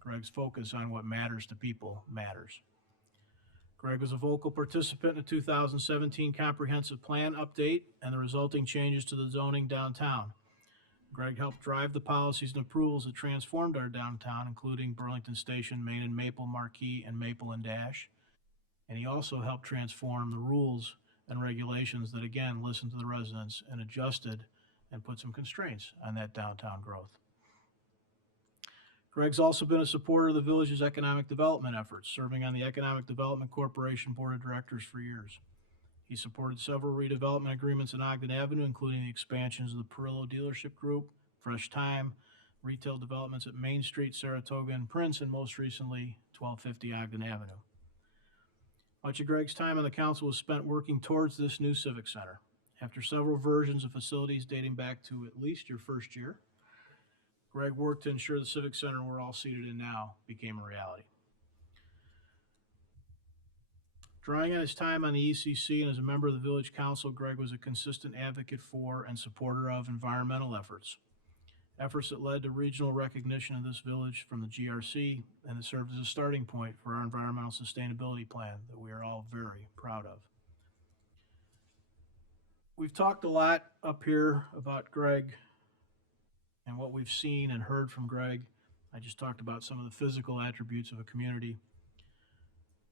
Greg's focus on what matters to people matters. Greg was a vocal participant in the 2017 Comprehensive Plan update and the resulting changes to the zoning downtown. Greg helped drive the policies and approvals that transformed our downtown, including Burlington Station, Main and Maple Marquee, and Maple and Dash. And he also helped transform the rules and regulations that, again, listened to the residents and adjusted and put some constraints on that downtown growth. Greg's also been a supporter of the village's economic development efforts, serving on the Economic Development Corporation Board of Directors for years. He supported several redevelopment agreements in Ogden Avenue, including the expansions of the Perillo Dealership Group, Fresh Time, retail developments at Main Street, Saratoga, and Prince, and most recently, 1250 Ogden Avenue. Much of Greg's time on the council was spent working towards this new civic center. After several versions of facilities dating back to at least your first year, Greg worked to ensure the civic center we're all seated in now became a reality. Drawing on his time on the ECC and as a member of the village council, Greg was a consistent advocate for and supporter of environmental efforts. Efforts that led to regional recognition of this village from the GRC and that served as a starting point for our environmental sustainability plan that we are all very proud of. We've talked a lot up here about Greg and what we've seen and heard from Greg. I just talked about some of the physical attributes of a community.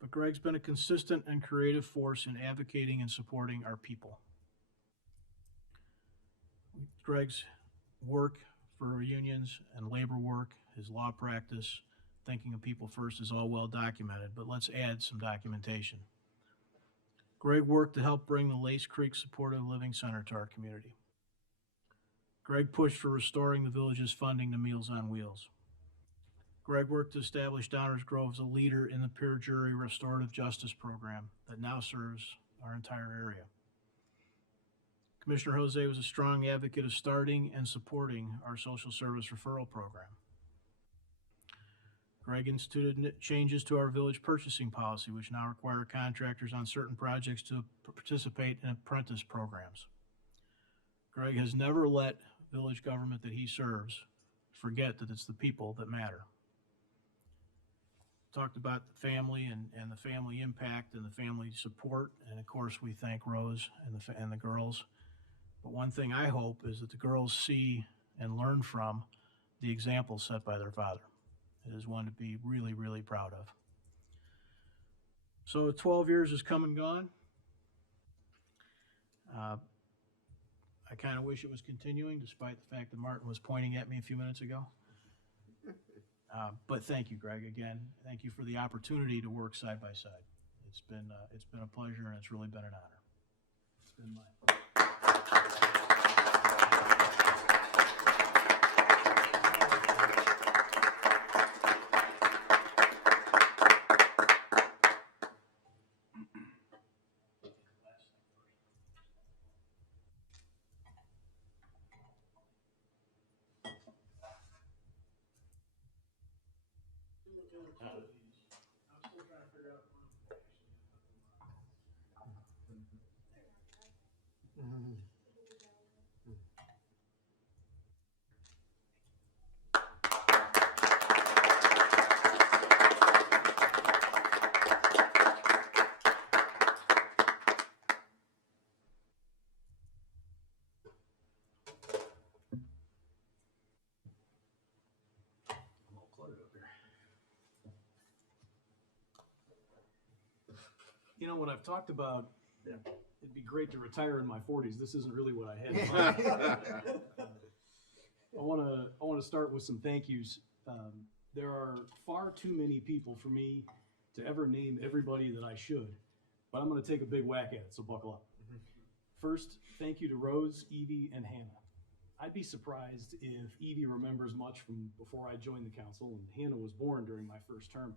But Greg's been a consistent and creative force in advocating and supporting our people. Greg's work for unions and labor work, his law practice, thinking of people first is all well documented, but let's add some documentation. Greg worked to help bring the Lace Creek Supportive Living Center to our community. Greg pushed for restoring the village's funding to Meals on Wheels. Greg worked to establish Downers Grove as a leader in the peer jury restorative justice program that now serves our entire area. Commissioner Jose was a strong advocate of starting and supporting our social service referral program. Greg instituted changes to our village purchasing policy, which now require contractors on certain projects to participate in apprentice programs. Greg has never let village government that he serves forget that it's the people that matter. Talked about the family and the family impact and the family support, and of course we thank Rose and the girls. But one thing I hope is that the girls see and learn from the example set by their father. It is one to be really, really proud of. So 12 years has come and gone. I kind of wish it was continuing, despite the fact that Martin was pointing at me a few minutes ago. But thank you, Greg, again. Thank you for the opportunity to work side by side. It's been a pleasure, and it's really been an honor. It's been mine. You know, when I've talked about it'd be great to retire in my 40s, this isn't really what I had in mind. I want to start with some thank yous. There are far too many people for me to ever name everybody that I should, but I'm going to take a big whack at it, so buckle up. First, thank you to Rose, Evie, and Hannah. I'd be surprised if Evie remembers much from before I joined the council, and Hannah was born during my first term.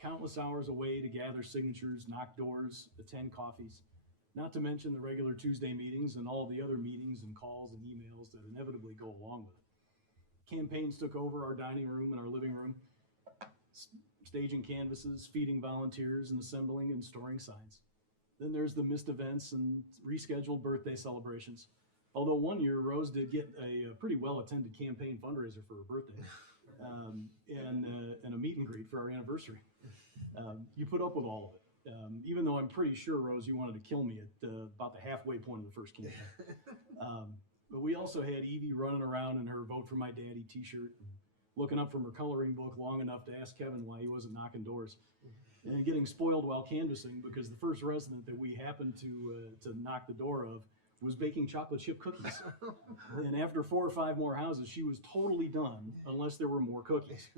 Countless hours away to gather signatures, knock doors, attend coffees, not to mention the regular Tuesday meetings and all the other meetings and calls and emails that inevitably go along with it. Campaigns took over our dining room and our living room, staging canvases, feeding volunteers, and assembling and storing signs. Then there's the missed events and rescheduled birthday celebrations. Although one year, Rose did get a pretty well-attended campaign fundraiser for her birthday. And a meet and greet for our anniversary. You put up with all of it, even though I'm pretty sure, Rose, you wanted to kill me at about the halfway point of the first campaign. But we also had Evie running around in her Vote for My Daddy t-shirt, looking up from her coloring book long enough to ask Kevin why he wasn't knocking doors, and getting spoiled while canvassing because the first resident that we happened to knock the door of was baking chocolate chip cookies. And after 4 or 5 more houses, she was totally done unless there were more cookies.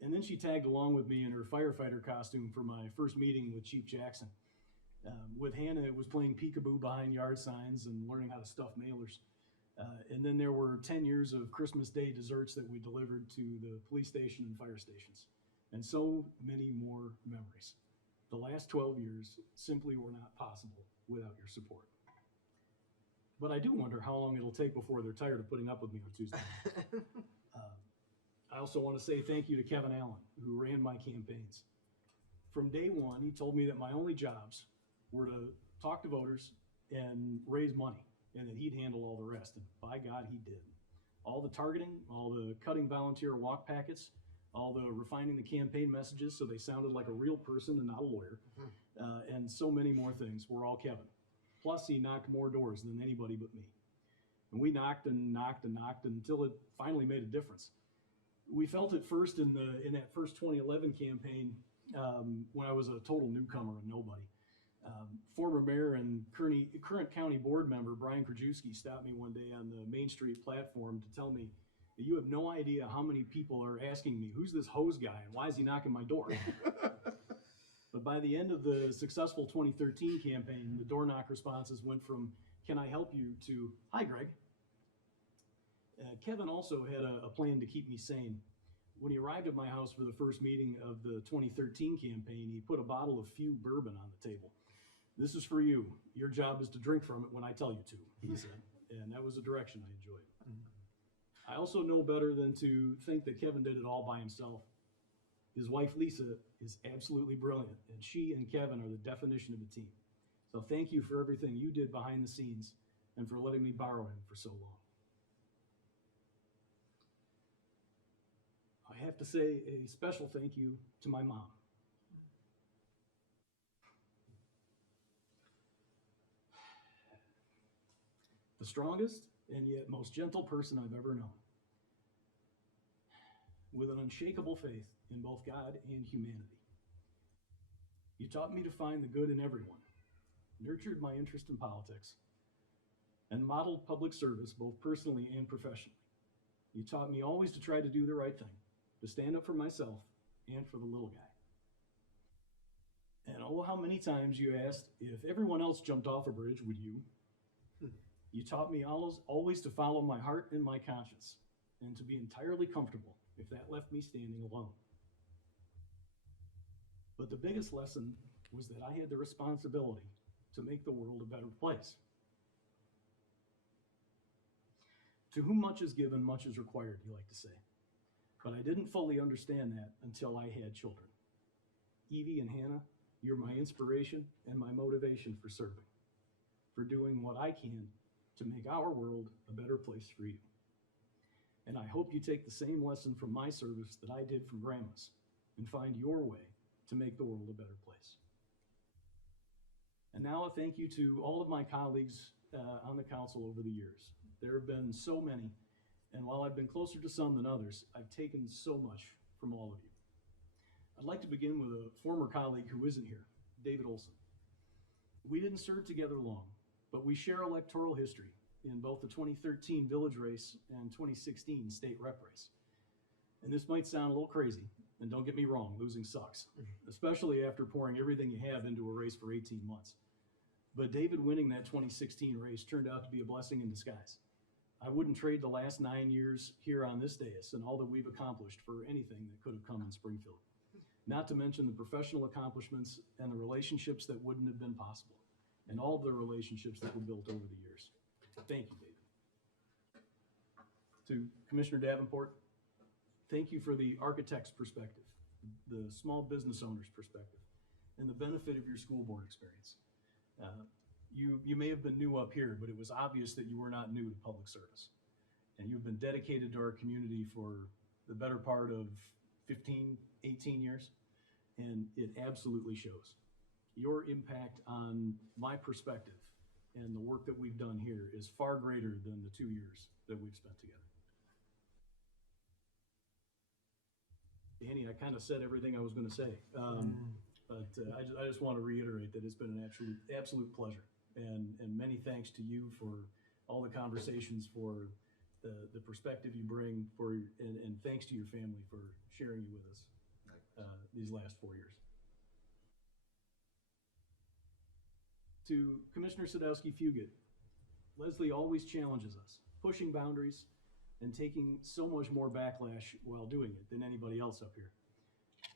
And then she tagged along with me in her firefighter costume for my first meeting with Chief Jackson. With Hannah, it was playing peekaboo behind yard signs and learning how to stuff mailers. And then there were 10 years of Christmas Day desserts that we delivered to the police station and fire stations. And so many more memories. The last 12 years simply were not possible without your support. But I do wonder how long it'll take before they're tired of putting up with me on Tuesday. I also want to say thank you to Kevin Allen, who ran my campaigns. From day one, he told me that my only jobs were to talk to voters and raise money, and that he'd handle all the rest. And by God, he did. All the targeting, all the cutting volunteer walk packets, all the refining the campaign messages so they sounded like a real person and not a lawyer, and so many more things were all Kevin. Plus, he knocked more doors than anybody but me. And we knocked and knocked and knocked until it finally made a difference. We felt it first in that first 2011 campaign when I was a total newcomer and nobody. Former mayor and current county board member Brian Krajewski stopped me one day on the Main Street platform to tell me that you have no idea how many people are asking me, who's this hose guy and why is he knocking my door? But by the end of the successful 2013 campaign, the door knock responses went from, can I help you, to, hi, Greg. Kevin also had a plan to keep me sane. When he arrived at my house for the first meeting of the 2013 campaign, he put a bottle of Few bourbon on the table. This is for you. Your job is to drink from it when I tell you to, he said. And that was a direction I enjoyed. I also know better than to think that Kevin did it all by himself. His wife, Lisa, is absolutely brilliant, and she and Kevin are the definition of a team. So thank you for everything you did behind the scenes and for letting me borrow him for so long. I have to say a special thank you to my mom. The strongest and yet most gentle person I've ever known, with an unshakable faith in both God and humanity. You taught me to find the good in everyone, nurtured my interest in politics, and modeled public service both personally and professionally. You taught me always to try to do the right thing, to stand up for myself and for the little guy. And oh, how many times you asked, if everyone else jumped off a bridge, would you? You taught me always to follow my heart and my conscience, and to be entirely comfortable if that left me standing alone. But the biggest lesson was that I had the responsibility to make the world a better place. To whom much is given, much is required, you like to say. But I didn't fully understand that until I had children. Evie and Hannah, you're my inspiration and my motivation for serving, for doing what I can to make our world a better place for you. And I hope you take the same lesson from my service that I did from Grandma's and find your way to make the world a better place. And now a thank you to all of my colleagues on the council over the years. There have been so many, and while I've been closer to some than others, I've taken so much from all of you. I'd like to begin with a former colleague who isn't here, David Olson. We didn't serve together long, but we share electoral history in both the 2013 village race and 2016 state rep race. And this might sound a little crazy, and don't get me wrong, losing sucks, especially after pouring everything you have into a race for 18 months. But David winning that 2016 race turned out to be a blessing in disguise. I wouldn't trade the last 9 years here on this dais and all that we've accomplished for anything that could have come in Springfield. Not to mention the professional accomplishments and the relationships that wouldn't have been possible, and all the relationships that were built over the years. Thank you, David. To Commissioner Davenport, thank you for the architect's perspective, the small business owner's perspective, and the benefit of your school board experience. You may have been new up here, but it was obvious that you were not new to public service. And you've been dedicated to our community for the better part of 15, 18 years, and it absolutely shows. Your impact on my perspective and the work that we've done here is far greater than the 2 years that we've spent together. Danny, I kind of said everything I was going to say, but I just want to reiterate that it's been an absolute pleasure, and many thanks to you for all the conversations, for the perspective you bring, and thanks to your family for sharing you with us these last 4 years. To Commissioner Sadowski-Fugit, Leslie always challenges us, pushing boundaries and taking so much more backlash while doing it than anybody else up here.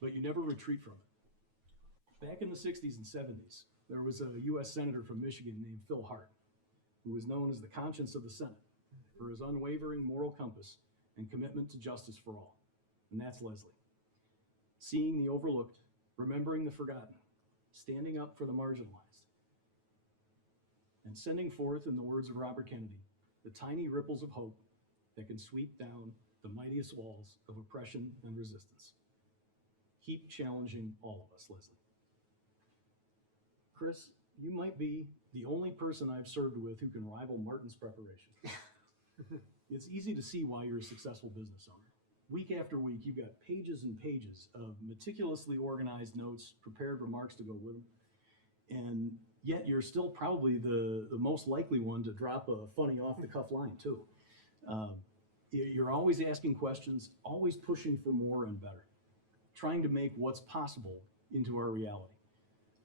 But you never retreat from it. Back in the 60s and 70s, there was a U.S. Senator from Michigan named Phil Hart, who was known as the conscience of the Senate for his unwavering moral compass and commitment to justice for all. And that's Leslie. Seeing the overlooked, remembering the forgotten, standing up for the marginalized, and sending forth, in the words of Robert Kennedy, the tiny ripples of hope that can sweep down the mightiest walls of oppression and resistance. Keep challenging all of us, Leslie. Chris, you might be the only person I've served with who can rival Martin's preparation. It's easy to see why you're a successful business owner. Week after week, you've got pages and pages of meticulously organized notes, prepared remarks to go with them, and yet you're still probably the most likely one to drop a funny off-the-cuff line, too. You're always asking questions, always pushing for more and better, trying to make what's possible into our reality.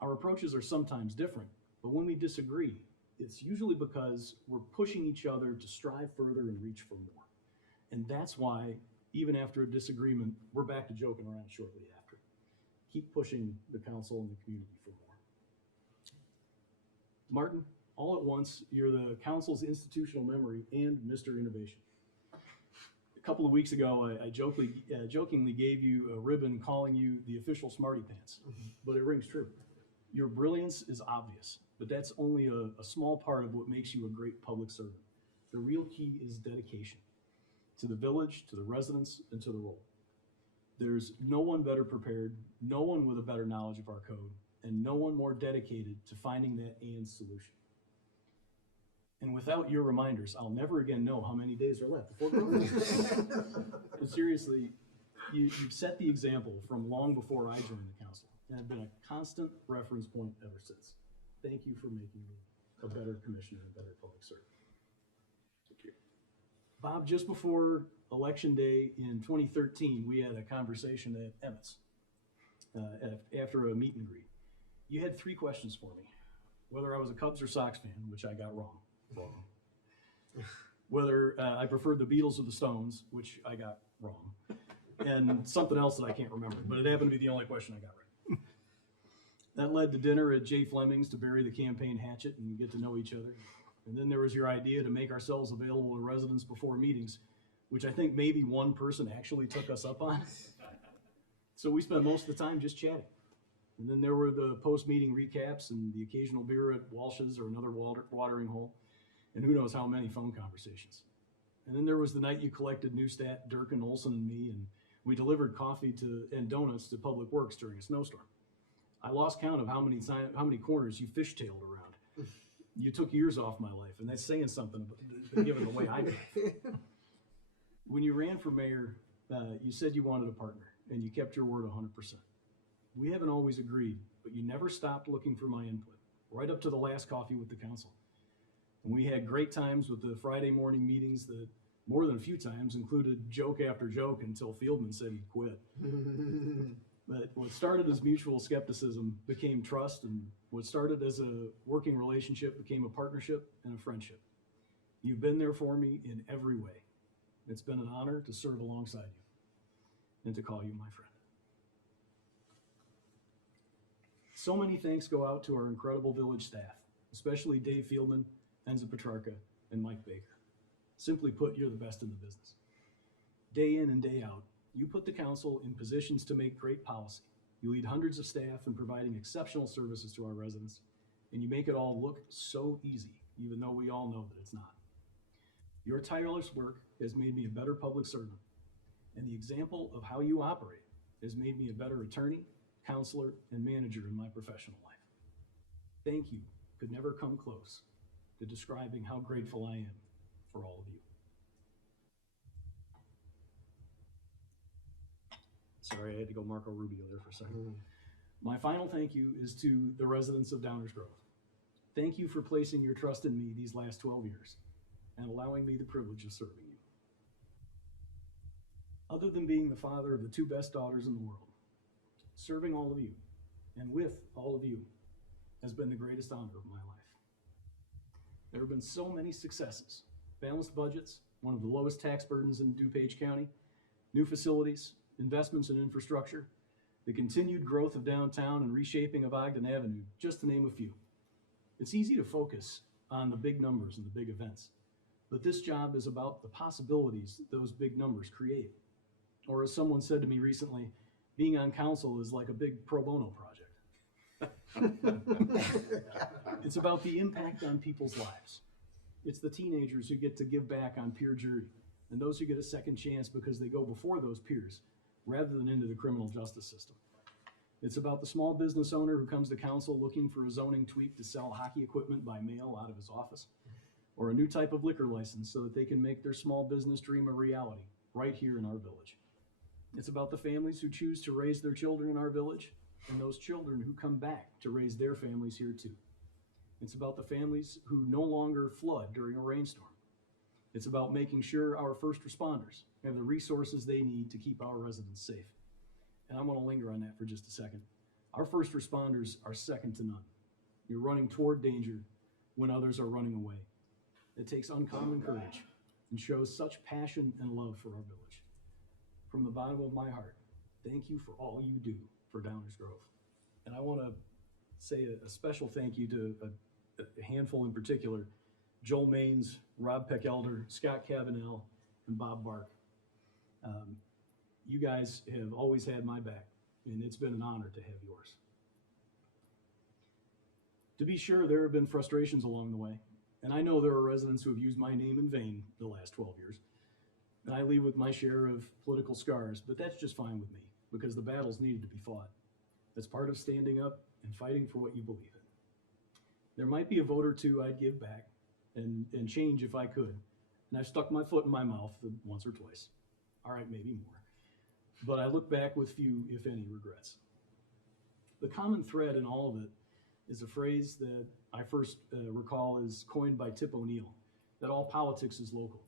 Our approaches are sometimes different, but when we disagree, it's usually because we're pushing each other to strive further and reach for more. And that's why, even after a disagreement, we're back to joking around shortly after. Keep pushing the council and the community for more. Martin, all at once, you're the council's institutional memory and Mr. Innovation. A couple of weeks ago, I jokingly gave you a ribbon calling you the official Smarty Pants, but it rings true. Your brilliance is obvious, but that's only a small part of what makes you a great public servant. The real key is dedication to the village, to the residents, and to the role. There's no one better prepared, no one with a better knowledge of our code, and no one more dedicated to finding that and solution. And without your reminders, I'll never again know how many days are left before Christmas. But seriously, you've set the example from long before I joined the council, and have been a constant reference point ever since. Thank you for making me a better commissioner and a better public servant. Thank you. Bob, just before Election Day in 2013, we had a conversation at Emmett's after a meet and greet. You had 3 questions for me. Whether I was a Cubs or Sox fan, which I got wrong. Whether I preferred the Beatles or the Stones, which I got wrong. And something else that I can't remember, but it happened to be the only question I got right. That led to dinner at Jay Fleming's to bury the campaign hatchet and get to know each other. And then there was your idea to make ourselves available to residents before meetings, which I think maybe one person actually took us up on. So we spent most of the time just chatting. And then there were the post-meeting recaps and the occasional beer at Walsh's or another watering hole, and who knows how many phone conversations. And then there was the night you collected Newstat, Durkin, Olson, and me, and we delivered coffee and donuts to Public Works during a snowstorm. I lost count of how many corners you fishtailed around. You took years off my life, and that's saying something, given the way I behave. When you ran for mayor, you said you wanted a partner, and you kept your word 100%. We haven't always agreed, but you never stopped looking for my input, right up to the last coffee with the council. And we had great times with the Friday morning meetings that, more than a few times, included joke after joke until Fieldman said he'd quit. But what started as mutual skepticism became trust, and what started as a working relationship became a partnership and a friendship. You've been there for me in every way. It's been an honor to serve alongside you and to call you my friend. So many thanks go out to our incredible village staff, especially Dave Fieldman, Enza Petrarca, and Mike Baker. Simply put, you're the best in the business. Day in and day out, you put the council in positions to make great policy. You lead hundreds of staff in providing exceptional services to our residents, and you make it all look so easy, even though we all know that it's not. Your tireless work has made me a better public servant, and the example of how you operate has made me a better attorney, counselor, and manager in my professional life. Thank you could never come close to describing how grateful I am for all of you. Sorry, I had to go Marco Rubio there for a second. My final thank you is to the residents of Downers Grove. Thank you for placing your trust in me these last 12 years and allowing me the privilege of serving you. Other than being the father of the 2 best daughters in the world, serving all of you and with all of you has been the greatest honor of my life. There have been so many successes: balanced budgets, one of the lowest tax burdens in DuPage County, new facilities, investments in infrastructure, the continued growth of downtown and reshaping of Ogden Avenue, just to name a few. It's easy to focus on the big numbers and the big events, but this job is about the possibilities those big numbers create. Or as someone said to me recently, being on council is like a big pro bono project. It's about the impact on people's lives. It's the teenagers who get to give back on peer jury, and those who get a second chance because they go before those peers, rather than into the criminal justice system. It's about the small business owner who comes to council looking for a zoning tweak to sell hockey equipment by mail out of his office, or a new type of liquor license so that they can make their small business dream a reality right here in our village. It's about the families who choose to raise their children in our village, and those children who come back to raise their families here too. It's about the families who no longer flood during a rainstorm. It's about making sure our first responders have the resources they need to keep our residents safe. And I want to linger on that for just a second. Our first responders are second to none. You're running toward danger when others are running away. It takes uncommon courage and shows such passion and love for our village. From the bottom of my heart, thank you for all you do for Downers Grove. And I want to say a special thank you to a handful in particular: Joel Maines, Rob Peck-Elder, Scott Cabanell, and Bob Bark. You guys have always had my back, and it's been an honor to have yours. To be sure, there have been frustrations along the way, and I know there are residents who have used my name in vain the last 12 years. And I leave with my share of political scars, but that's just fine with me, because the battles needed to be fought. That's part of standing up and fighting for what you believe in. There might be a vote or two I'd give back and change if I could. And I've stuck my foot in my mouth once or twice. All right, maybe more. But I look back with few, if any, regrets. The common thread in all of it is a phrase that I first recall is coined by Tip O'Neill, that all politics is local.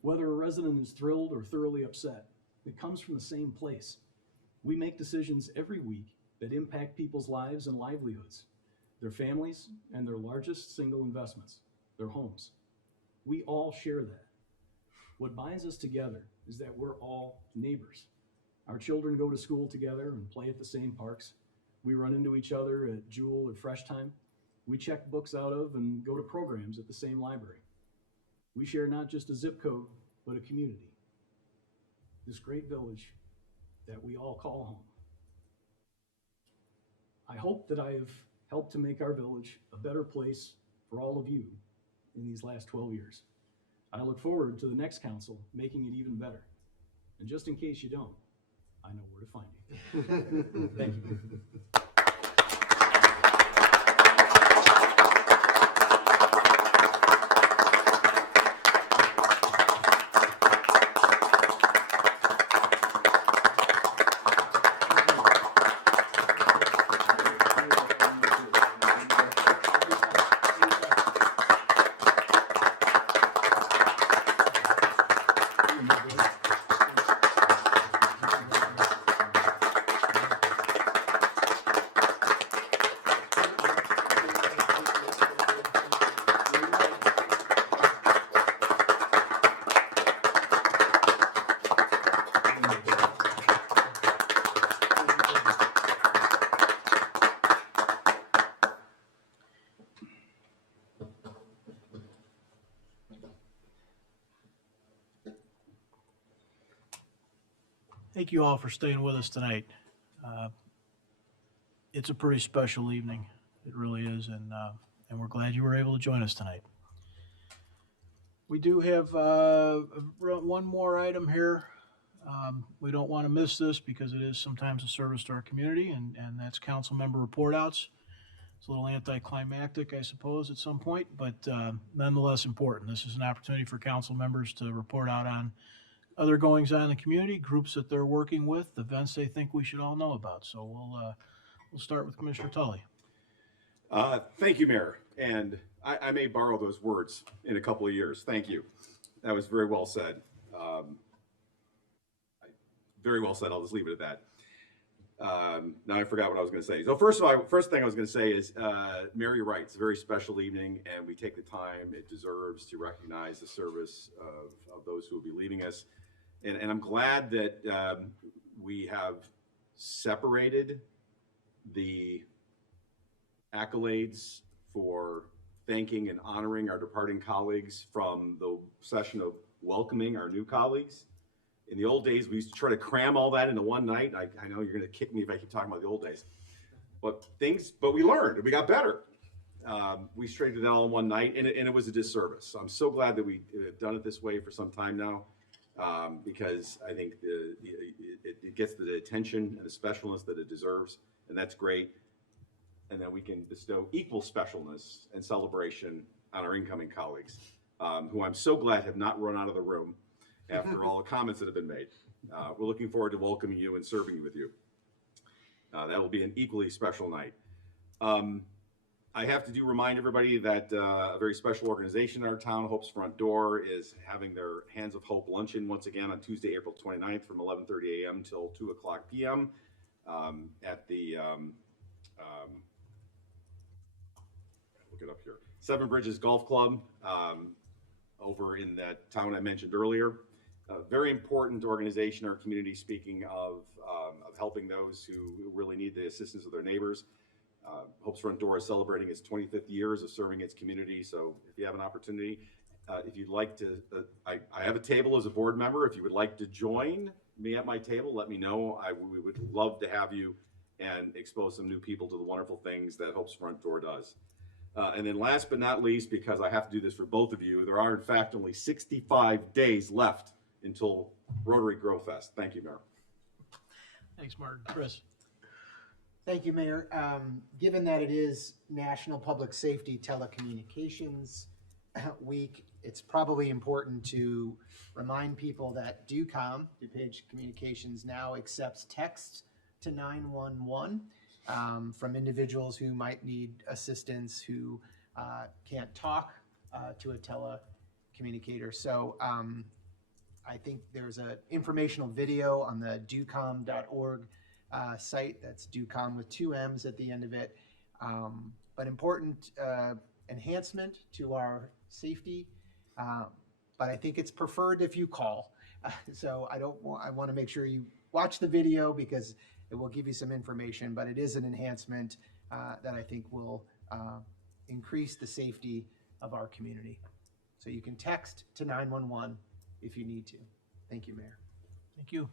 Whether a resident is thrilled or thoroughly upset, it comes from the same place. We make decisions every week that impact people's lives and livelihoods, their families, and their largest single investments, their homes. We all share that. What binds us together is that we're all neighbors. Our children go to school together and play at the same parks. We run into each other at Jewel or Fresh Time. We check books out of and go to programs at the same library. We share not just a zip code, but a community. This great village that we all call home. I hope that I have helped to make our village a better place for all of you in these last 12 years. I look forward to the next council making it even better. And just in case you don't, I know where to find you. Thank you. Thank you all for staying with us tonight. It's a pretty special evening. It really is, and we're glad you were able to join us tonight. We do have one more item here. We don't want to miss this because it is sometimes a service to our community, and that's council member report outs. It's a little anticlimactic, I suppose, at some point, but nonetheless important. This is an opportunity for council members to report out on other goings on in the community, groups that they're working with, events they think we should all know about. So we'll start with Commissioner Tully. Thank you, Mayor. And I may borrow those words in a couple of years. Thank you. That was very well said. Very well said. I'll just leave it at that. Now I forgot what I was going to say. So first thing I was going to say is, Mary Wright, it's a very special evening, and we take the time it deserves to recognize the service of those who will be leaving us. And I'm glad that we have separated the accolades for thanking and honoring our departing colleagues from the session of welcoming our new colleagues. In the old days, we used to try to cram all that into one night. I know you're going to kick me if I keep talking about the old days, but we learned and we got better. We straightened it all in one night, and it was a disservice. So I'm so glad that we have done it this way for some time now, because I think it gets the attention and the specialness that it deserves, and that's great. And then we can bestow equal specialness and celebration on our incoming colleagues, who I'm so glad have not run out of the room after all the comments that have been made. We're looking forward to welcoming you and serving with you. That will be an equally special night. I have to remind everybody that a very special organization in our town, Hope's Front Door, is having their Hands of Hope luncheon once again on Tuesday, April 29th from 11:30 a.m. till 2 o'clock p.m. At the look it up here, Seven Bridges Golf Club over in that town I mentioned earlier. A very important organization in our community, speaking of helping those who really need the assistance of their neighbors. Hope's Front Door is celebrating its 25th years of serving its community. So if you have an opportunity, if you'd like to, I have a table as a board member. If you would like to join me at my table, let me know. We would love to have you and expose some new people to the wonderful things that Hope's Front Door does. And then last but not least, because I have to do this for both of you, there are in fact only 65 days left until Rotary Grow Fest. Thank you, Mayor. Thanks, Martin. Chris? Thank you, Mayor. Given that it is National Public Safety Telecommunications Week, it's probably important to remind people that DUCOM, DuPage Communications, now accepts texts to 911 from individuals who might need assistance, who can't talk to a telecommunicator. So I think there's an informational video on the ducom.org site. That's DUCOM with 2 M's at the end of it. But important enhancement to our safety. But I think it's preferred if you call. So I want to make sure you watch the video because it will give you some information, but it is an enhancement that I think will increase the safety of our community. So you can text to 911 if you need to. Thank you, Mayor. Thank you.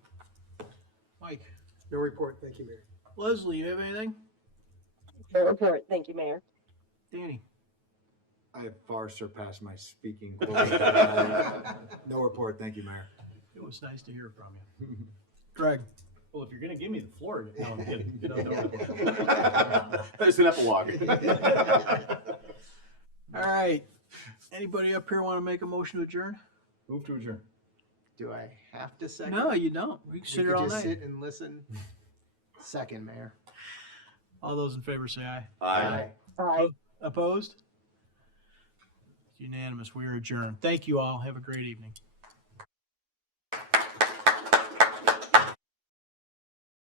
Mike? No report. Thank you, Mayor. Leslie, you have anything? No report. Thank you, Mayor. Danny? I have far surpassed my speaking quota. No report. Thank you, Mayor. It was nice to hear from you. Greg? Well, if you're going to give me the floor, no, I'm kidding. No. There's an epilogue. All right. Anybody up here want to make a motion to adjourn? Move to adjourn. Do I have to second? No, you don't. We can sit We here could all just night. sit and listen. Second, Mayor. All those in favor say aye. Aye. Bye. Opposed? Unanimous. We are adjourned. Thank you all. Have a great evening.